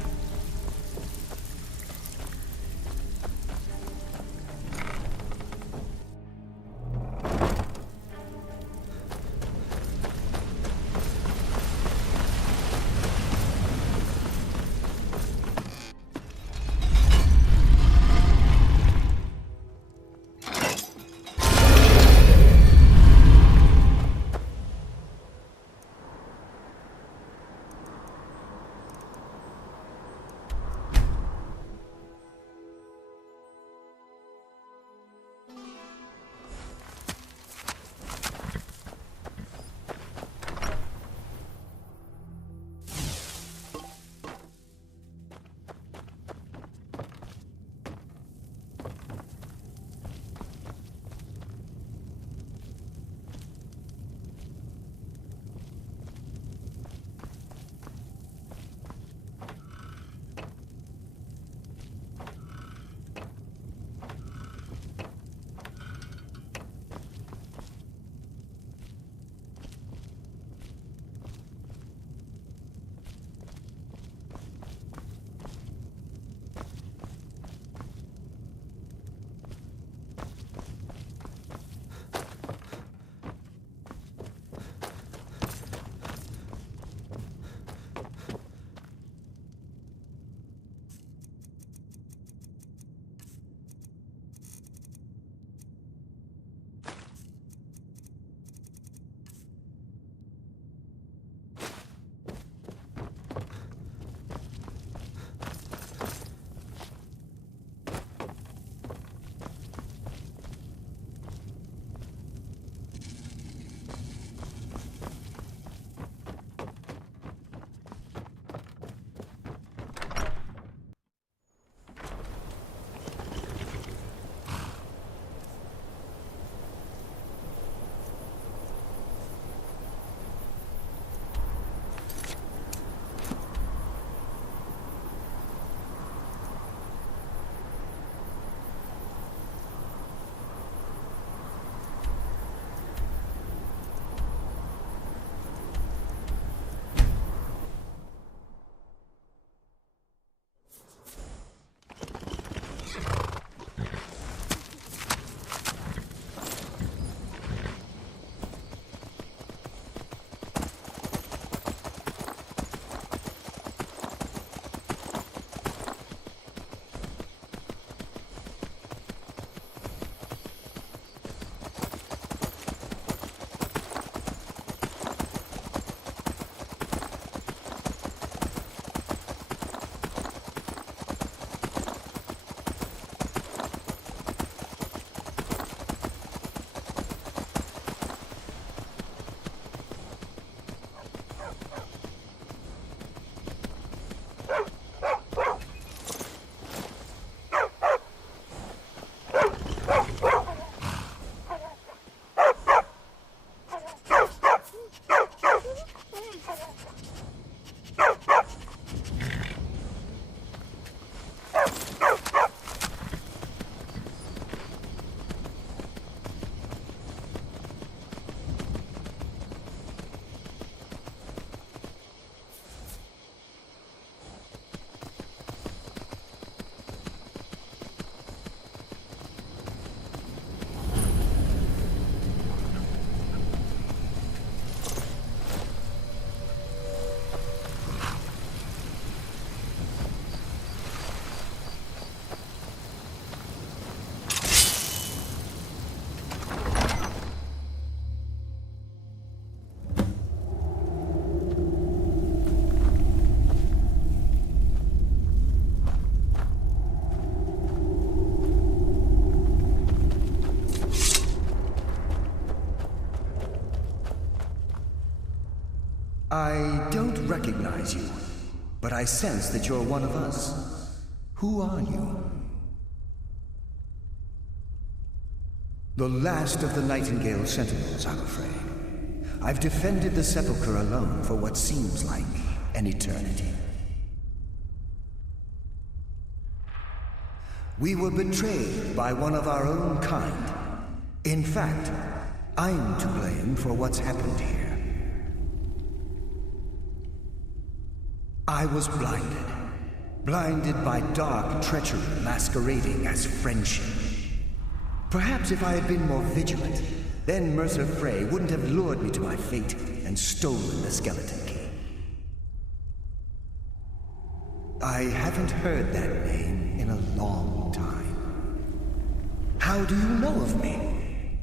I don't recognize you, but I sense that you're one of us. Who are you? The last of the Nightingale Sentinels, I'm afraid. I've defended the Sepulchre alone for what seems like an eternity. We were betrayed by one of our own kind. In fact, I'm to blame for what's happened here. I was blinded. Blinded by dark treachery masquerading as friendship. Perhaps if I had been more vigilant, then Mercer Frey wouldn't have lured me to my fate and stolen the skeleton key. I haven't heard that name in a long time. How do you know of me?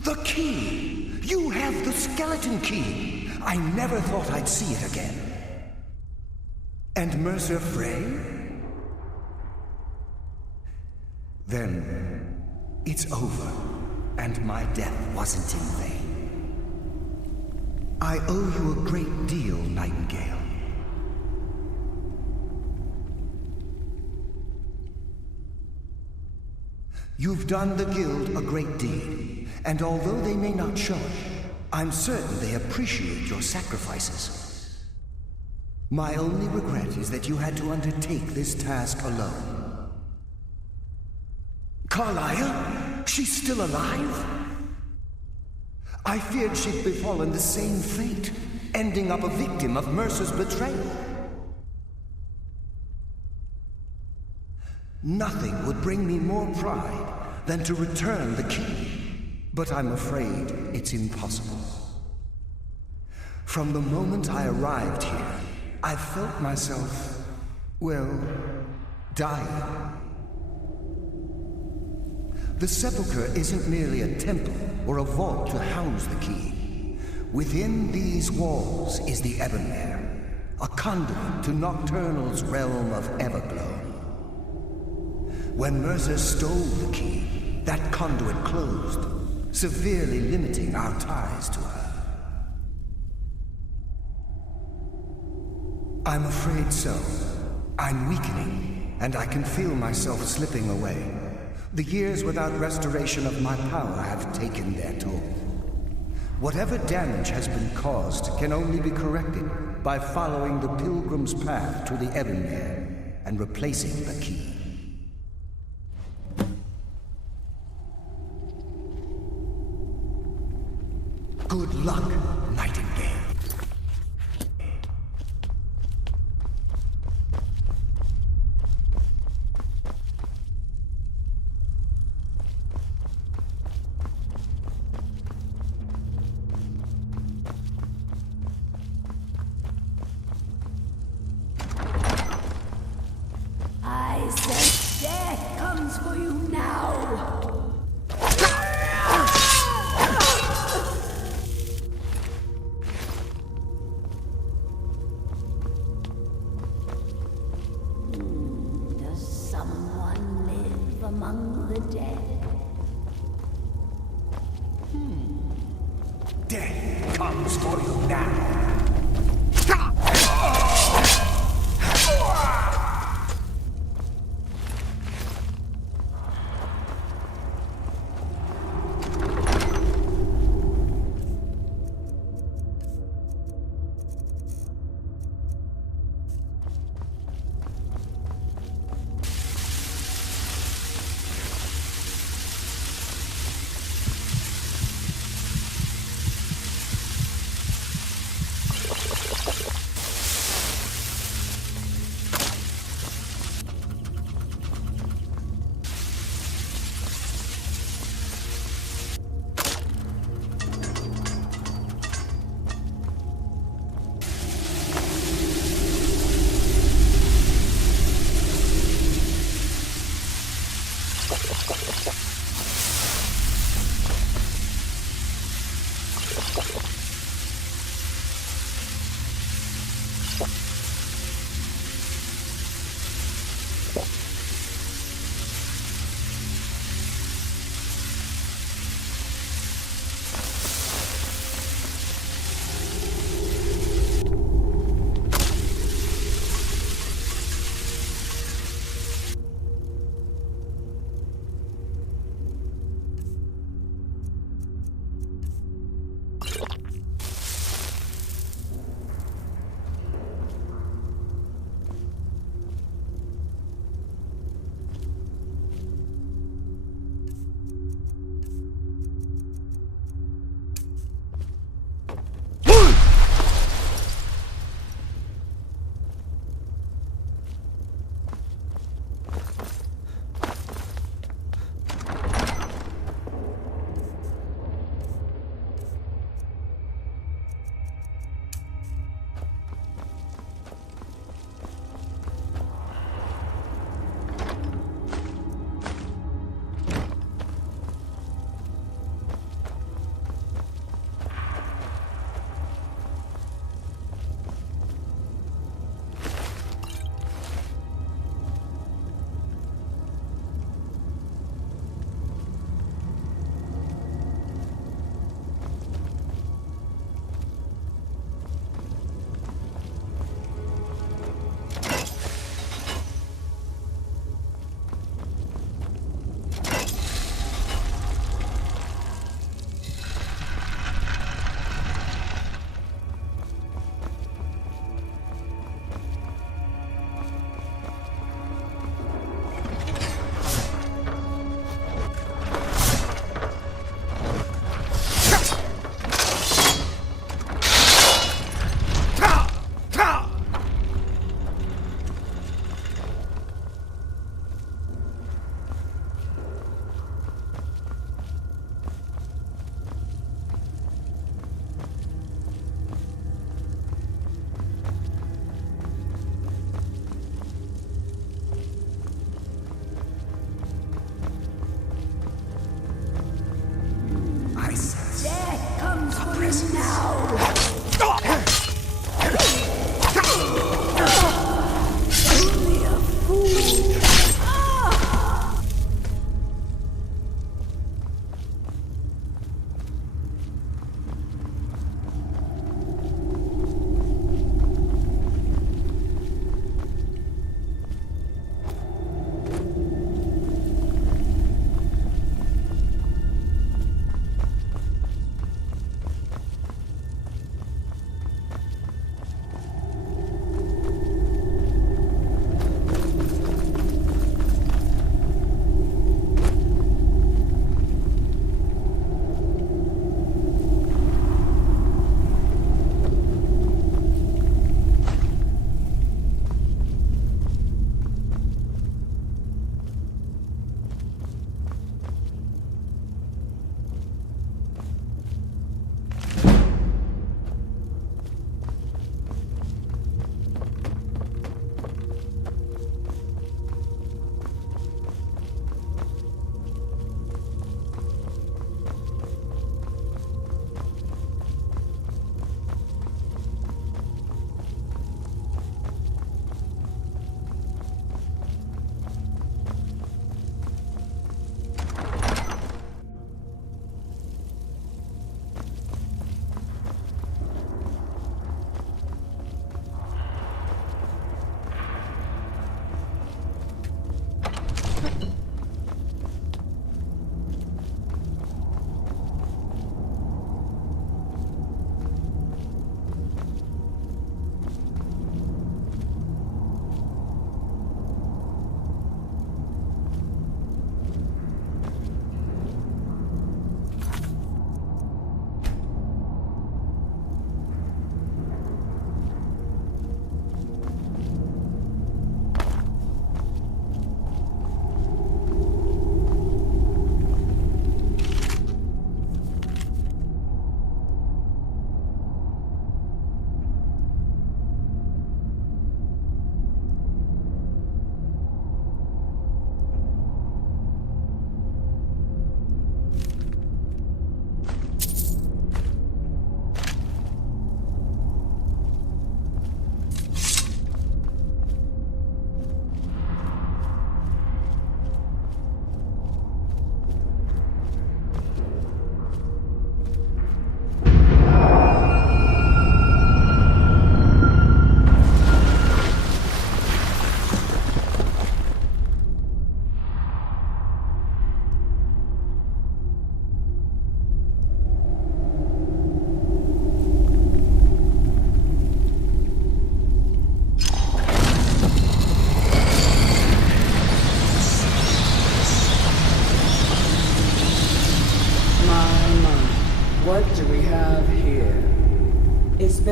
The key! You have the skeleton key! I never thought I'd see it again. And Mercer Frey? Then, it's over, and my death wasn't in vain. I owe you a great deal, Nightingale. You've done the Guild a great deed, and although they may not show it, I'm certain they appreciate your sacrifices. My only regret is that you had to undertake this task alone. Carlyle? She's still alive? I feared she'd befallen the same fate, ending up a victim of Mercer's betrayal. Nothing would bring me more pride than to return the key, but I'm afraid it's impossible. From the moment I arrived here, I felt myself, well, dying. The Sepulchre isn't merely a temple or a vault to house the key. Within these walls is the Ebonmere, a conduit to Nocturnal's realm of Everglow. When Mercer stole the key, that conduit closed, severely limiting our ties to her. I'm afraid so. I'm weakening, and I can feel myself slipping away. The years without restoration of my power have taken their toll. Whatever damage has been caused can only be corrected by following the Pilgrim's path to the Ebonmere and replacing the key. Good luck, Nightingale. I sense death comes for you now. Does someone live among the dead? Death comes for you now.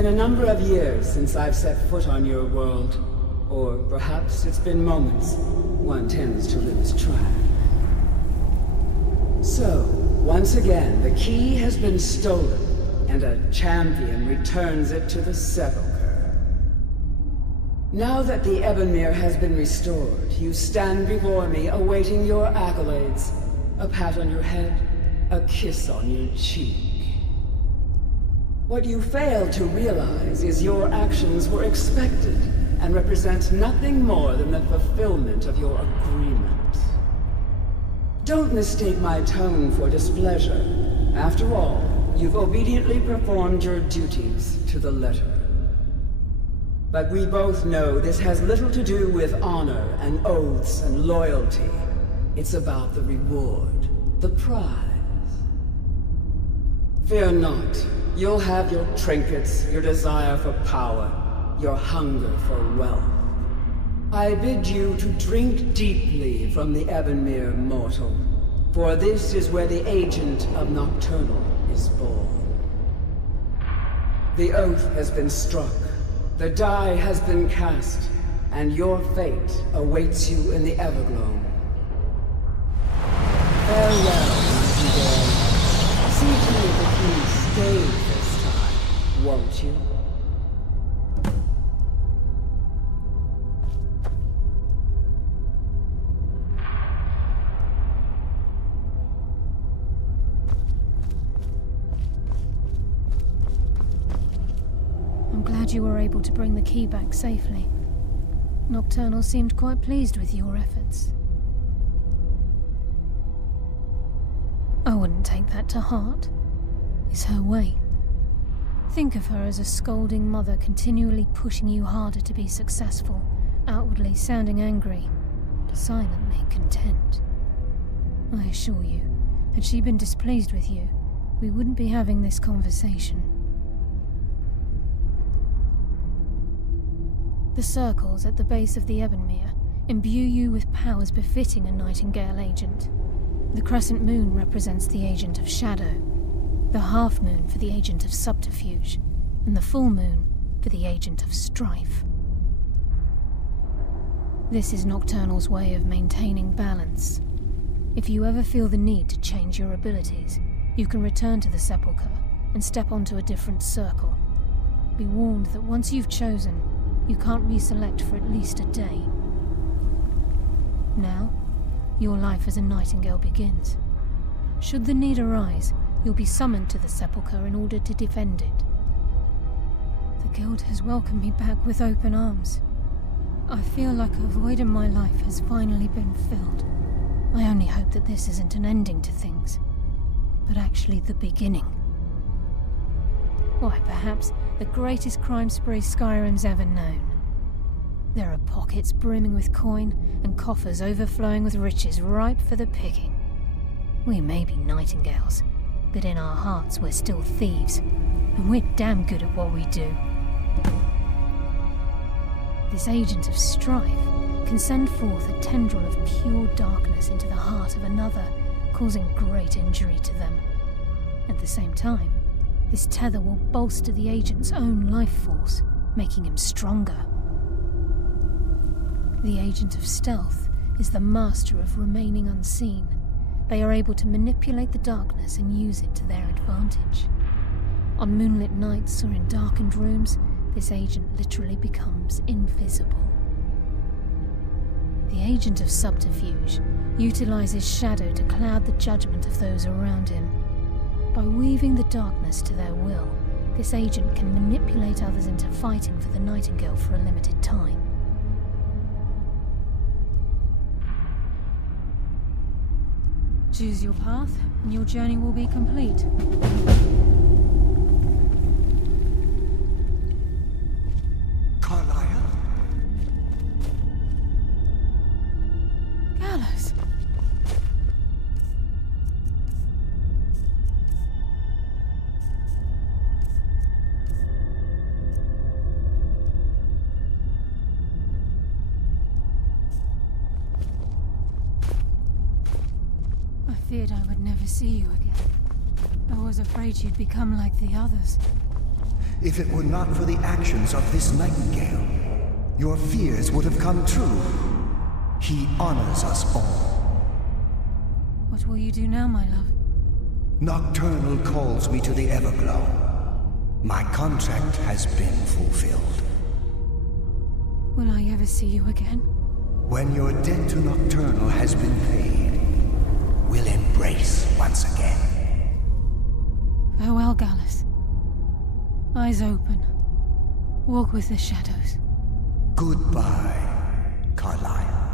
been a number of years since I've set foot on your world. Or perhaps it's been moments. One tends to lose track. So, once again, the key has been stolen, and a champion returns it to the Sepulchre. Now that the Ebonmere has been restored, you stand before me awaiting your accolades. A pat on your head, a kiss on your cheek. What you fail to realize is your actions were expected and represent nothing more than the fulfillment of your agreement. Don't mistake my tone for displeasure. After all, you've obediently performed your duties to the letter. But we both know this has little to do with honor and oaths and loyalty. It's about the reward, the prize. Fear not. You'll have your trinkets, your desire for power, your hunger for wealth. I bid you to drink deeply from the Ebonmere mortal, for this is where the agent of Nocturnal is born. The oath has been struck, the die has been cast, and your fate awaits you in the Everglow. Farewell, Nightingale. See to it that you stay this time, won't you? I'm glad you were able to bring the key back safely. Nocturnal seemed quite pleased with your efforts. I wouldn't take that to heart. It's her way. Think of her as a scolding mother continually pushing you harder to be successful, outwardly sounding angry, but silently content. I assure you, had she been displeased with you, we wouldn't be having this conversation. The circles at the base of the Ebonmere imbue you with powers befitting a Nightingale agent. The crescent moon represents the agent of shadow, the half moon for the agent of subterfuge, and the full moon for the agent of strife. This is Nocturnal's way of maintaining balance. If you ever feel the need to change your abilities, you can return to the Sepulchre and step onto a different circle. Be warned that once you've chosen, you can't reselect for at least a day. Now, your life as a Nightingale begins. Should the need arise, you'll be summoned to the Sepulchre in order to defend it. The Guild has welcomed me back with open arms. I feel like a void in my life has finally been filled. I only hope that this isn't an ending to things, but actually the beginning. Why, perhaps the greatest crime spree Skyrim's ever known. There are pockets brimming with coin, and coffers overflowing with riches ripe for the picking. We may be Nightingales, but in our hearts we're still thieves, and we're damn good at what we do. This agent of strife can send forth a tendril of pure darkness into the heart of another, causing great injury to them. At the same time, this tether will bolster the agent's own life force, making him stronger. The agent of stealth is the master of remaining unseen. They are able to manipulate the darkness and use it to their advantage. On moonlit nights or in darkened rooms, this agent literally becomes invisible. The agent of subterfuge utilizes shadow to cloud the judgment of those around him. By weaving the darkness to their will, this agent can manipulate others into fighting for the Nightingale for a limited time. Choose your path, and your journey will be complete. Carlisle? Gallows! I feared I would never see you again. I was afraid you'd become like the others. If it were not for the actions of this nightingale, your fears would have come true. He honors us all. What will you do now, my love? Nocturnal calls me to the Everglow. My contract has been fulfilled. Will I ever see you again? When your debt to Nocturnal has been paid, we'll embrace once again. Farewell, Gallus. Eyes open. Walk with the shadows. Goodbye, Carlyle.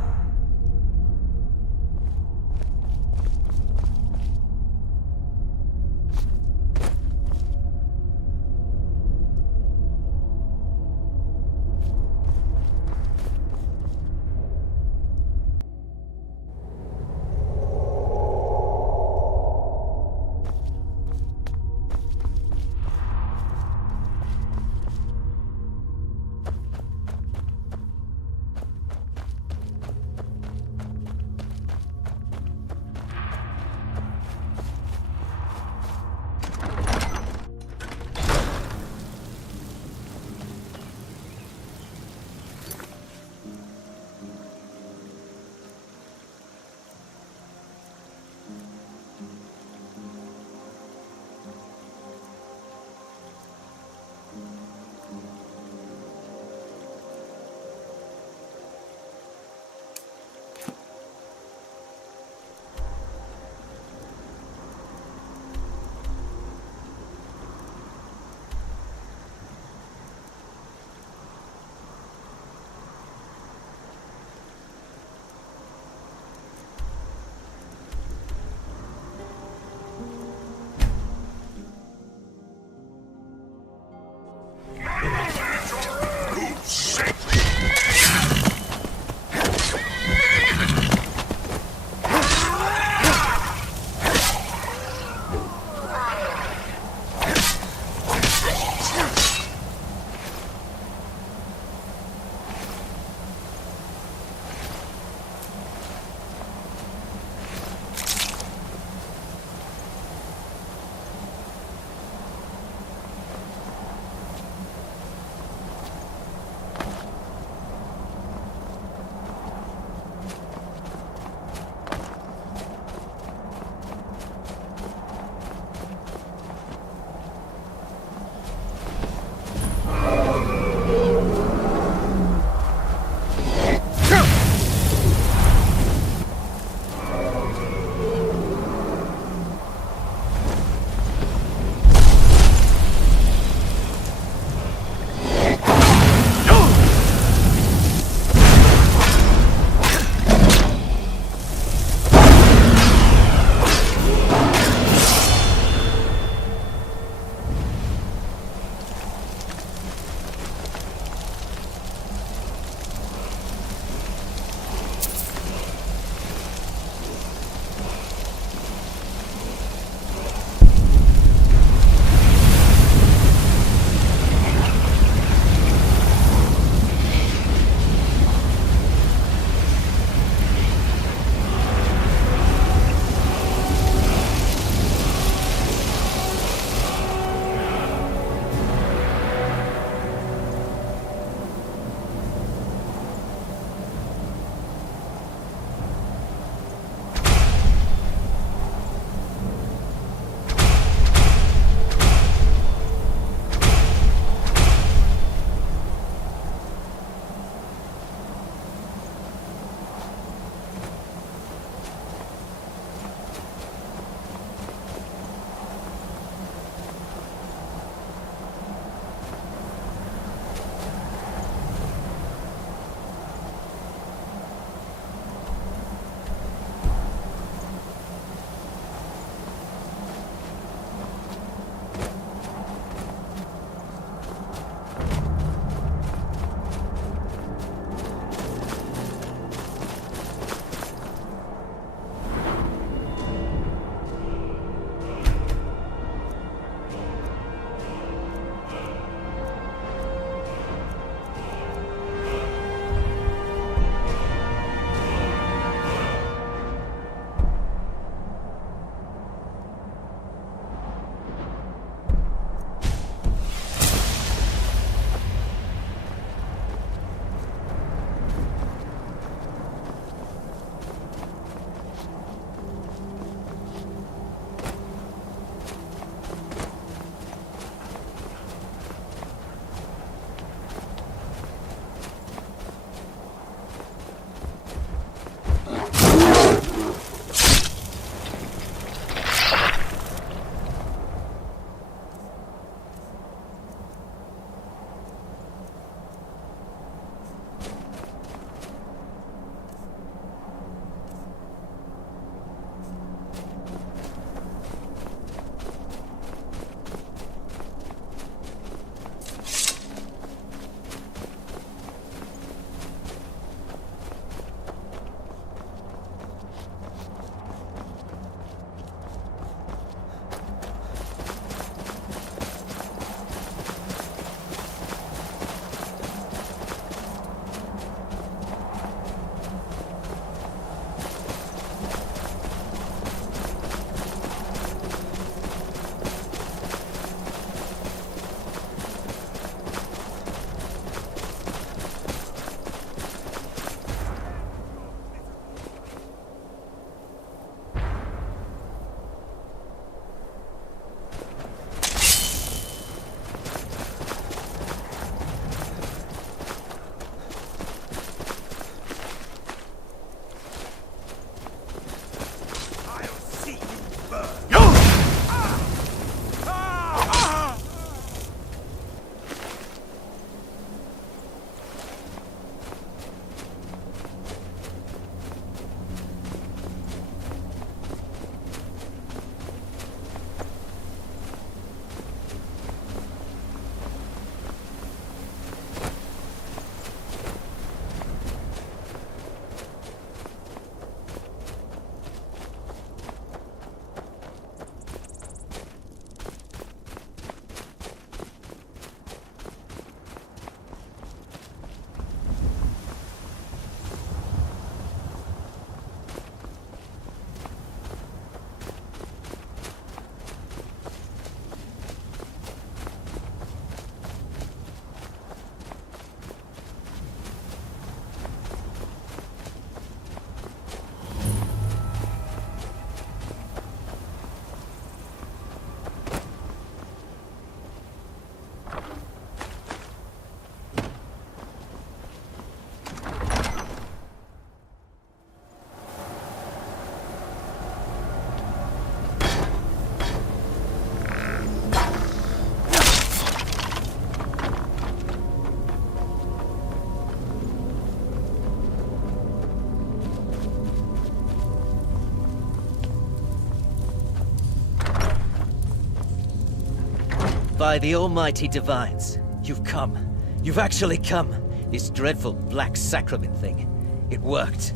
By the almighty divines, you've come. You've actually come. This dreadful black sacrament thing. It worked.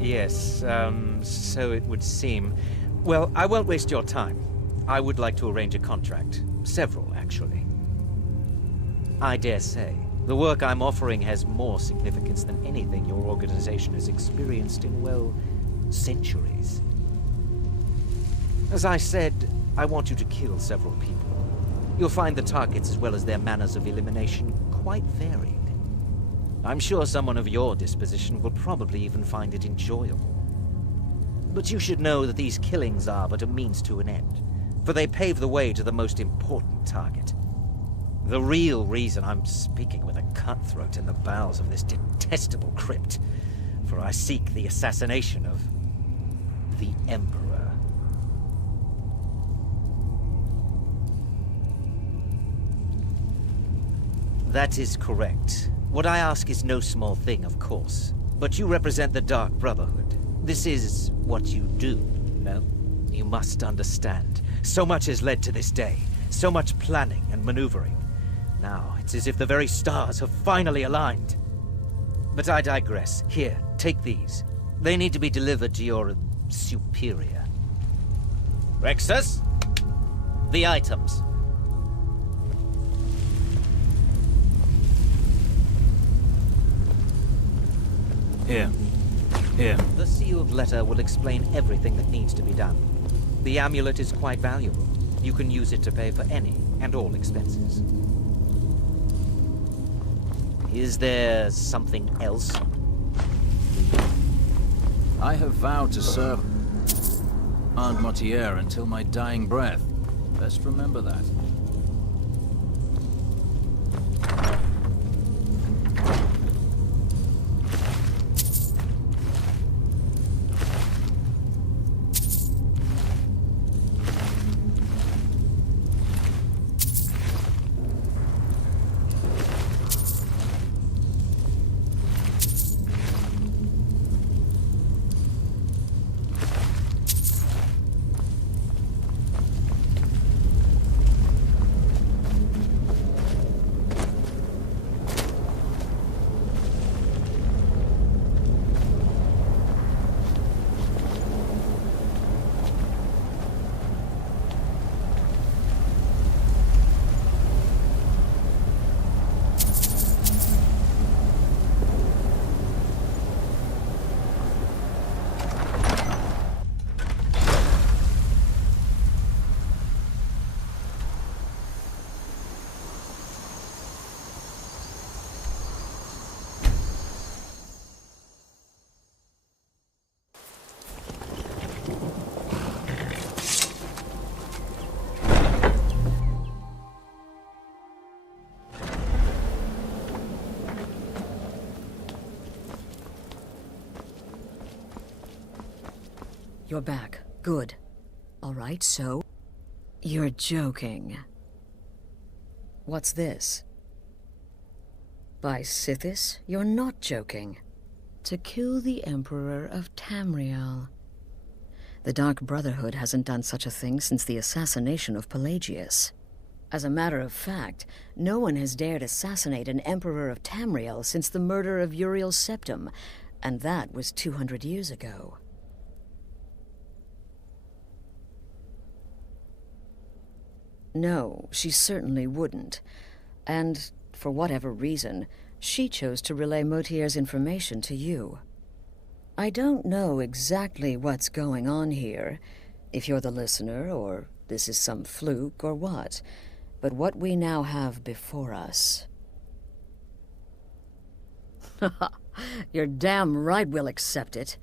Yes, so it would seem. Well, I won't waste your time. I would like to arrange a contract. Several, actually. I dare say, the work I'm offering has more significance than anything your organization has experienced in, well, centuries. As I said, I want you to kill several people. You'll find the targets as well as their manners of elimination quite varied. I'm sure someone of your disposition will probably even find it enjoyable. But you should know that these killings are but a means to an end, for they pave the way to the most important target. The real reason I'm speaking with a cutthroat in the bowels of this detestable crypt, for I seek the assassination of the Emperor. That is correct. What I ask is no small thing, of course. But you represent the Dark Brotherhood. This is what you do, no? You must understand. So much has led to this day. So much planning and maneuvering. Now, it's as if the very stars have finally aligned. But I digress. Here, take these. They need to be delivered to your superior. Rexus? The items. Here. Here. The sealed letter will explain everything that needs to be done. The amulet is quite valuable. You can use it to pay for any and all expenses. Is there something else? I have vowed to serve Aunt Motier until my dying breath. Best remember that. You're back. Good. All right, so... You're joking. What's this? By Sithis, you're not joking. To kill the Emperor of Tamriel. The Dark Brotherhood hasn't done such a thing since the assassination of Pelagius. As a matter of fact, no one has dared assassinate an Emperor of Tamriel since the murder of Uriel Septim, and that was 200 years ago. No, she certainly wouldn't. And, for whatever reason, she chose to relay Motier's information to you. I don't know exactly what's going on here, if you're the listener, or this is some fluke, or what. But what we now have before us... You're damn right we'll accept it.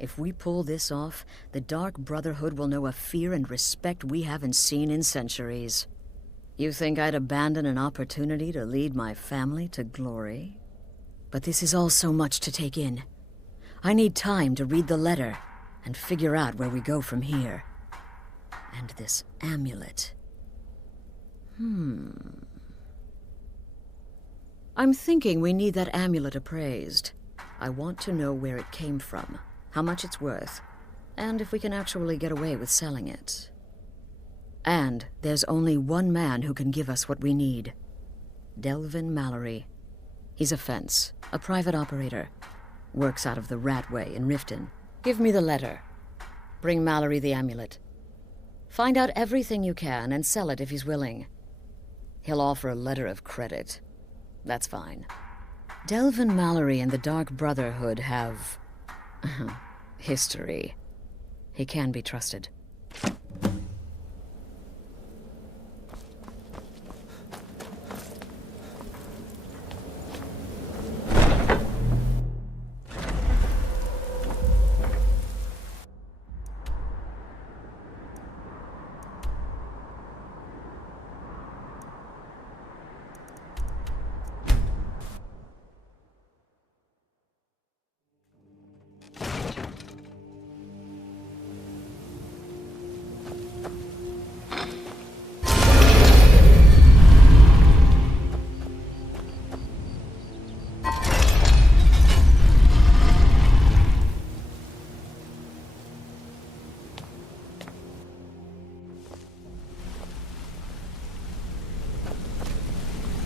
If we pull this off, the Dark Brotherhood will know a fear and respect we haven't seen in centuries. You think I'd abandon an opportunity to lead my family to glory? But this is all so much to take in. I need time to read the letter and figure out where we go from here. And this amulet. I'm thinking we need that amulet appraised. I want to know where it came from, how much it's worth, and if we can actually get away with selling it. And there's only one man who can give us what we need. Delvin Mallory. He's a fence, a private operator. Works out of the Ratway in Riften. Give me the letter. Bring Mallory the amulet. Find out everything you can and sell it if he's willing. He'll offer a letter of credit. That's fine. Delvin Mallory and the Dark Brotherhood have... history. He can be trusted.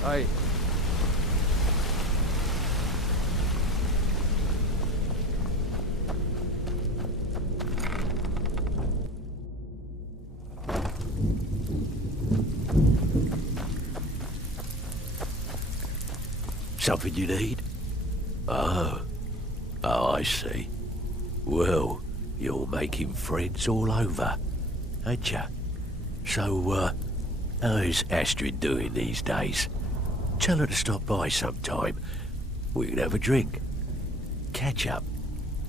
Aye. Something you need? Oh, I see. Well, you're making friends all over, ain't ya? So, how's Astrid doing these days? Tell her to stop by sometime. We can have a drink. Catch up.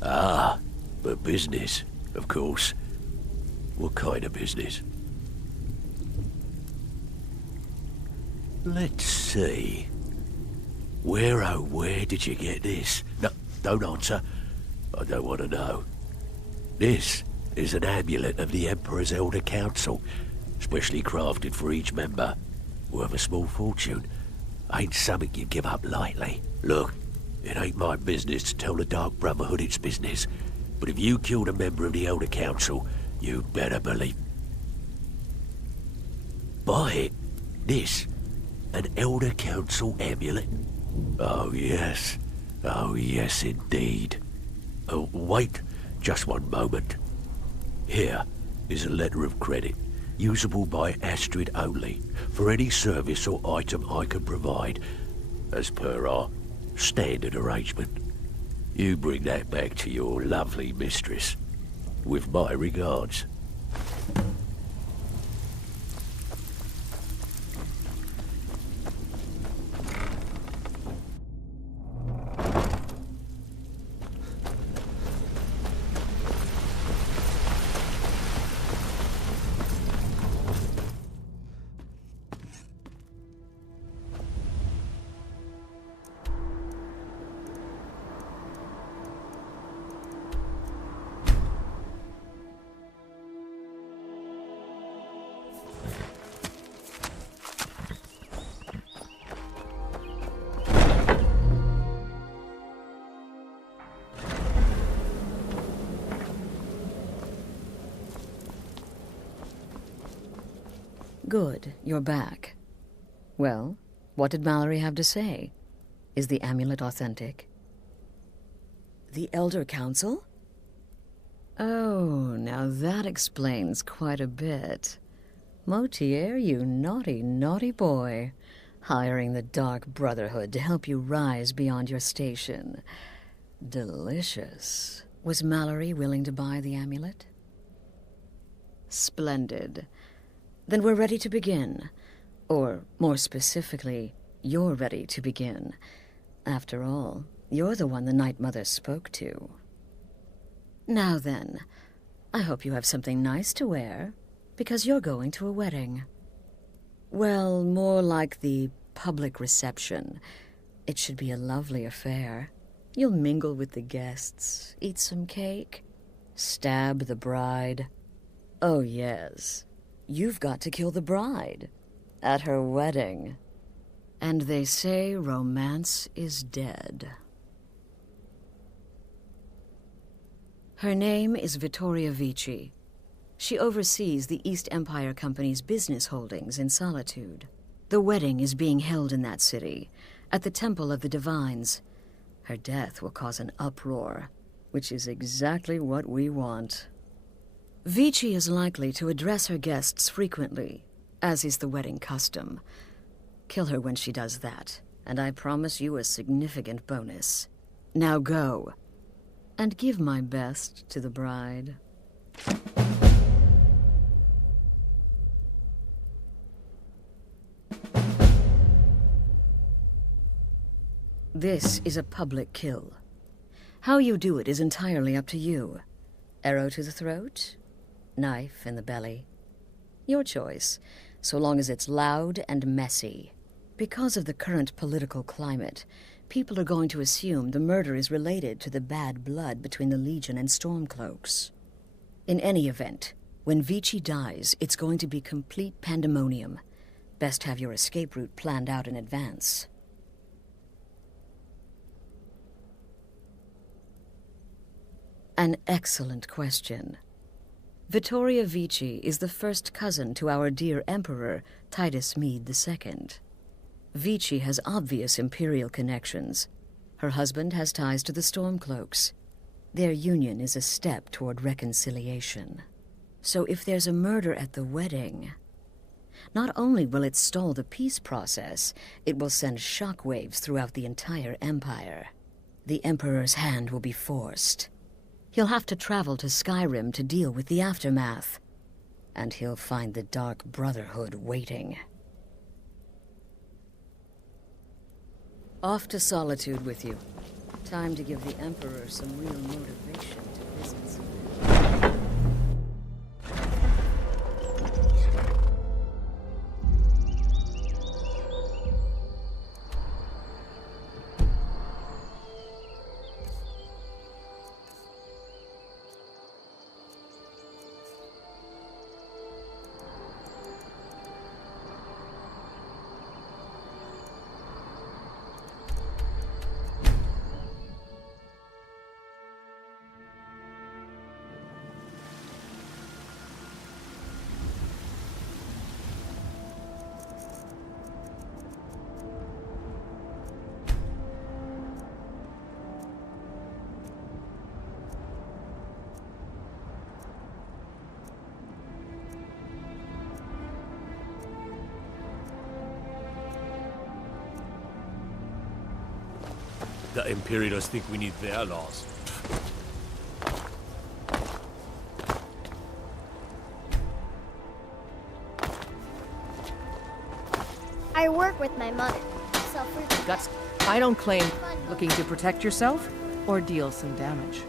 Ah, but business, of course. What kind of business? Let's see. Where did you get this? No, don't answer. I don't want to know. This is an amulet of the Emperor's Elder Council, specially crafted for each member. Worth a small fortune. Ain't something you give up lightly. Look, it ain't my business to tell the Dark Brotherhood its business, but if you killed a member of the Elder Council, you'd better believe... Buy it. This. An Elder Council amulet. Oh yes indeed. Oh, wait, just one moment. Here is a letter of credit, usable by Astrid only, for any service or item I can provide, as per our standard arrangement. You bring that back to your lovely mistress, with my regards. Good, you're back. Well, what did Mallory have to say? Is the amulet authentic? The Elder Council? Oh, now that explains quite a bit. Motier, you naughty, naughty boy. Hiring the Dark Brotherhood to help you rise beyond your station. Delicious. Was Mallory willing to buy the amulet? Splendid. Then we're ready to begin. Or, more specifically, you're ready to begin. After all, you're the one the Night Mother spoke to. Now then, I hope you have something nice to wear, because you're going to a wedding. Well, more like the public reception. It should be a lovely affair. You'll mingle with the guests, eat some cake, stab the bride. Oh yes, you've got to kill the bride at her wedding. And they say romance is dead. Her name is Vittoria Vici. She oversees the East Empire Company's business holdings in Solitude. The wedding is being held in that city, at the Temple of the Divines. Her death will cause an uproar, which is exactly what we want. Vici is likely to address her guests frequently, as is the wedding custom. Kill her when she does that, and I promise you a significant bonus. Now go, and give my best to the bride. This is a public kill. How you do it is entirely up to you. Arrow to the throat? Knife in the belly? Your choice, so long as it's loud and messy. Because of the current political climate, people are going to assume the murder is related to the bad blood between the Legion and Stormcloaks. In any event, when Vici dies, it's going to be complete pandemonium. Best have your escape route planned out in advance. An excellent question. Vittoria Vici is the first cousin to our dear Emperor, Titus Mede II. Vici has obvious imperial connections. Her husband has ties to the Stormcloaks. Their union is a step toward reconciliation. So if there's a murder at the wedding, not only will it stall the peace process, it will send shockwaves throughout the entire Empire. The Emperor's hand will be forced. He'll have to travel to Skyrim to deal with the aftermath. And he'll find the Dark Brotherhood waiting. Off to Solitude with you. Time to give the Emperor some real motivation to visit. The Imperials think we need their laws. I work with my mother. Guts. I don't claim looking to protect yourself or deal some damage.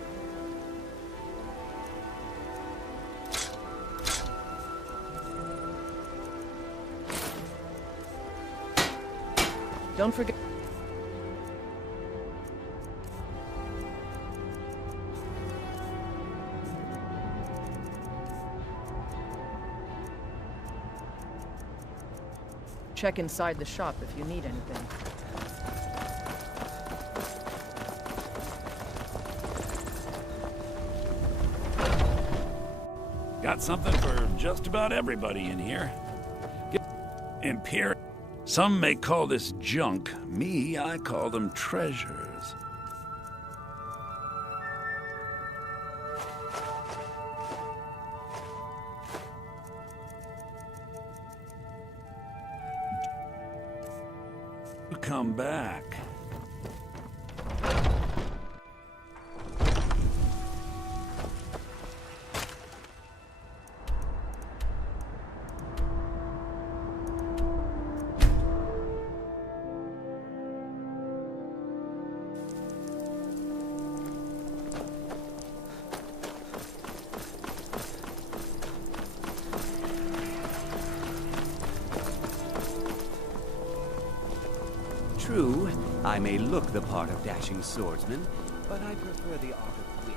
Don't forget. Check inside the shop if you need anything. Got something for just about everybody in here. Imperial. Some may call this junk. Me, I call them treasures. Come back. True, I may look the part of dashing swordsman, but I prefer the art of wit.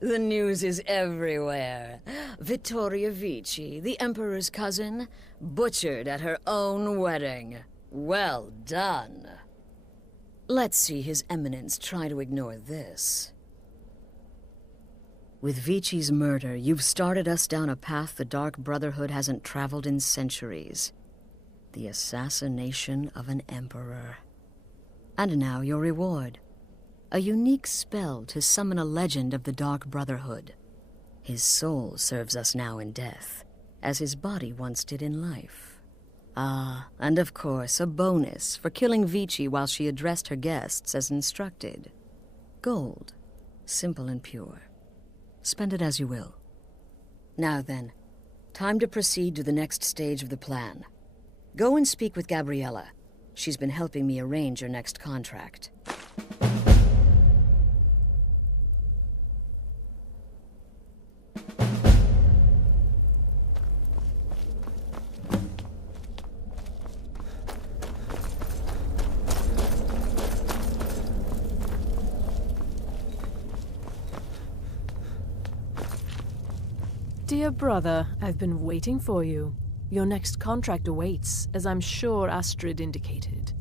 The news is everywhere. Vittoria Vici, the Emperor's cousin, butchered at her own wedding. Well done. Let's see His Eminence try to ignore this. With Vici's murder, you've started us down a path the Dark Brotherhood hasn't traveled in centuries. The assassination of an emperor. And now your reward. A unique spell to summon a legend of the Dark Brotherhood. His soul serves us now in death, as his body once did in life. Ah, and of course, a bonus for killing Vici while she addressed her guests as instructed. Gold. Simple and pure. Spend it as you will. Now then, time to proceed to the next stage of the plan. Go and speak with Gabriella. She's been helping me arrange your next contract. Dear brother, I've been waiting for you. Your next contract awaits, as I'm sure Astrid indicated.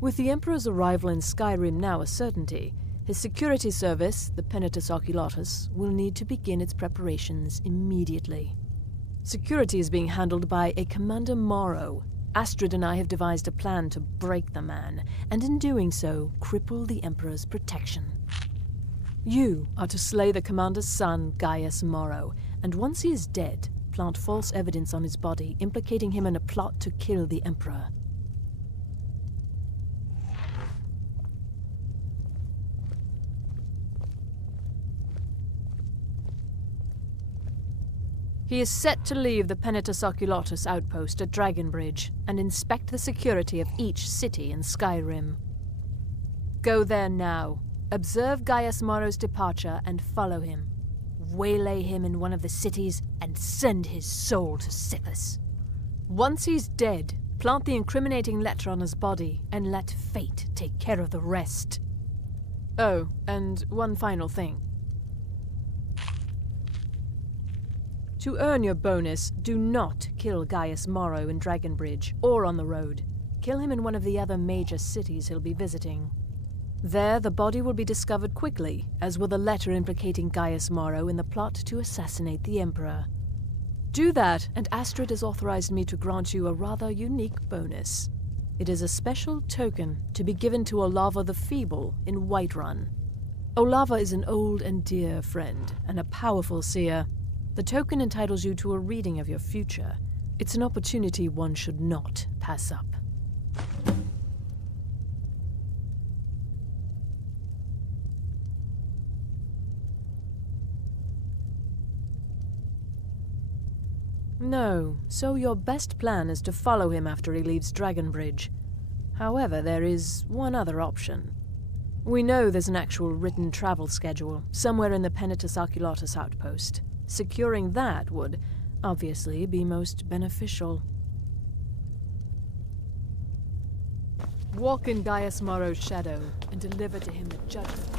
With the Emperor's arrival in Skyrim now a certainty, his security service, the Penitus Oculatus, will need to begin its preparations immediately. Security is being handled by a Commander Morrow. Astrid and I have devised a plan to break the man, and in doing so, cripple the Emperor's protection. You are to slay the Commander's son, Gaius Morrow, and once he is dead, plant false evidence on his body, implicating him in a plot to kill the Emperor. He is set to leave the Penitus Oculatus outpost at Dragonbridge and inspect the security of each city in Skyrim. Go there now. Observe Gaius Morrow's departure and follow him. Waylay him in one of the cities and send his soul to Sithis. Once he's dead, plant the incriminating letter on his body and let fate take care of the rest. Oh, and one final thing. To earn your bonus, do not kill Gaius Morrow in Dragonbridge or on the road. Kill him in one of the other major cities he'll be visiting. There, the body will be discovered quickly, as will the letter implicating Gaius Morrow in the plot to assassinate the Emperor. Do that, and Astrid has authorized me to grant you a rather unique bonus. It is a special token to be given to Olava the Feeble in Whiterun. Olava is an old and dear friend, and a powerful seer. The token entitles you to a reading of your future. It's an opportunity one should not pass up. No, so your best plan is to follow him after he leaves Dragonbridge. However, there is one other option. We know there's an actual written travel schedule, somewhere in the Penitus Oculatus outpost. Securing that would, obviously, be most beneficial. Walk in Gaius Morrow's shadow, and deliver to him the judgment.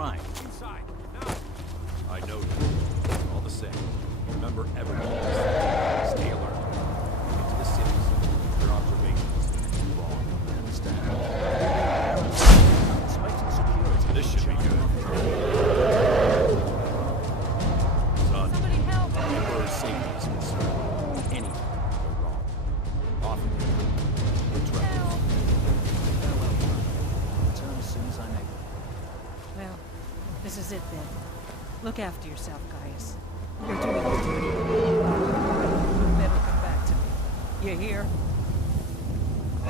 fine. Inside, now! I know you. All the same, remember everything. Stay alert. Get to the cities. Your observations. Move on. I understand. Expecting security. This should be good. Son, Somebody help! the Emperor's safety is concerned. Anything could go wrong. Off of you. Good travels. Farewell, John. I'll return as soon as I'm able. Well, this is it then. Look after yourself, Gaius. You're doing your duty. You better come back to me. You hear? I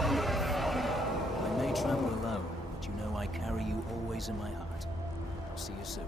may travel alone, but you know I carry you always in my heart. I'll see you soon.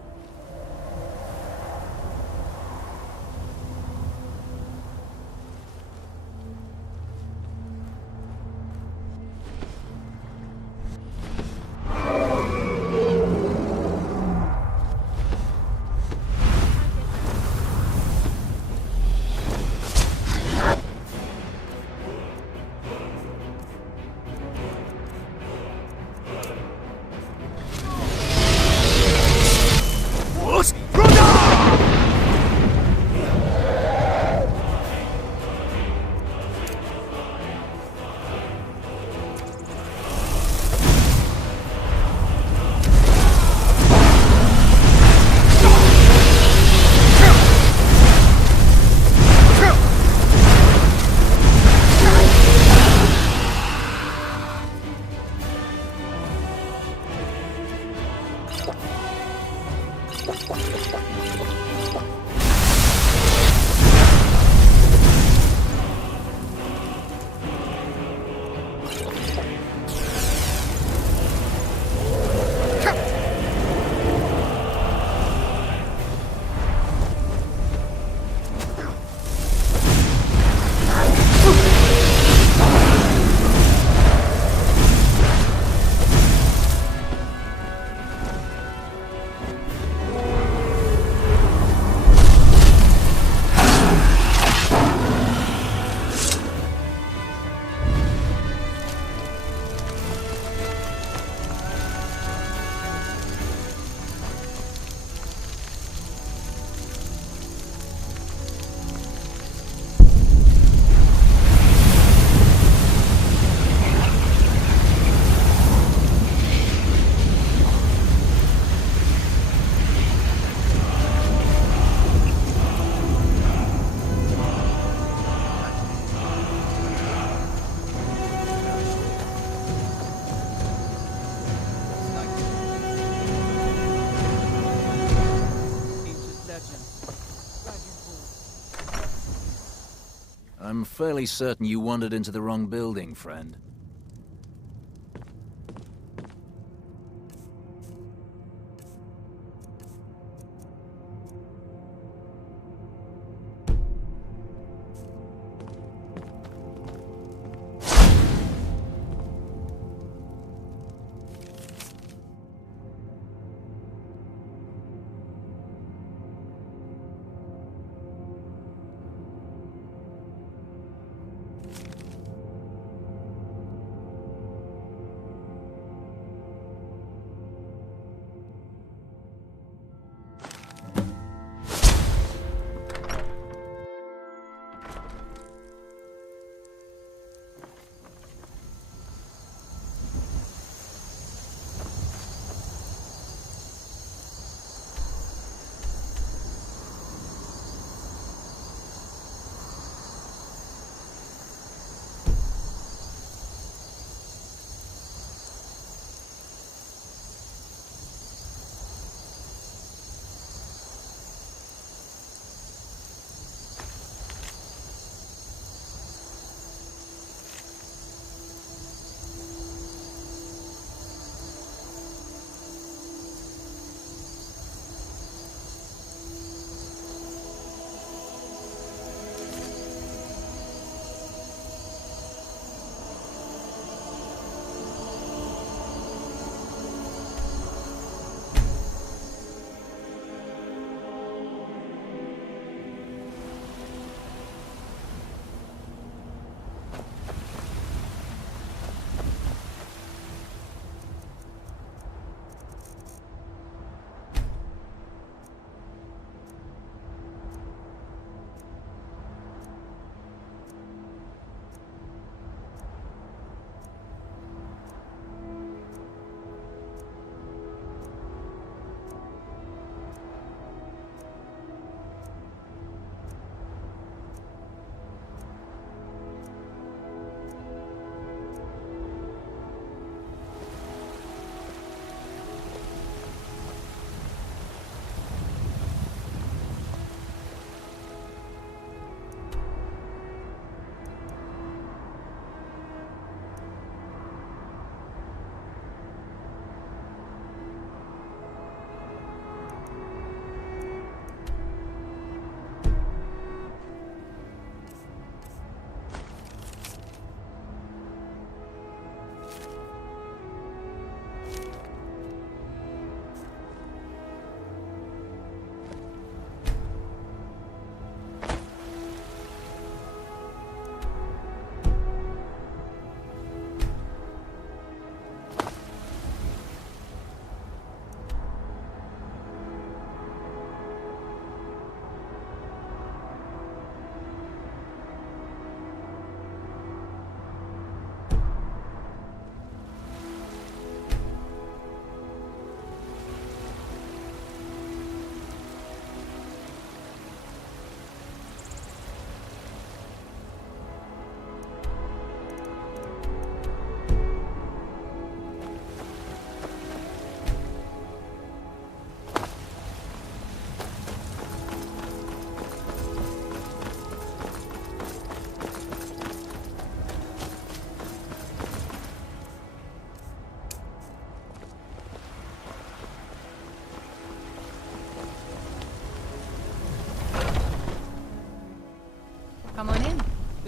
I'm fairly certain you wandered into the wrong building, friend.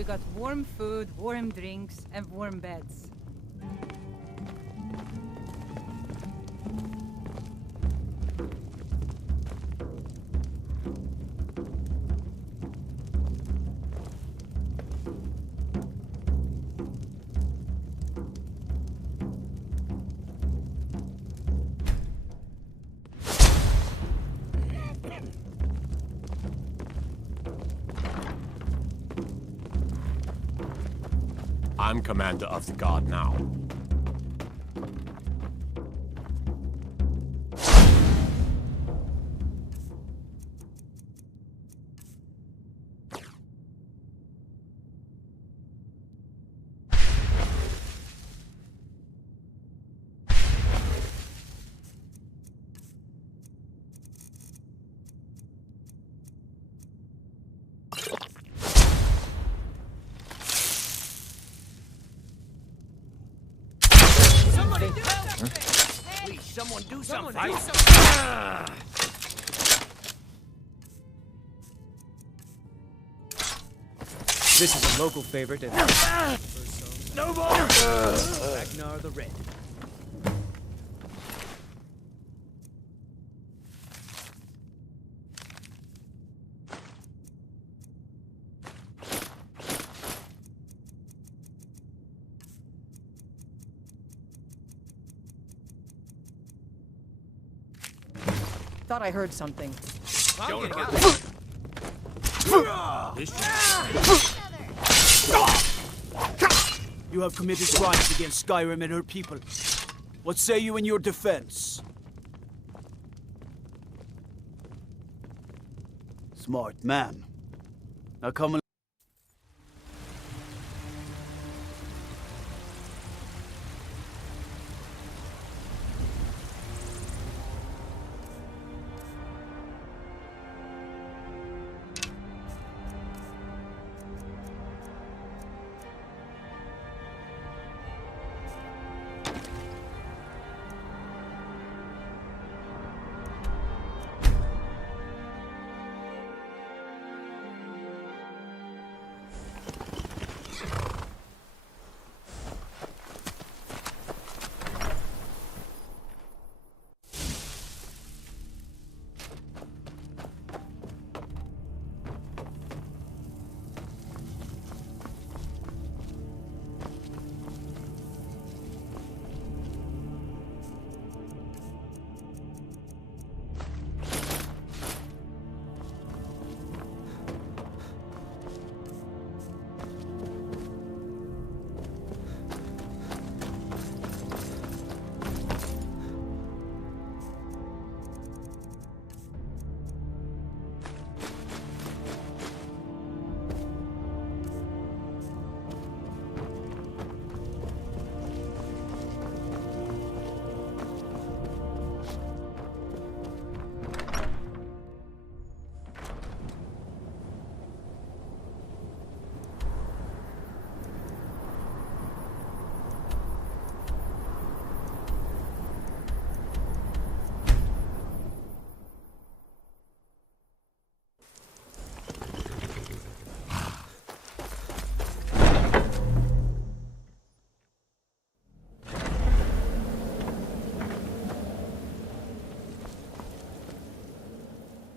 We got warm food, warm drinks, and warm beds. I'm commander of the guard now. Please, someone do something. This is a local favorite and No more! Ragnar the Red. Thought I heard something. You have committed crimes against Skyrim and her people. What say you in your defense? Smart man. Now come and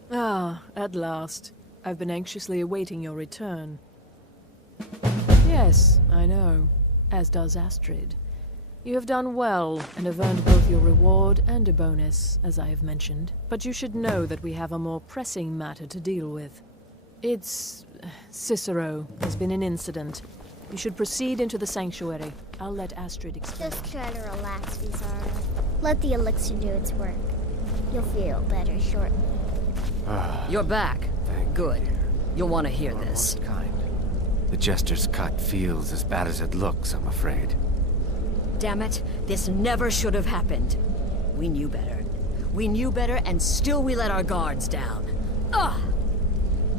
Ah, at last. I've been anxiously awaiting your return. Yes, I know. As does Astrid. You have done well, and have earned both your reward and a bonus, as I have mentioned. But you should know that we have a more pressing matter to deal with. It's... Cicero. There's been an incident. You should proceed into the sanctuary. I'll let Astrid explain. Just try to relax, Visara. Let the elixir do its work. You'll feel better shortly. You're back. Good. You'll want to hear this. The Jester's cut feels as bad as it looks, I'm afraid. Damn it, this never should have happened. We knew better. We knew better, and still we let our guards down. Ugh!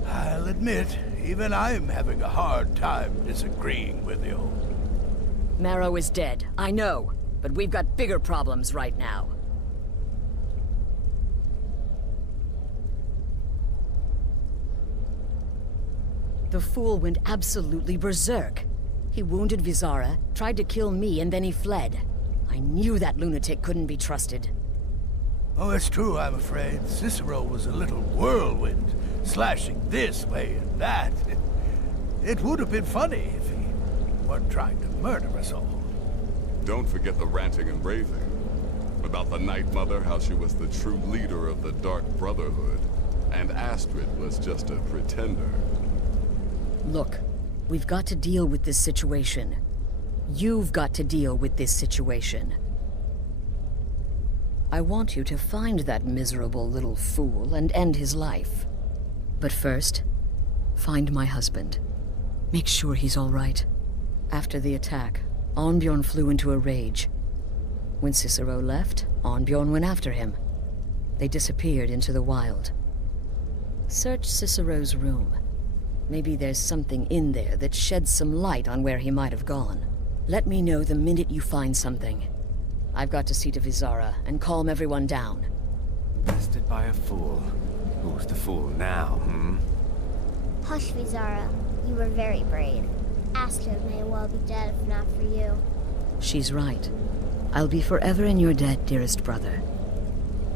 I'll admit, even I'm having a hard time disagreeing with you. Marrow is dead, I know, but we've got bigger problems right now. The fool went absolutely berserk. He wounded Vizara, tried to kill me, and then he fled. I knew that lunatic couldn't be trusted. Oh, it's true, I'm afraid. Cicero was a little whirlwind, slashing this way and that. It would have been funny if he weren't trying to murder us all. Don't forget the ranting and raving. About the Night Mother, how she was the true leader of the Dark Brotherhood, and Astrid was just a pretender. Look, we've got to deal with this situation. You've got to deal with this situation. I want you to find that miserable little fool and end his life. But first, find my husband. Make sure he's all right. After the attack, Arnbjorn flew into a rage. When Cicero left, Arnbjorn went after him. They disappeared into the wild. Search Cicero's room. Maybe there's something in there that sheds some light on where he might have gone. Let me know the minute you find something. I've got to see to Vizara and calm everyone down. Bested by a fool. Who's the fool now, Hush, Vizara. You were very brave. Astrid may well be dead if not for you. She's right. I'll be forever in your debt, dearest brother.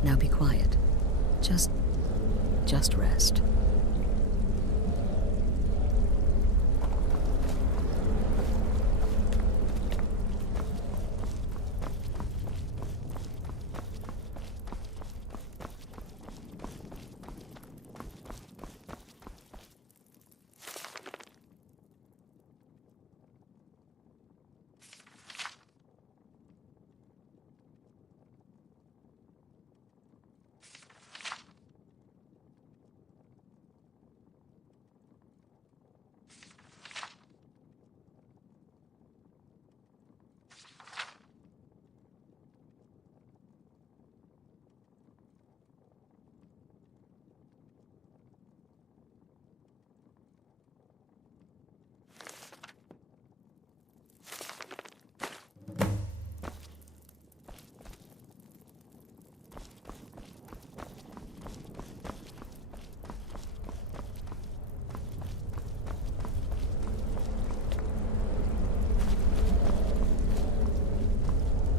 Now be quiet. Just rest.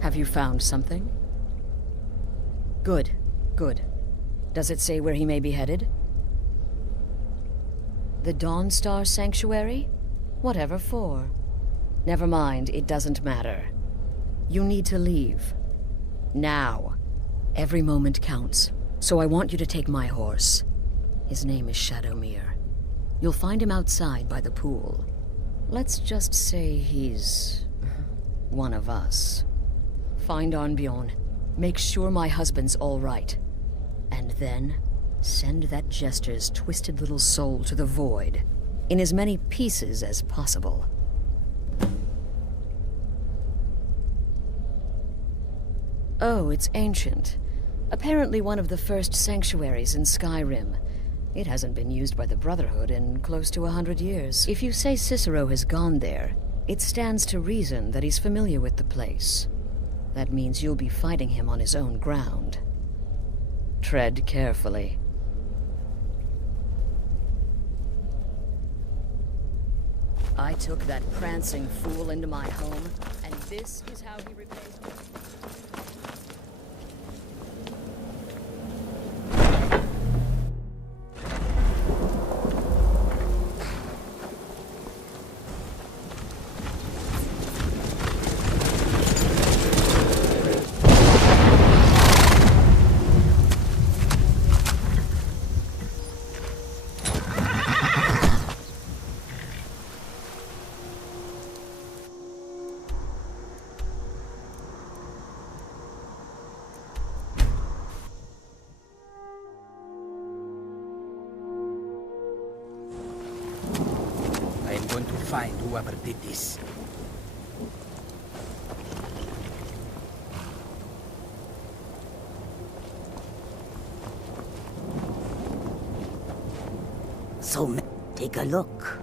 Have you found something? Good, good. Does it say where he may be headed? The Dawnstar Sanctuary? Whatever for. Never mind, it doesn't matter. You need to leave. Now. Every moment counts, so I want you to take my horse. His name is Shadowmere. You'll find him outside by the pool. Let's just say he's one of us. Find Arnbjorn. Make sure my husband's all right. And then, send that jester's twisted little soul to the void, in as many pieces as possible. Oh, it's ancient. Apparently one of the first sanctuaries in Skyrim. It hasn't been used by the Brotherhood in close to 100 years. If you say Cicero has gone there, it stands to reason that he's familiar with the place. That means you'll be fighting him on his own ground. Tread carefully. I took that prancing fool into my home, and this is how he repays me. Going to find whoever did this. So, take a look.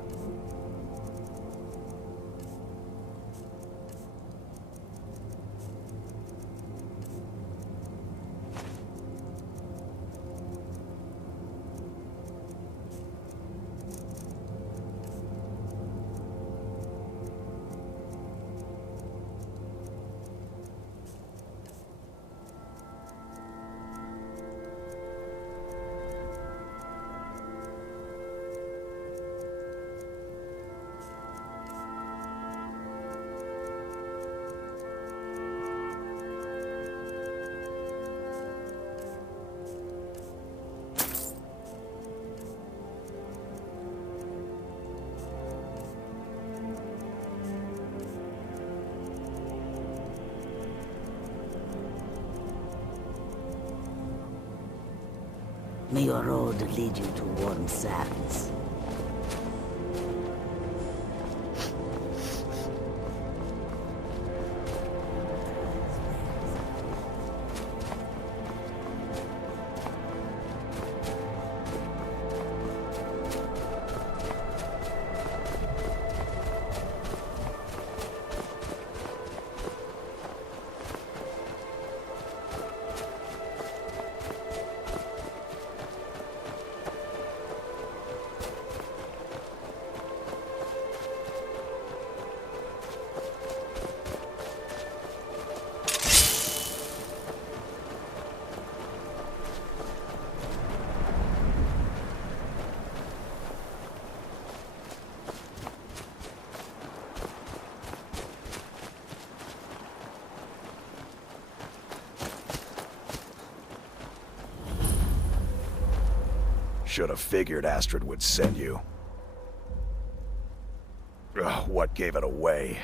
May your road lead you to warm sands. Should have figured Astrid would send you. Ugh, what gave it away?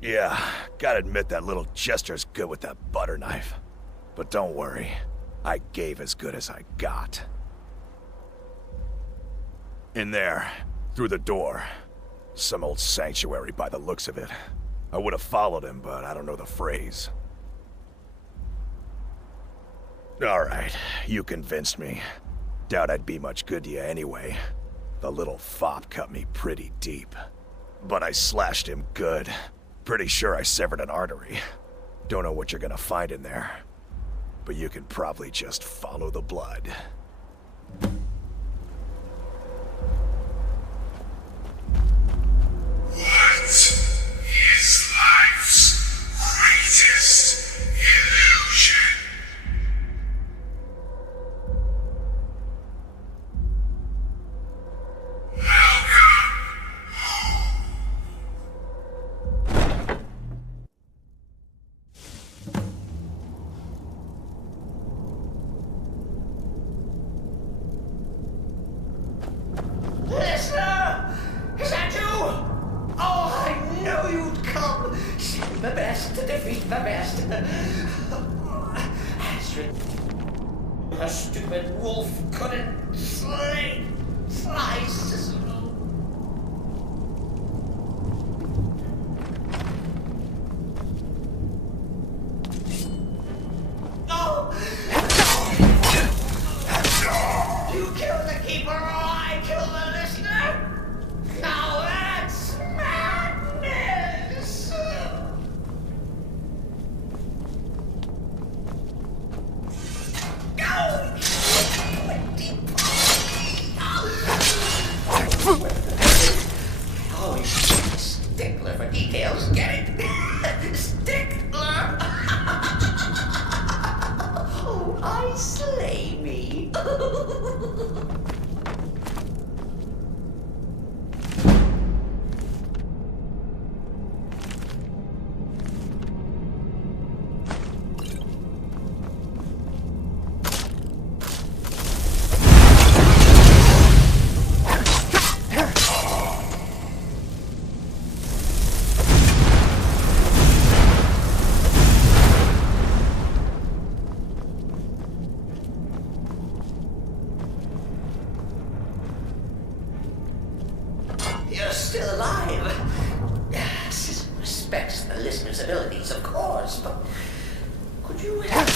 Yeah, gotta admit that little gesture's good with that butter knife. But don't worry, I gave as good as I got. In there, through the door. Some old sanctuary by the looks of it. I would have followed him, but I don't know the phrase. Alright, you convinced me. Doubt I'd be much good to you anyway. The little fop cut me pretty deep. But I slashed him good. Pretty sure I severed an artery. Don't know what you're gonna find in there. But you can probably just follow the blood. What is life's greatest illusion? Listener! Is that you? Oh, I knew you'd come! Send the best to defeat the best. Astrid, a stupid wolf couldn't slice Cicero. No! You killed the keeper, or I killed the listener? Now that's madness! Oh, stickler for details, get it? Stickler! Oh, I slay me. You're still alive. Cicero respects the listener's abilities, of course, but could you help me?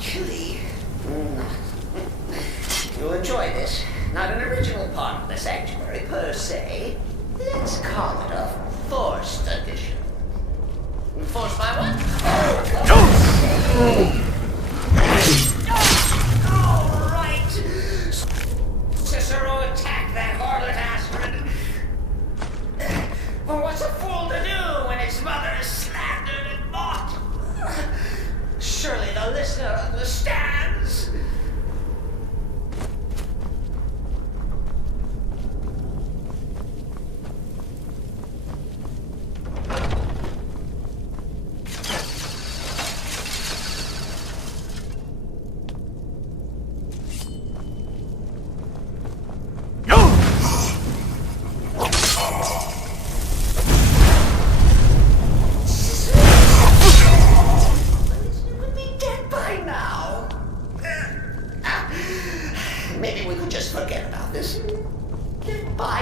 Chilly. You'll enjoy this. Not an original part of the sanctuary, per se. Let's call it a forced addition. Forced by what? All right. Cicero, attack that harlot Astrid. Or what's a fool to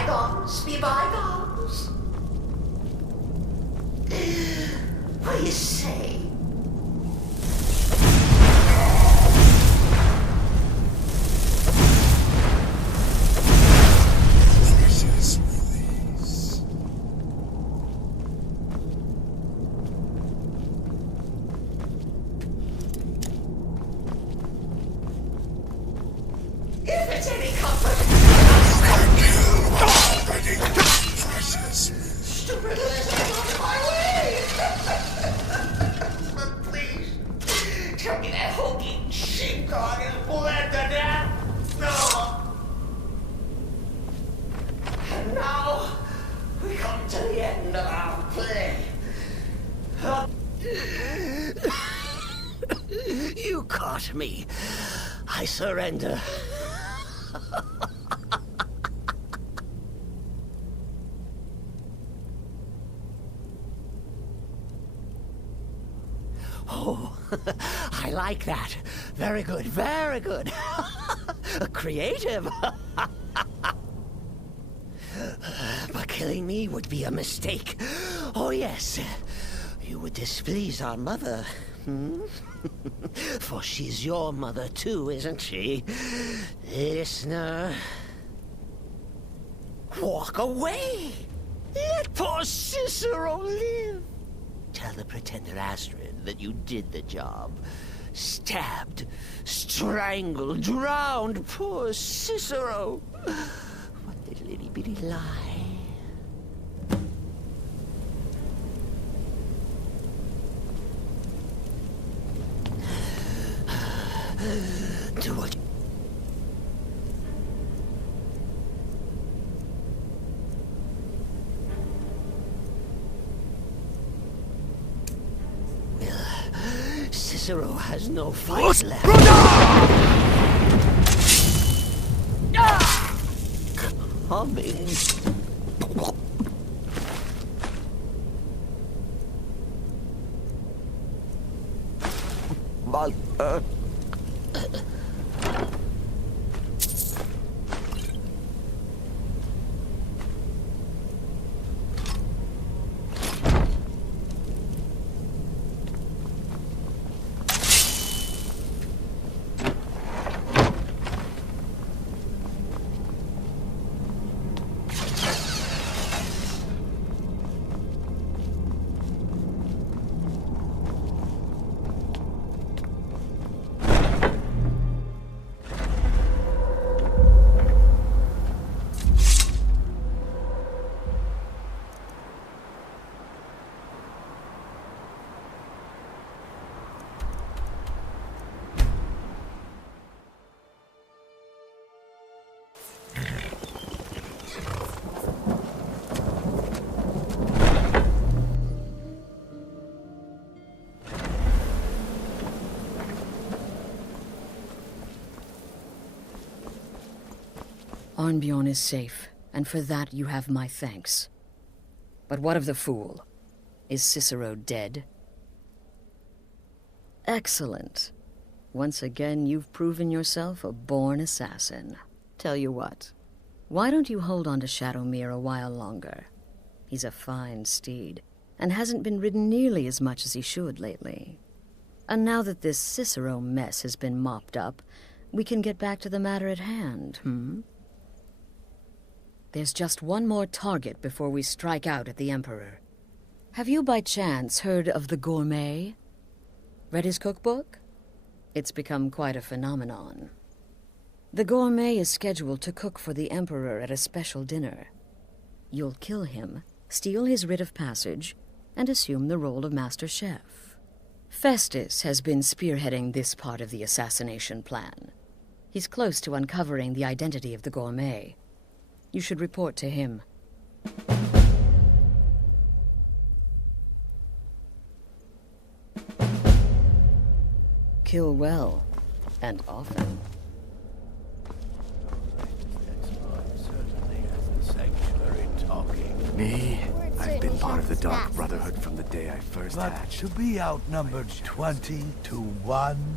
bygones be bygones. What do you say? If it's any comfort, stupid lizard on my way! But please, tell me that hulking sheepdog is bled to death! No! And now, we come to the end of our play. You caught me. I surrender. Oh, I like that. Very good, very good. Creative. But killing me would be a mistake. Oh, yes. You would displease our mother. Hmm? For she's your mother too, isn't she? Listener. Walk away! Let poor Cicero live! Tell the pretender Astrid that you did the job. Stabbed, strangled, drowned poor Cicero. What little itty bitty lie. Do what you... Cicero has no fight left. Coming. Mother. Arnbjorn is safe, and for that you have my thanks. But what of the fool? Is Cicero dead? Excellent. Once again, you've proven yourself a born assassin. Tell you what, why don't you hold on to Shadowmere a while longer? He's a fine steed, and hasn't been ridden nearly as much as he should lately. And now that this Cicero mess has been mopped up, we can get back to the matter at hand, There's just one more target before we strike out at the Emperor. Have you by chance heard of the Gourmet? Read his cookbook? It's become quite a phenomenon. The Gourmet is scheduled to cook for the Emperor at a special dinner. You'll kill him, steal his writ of passage, and assume the role of Master Chef. Festus has been spearheading this part of the assassination plan. He's close to uncovering the identity of the Gourmet. You should report to him. Kill well, and often. Me? I've been part of the Dark Brotherhood from the day I first hatched. To be outnumbered 20 to 1.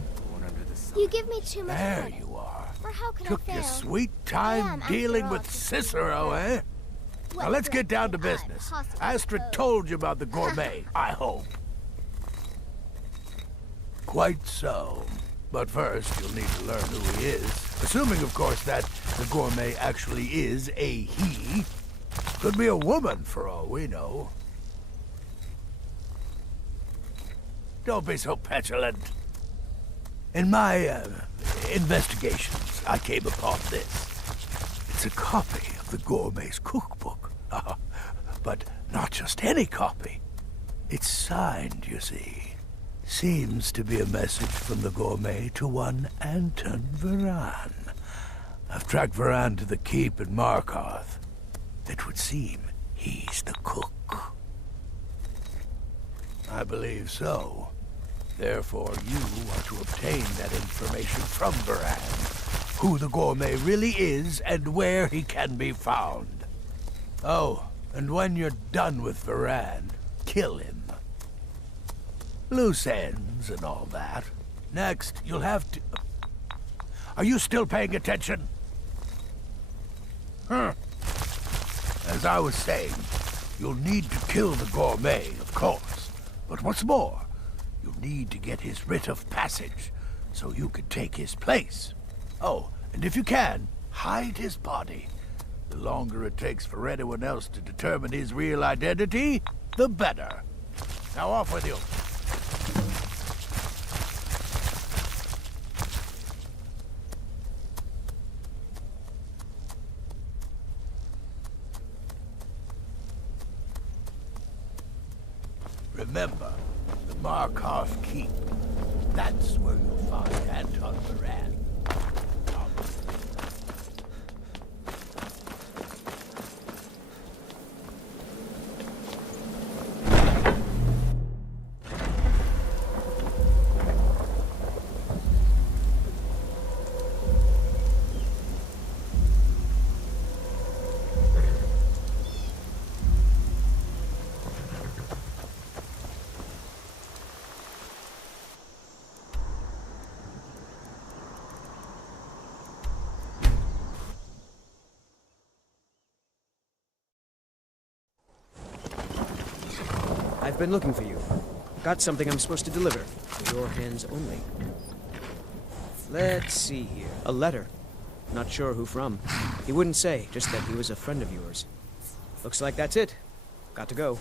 You give me too much There credit. you are. For how can Took I fail? your sweet I time am, after dealing all, with just Cicero, eh? Now let's get down to business. Astrid told you about the gourmet, I hope. Quite so. But first, you'll need to learn who he is. Assuming, of course, that the gourmet actually is a he. Could be a woman, for all we know. Don't be so petulant. In my investigations, I came upon this. It's a copy of the gourmet's cookbook. But not just any copy. It's signed, you see. Seems to be a message from the gourmet to one Anton Varan. I've tracked Varan to the keep in Markarth. It would seem he's the cook. I believe so. Therefore, you are to obtain that information from Varan. Who the gourmet really is and where he can be found. Oh, and when you're done with Varan, kill him. Loose ends and all that. Next, you'll have to... Are you still paying attention? As I was saying, you'll need to kill the gourmet, of course. But what's more, you'll need to get his writ of passage, so you can take his place. Oh, and if you can, hide his body. The longer it takes for anyone else to determine his real identity, the better. Now off with you. Remember, the Markarth Keep. That's where you'll find Anton Varan. I've been looking for you. Got something I'm supposed to deliver. For your hands only. Let's see here. A letter. Not sure who from. He wouldn't say, just that he was a friend of yours. Looks like that's it. Got to go.